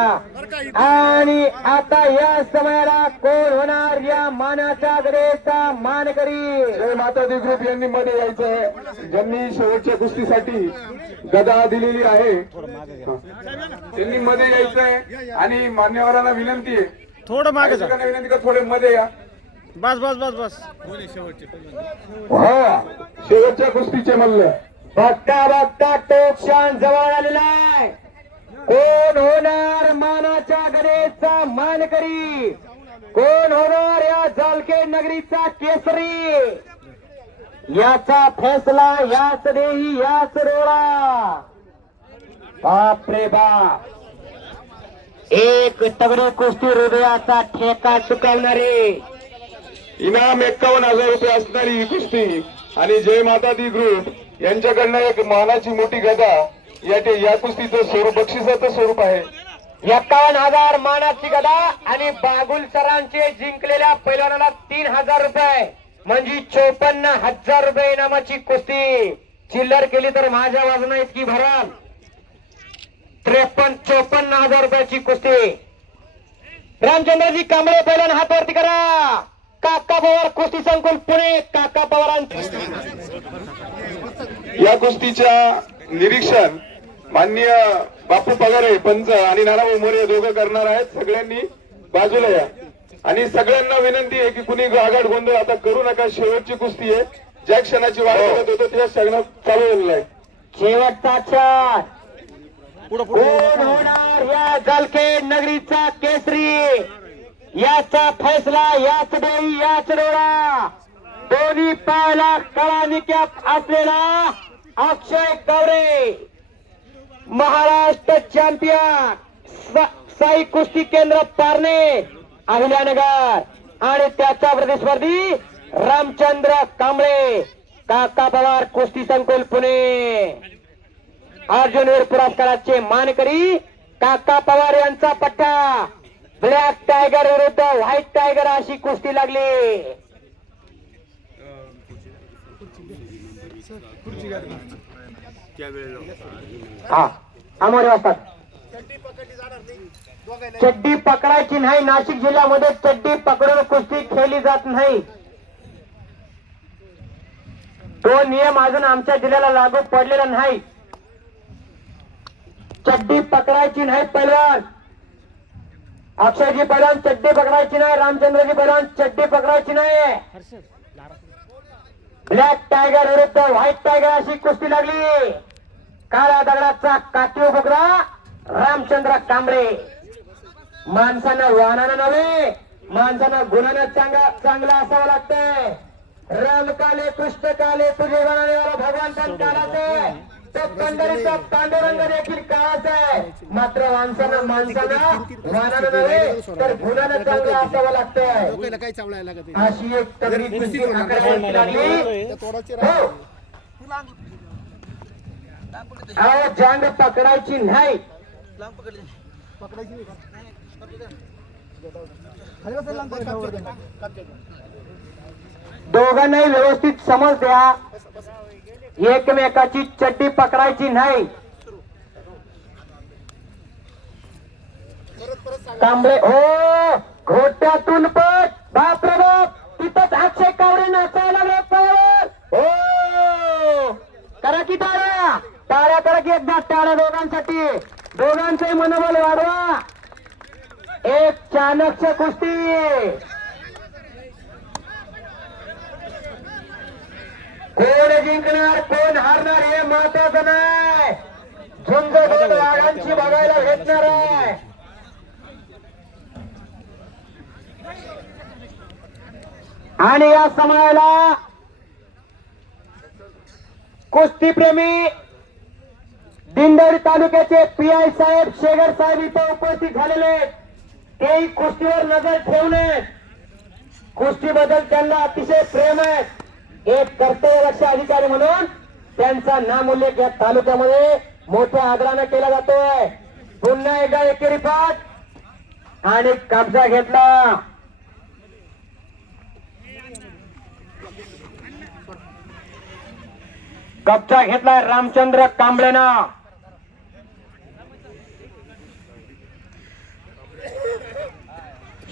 आणि आता या समयाला कोण होणार या मानाच्या गडेचा मानकरी. जय माता दी ग्रुप यांनी मध्ये यायचं आहे. ज्यांनी शेवटच्या कुस्तीसाठी गदा दिलेली आहे त्यांनी मध्ये यायचं आहे. आणि मान्यवरांना विनंती आहे थोडं मागे जा. विनंती का थोडे मध्ये या. बस बस बस बस. हा शेवटच्या कुस्तीचे मल्ल बघता बघता टोक क्षण जवळ आलेला आहे. कोण होणार मानाच्या गडेचा मानकरी. कोण होणार या जालखेड नगरीचा केसरी. याचा फैसला याच देही याच रोळा. बाप रे बाप एक तगडी कुस्ती हृदयाचा ठेका चुकवणारे. इनाम 51,000 रुपये असणारी ही कुस्ती आणि जय माता दी ग्रुप यांच्याकडनं एक मानाची मोठी गदा या कुस्तीचं स्वरूप बक्षिसाचं स्वरूप आहे. 51,000 मानाची गदा आणि बागुल सरांचे जिंकलेल्या पैलवानाला 3,000 रुपये म्हणजे 54,000 रुपये इनामाची कुस्ती. चिल्लर केली तर माझ्या वाजना इतकी भराल 54,000 रुपयाची कुस्ती. रामचंद्रजी कांबळे पैलवान हात वरती करा. काका पवार कुस्ती संकुल पुणे. काका पवारांची या कुस्तीच्या निरीक्षण माननीय बापू पगारे पंच आणि नानाभाऊ मोरे दोघं करणार आहेत. सगळ्यांनी बाजूला या आणि सगळ्यांना विनंती आहे की कुणी गागाड गोंधळ आता करू नका. शेवटची कुस्ती आहे. ज्या क्षणाची वाट बघत होतो त्या क्षणात चालू झालेला आहे. शेवटचा क्षण. कोण होणार या जालखेड नगरीचा केसरी. याचा फैसला याच देई याच डोळा. दोन्ही पायाला कळा निक्यात असलेला अक्षय गवरे महाराष्ट्र चॅम्पियन साई कुस्ती केंद्र पारणे अहिल्यानगर आणि त्याचा प्रतिस्पर्धी रामचंद्र कांबळे. काका पवार कुस्ती संकुल पुणे. अर्जुनवीर पुरस्काराचे मानकरी काका पवार यांचा पट्टा. ब्लॅक टायगर विरुद्ध व्हाईट टायगर अशी कुस्ती लागली. हा आम्हाला वाटतात चड्डी पकडायची नाही. नाशिक जिल्ह्यामध्ये चड्डी पकडून कुस्ती खेळली जात नाही. तो नियम अजून आमच्या जिल्ह्याला लागू पडलेला नाही. चड्डी पकडायची नाही पैलवान. अक्षयजी पैलवान चड्डी पकडायची नाही. रामचंद्रजी पैलवान चड्डी पकडायची नाही. ब्लॅक टायगर विरुद्ध व्हाईट टायगर अशी कुस्ती लागली. काळ्या दगडाचा काठी बोकडा रामचंद्र कांबळे. माणसानं वाहनानं नव्हे, माणसानं गुणानं चांगला असावं लागतंय. राम काले कृष्ण काले तुझे बनाने वाला भगवान पण काळाचे. तो पंढरीचा पांडुरंग देखील काळाचा आहे. मात्र माणसानं वाहनानं नव्हे तर गुणानं चांगलं असावं लागतंय. डोक्याला काही चावलायला लागत आहे. अशी एक तगडी कुस्ती आकड्यावरती लागली. त्या तोडाची हो. अहो, जांग पकडायची नाही. पकडायची नाही का? खाली बसायला लागतं. दोघांनाही व्यवस्थित समज द्या. एकमेकाची चड्डी पकडायची नाही. कांबळे हो घोट्यातून पण बाप रे बाप. तिथंच अक्षय कावरे नाचायला लागले पायावर. हो करा की टाळ्या. टाळ्या करा की एकदा टाळ्या दोघांसाठी. दोघांचंही मनोबल वाढवा. एक चाणक्य कुस्ती. कोण जिंकणार कोण हारणार हे महत्वाचं नाही. झुंज दोन वाघांची बघायला भेटणार आहे. आणि या समयाला कुस्तीप्रेमी दिंडोरी तालुक्याचे पीआय साहेब शेगर साहेब इथं उपस्थित झालेले. तेही कुस्तीवर नजर ठेवणे. कुस्तीबद्दल त्यांना अतिशय प्रेम आहे. एक कर्तव्यदक्ष अधिकारी म्हणून त्यांचा नामोल्लेख या तालुक्यामध्ये मोठ्या आदराने केला जातोय. पुन्हा एकदा एकेरी पाठ आणि कब्जा घेतला. कब्जा घेतला रामचंद्र कांबळेनं.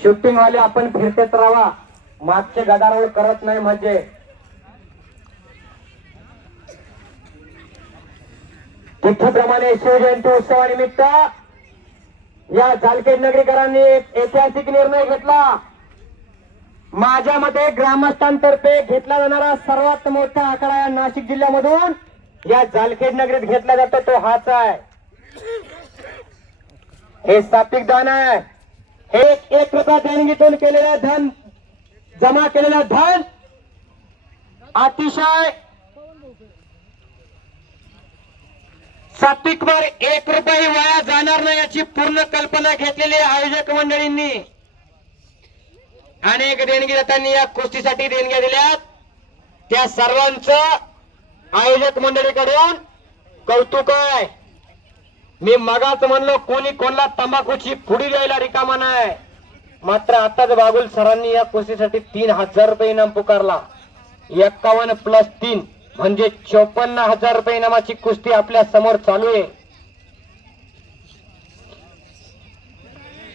शूटिंग वाले आपण फिरतेच राहा. मागचे गदारोळ करत नाही म्हणजे. तिथेप्रमाणे शिवजयंती उत्सवानिमित्त या जालखेड नगरीकरांनी एक ऐतिहासिक निर्णय घेतला. माझ्या मते ग्रामस्थांतर्फे घेतला जाणारा सर्वात मोठा आकडा या नाशिक जिल्ह्यामधून या जालखेड नगरीत घेतला जातो तो हाच आहे. हे सात्विक दान आहे. हे 1 रुपया देणगीतून केलेलं धन, जमा केलेलं धन अतिशय सात्विकवर 1 रुपयाही वाया जाणार नाही याची पूर्ण कल्पना घेतलेली आयोजक मंडळींनी. अनेक देणगीदात्यांनी या कुस्तीसाठी देणग्या दिल्यात. त्या सर्वांचं आयोजक मंडळीकडून कौतुक आहे. मी मगाच म्हणलो कोणी कोणाला तंबाखूची पुडी द्यायला रिकामा नाही. मात्र आताच बागुल सरांनी या कुस्तीसाठी 3,000 रुपये इनाम पुकारला. 51 + 3 म्हणजे 54,000 रुपये इनामाची कुस्ती आपल्या समोर चालू आहे.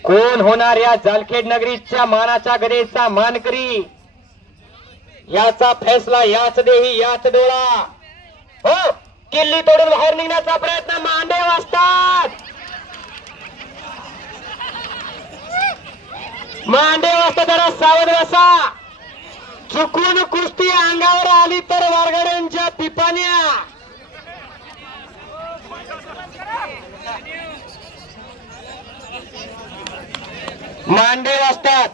कोण होणार या जालखेड नगरीच्या मानाच्या गदेचा मानकरी याचा फैसला याच देही याच डोळा. हो किल्ली तोडून बाहेर निघण्याचा प्रयत्न मांडे वाजतात. मांडे वाजता जरा सावध बसा. चुकून कुस्ती अंगावर आली तर वारगड्यांच्या पिपाण्या. मांडे वाजतात.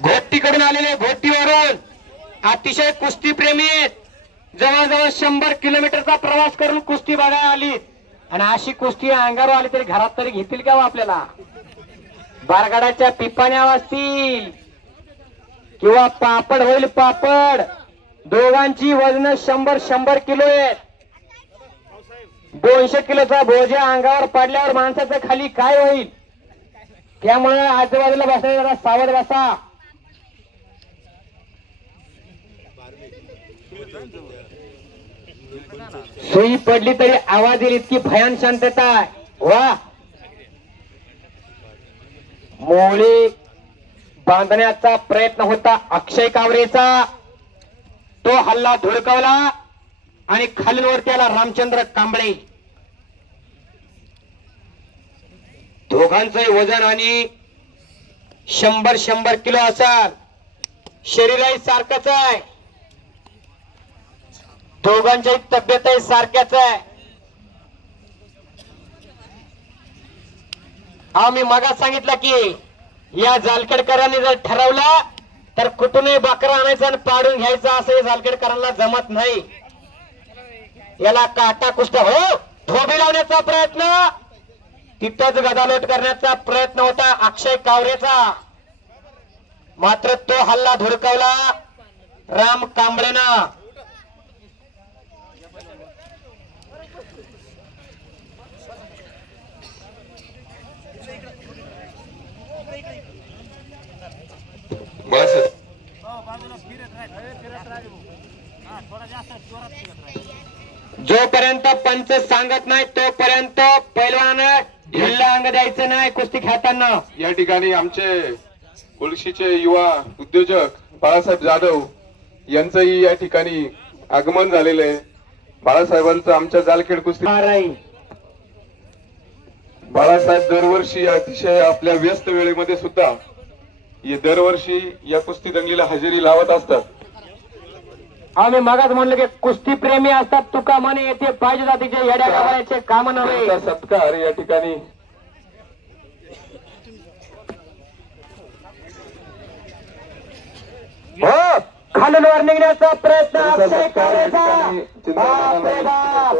घोटीकडून आलेले घोटीवरून अतिशय कुस्ती प्रेमी आहेत. जवळजवळ 100 किलोमीटरचा प्रवास करून कुस्ती बघायला आली. आणि अशी कुस्ती अंगावर आली तरी घरात तरी घेतील का आपल्याला. बारगाडाच्या पिपाण्या वाजतील किंवा पापड होईल पापड. दोघांची वजन 100 किलो आहेत. 200 किलोचा बोजा अंगावर पडल्यावर माणसाचं खाली काय होईल. त्यामुळे आजूबाजूला बसायला जरा सावध बसा. सुई पडली तरी आवाज येईल इतकी भयान शांतता आहे. वा मोळी बांधण्याचा प्रयत्न होता अक्षय कावरेचा. तो हल्ला धुडकावला. आणि खालीलवरती आला रामचंद्र कांबळे. दोघांचंही वजन आणि 100 किलो असाल. शरीरही सारखंच आहे, दोघांच्याही तब्येतही सारख्याच आहे. आम्ही मगाच सांगितलं की या जालखेडकरांनी जर ठरवलं तर कुठूनही बकरा आणायचा आणि पाडून घ्यायचा, असं या जालखेडकरांना जमत नाही. याला काटा कुष्ट हो धोबी लावण्याचा प्रयत्न, तिथंच गदालोट करण्याचा प्रयत्न होता अक्षय कावरेचा, मात्र तो हल्ला धुडकावला राम कांबळेनं. जोपर्यंत पंच सांगत नाही तोपर्यंत पैलवानानं ढिल्ला अंग द्यायचं नाही कुस्ती खेळताना. या ठिकाणी आमचे कुळशीचे युवा उद्योजक बाळासाहेब जाधव यांचंही या ठिकाणी आगमन झालेलं आहे. बाळासाहेबांचं आमच्या जालखेड कुस्ती बाळासाहेब दरवर्षी अतिशय आपल्या व्यस्त वेळेमध्ये सुद्धा दरवर्षी या कुस्ती दंगलीला हजेरी लावत असतात. आम्ही मागास म्हणलं की कुस्ती प्रेमी असतात तुका म्हणे येथे पाहिजे जातीचे येड्या गावाचे काम नव्हे. त्यांचा सत्कार या ठिकाणी हो खालूनवर निघण्याचा प्रयत्न अक्षय कावरेचा. बापरे बाप.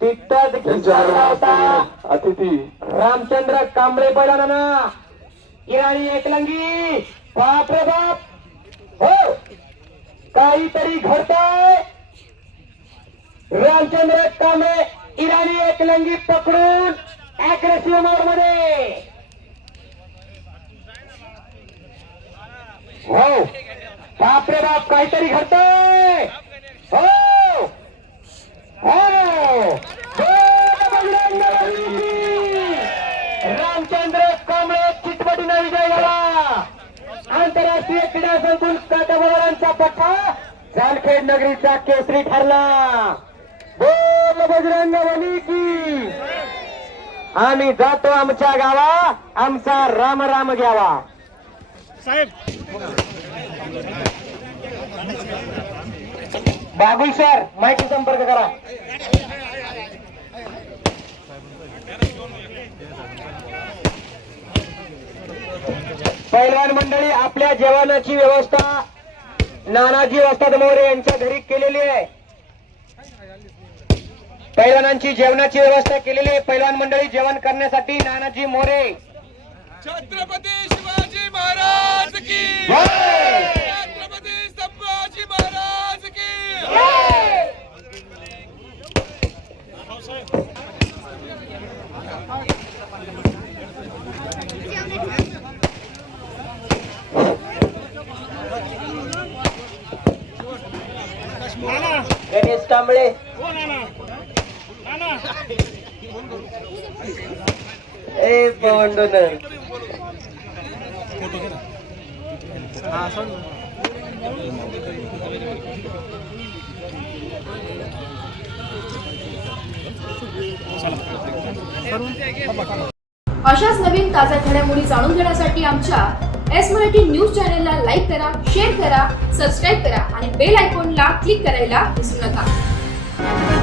तिथंच खिंचारला होता अतिथी रामचंद्र कांबळे पैलवानानं. इराणी एकलंगी. बापरे बाप. हो काहीतरी घडतंय. रामचंद्र कांबळे इराणी एकलंगी पकडून अग्रेसिव्ह मोड मध्ये. हो बापरे बाप काहीतरी घडतंय. हो हो रामचंद्र कांबळे चिटपटीने विजय झाला. आंतरराष्ट्रीय क्रीडा संकुल काटाबोळांचा पट्टा जालखेड नगरीचा केसरी ठरला. बोल बजरंग बली की. आम्ही जातो आमच्या गावा, आमचा राम राम घ्यावा. साहेब बाबुल सर माहिती संपर्क करा. पैलवान मंडळी आपल्या जेवणाची व्यवस्था नानाजी वस्ताद मोरे यांच्या घरी केलेली आहे. पैलवानांची जेवणाची व्यवस्था केलेली आहे. पैलवान मंडळी जेवण करण्यासाठी नानाजी मोरे. छत्रपती शिवाजी महाराज की जय. छत्रपती संभाजी महाराज की गणेश कांबळे. ए बोंडोनर. अशाच नवीन ताज्या घडामोडी जाणून घेण्यासाठी आमच्या एस मराठी न्यूज चॅनलला लाईक करा, शेअर करा, सबस्क्राईब करा आणि बेल आयकॉनला क्लिक करायला विसरू नका.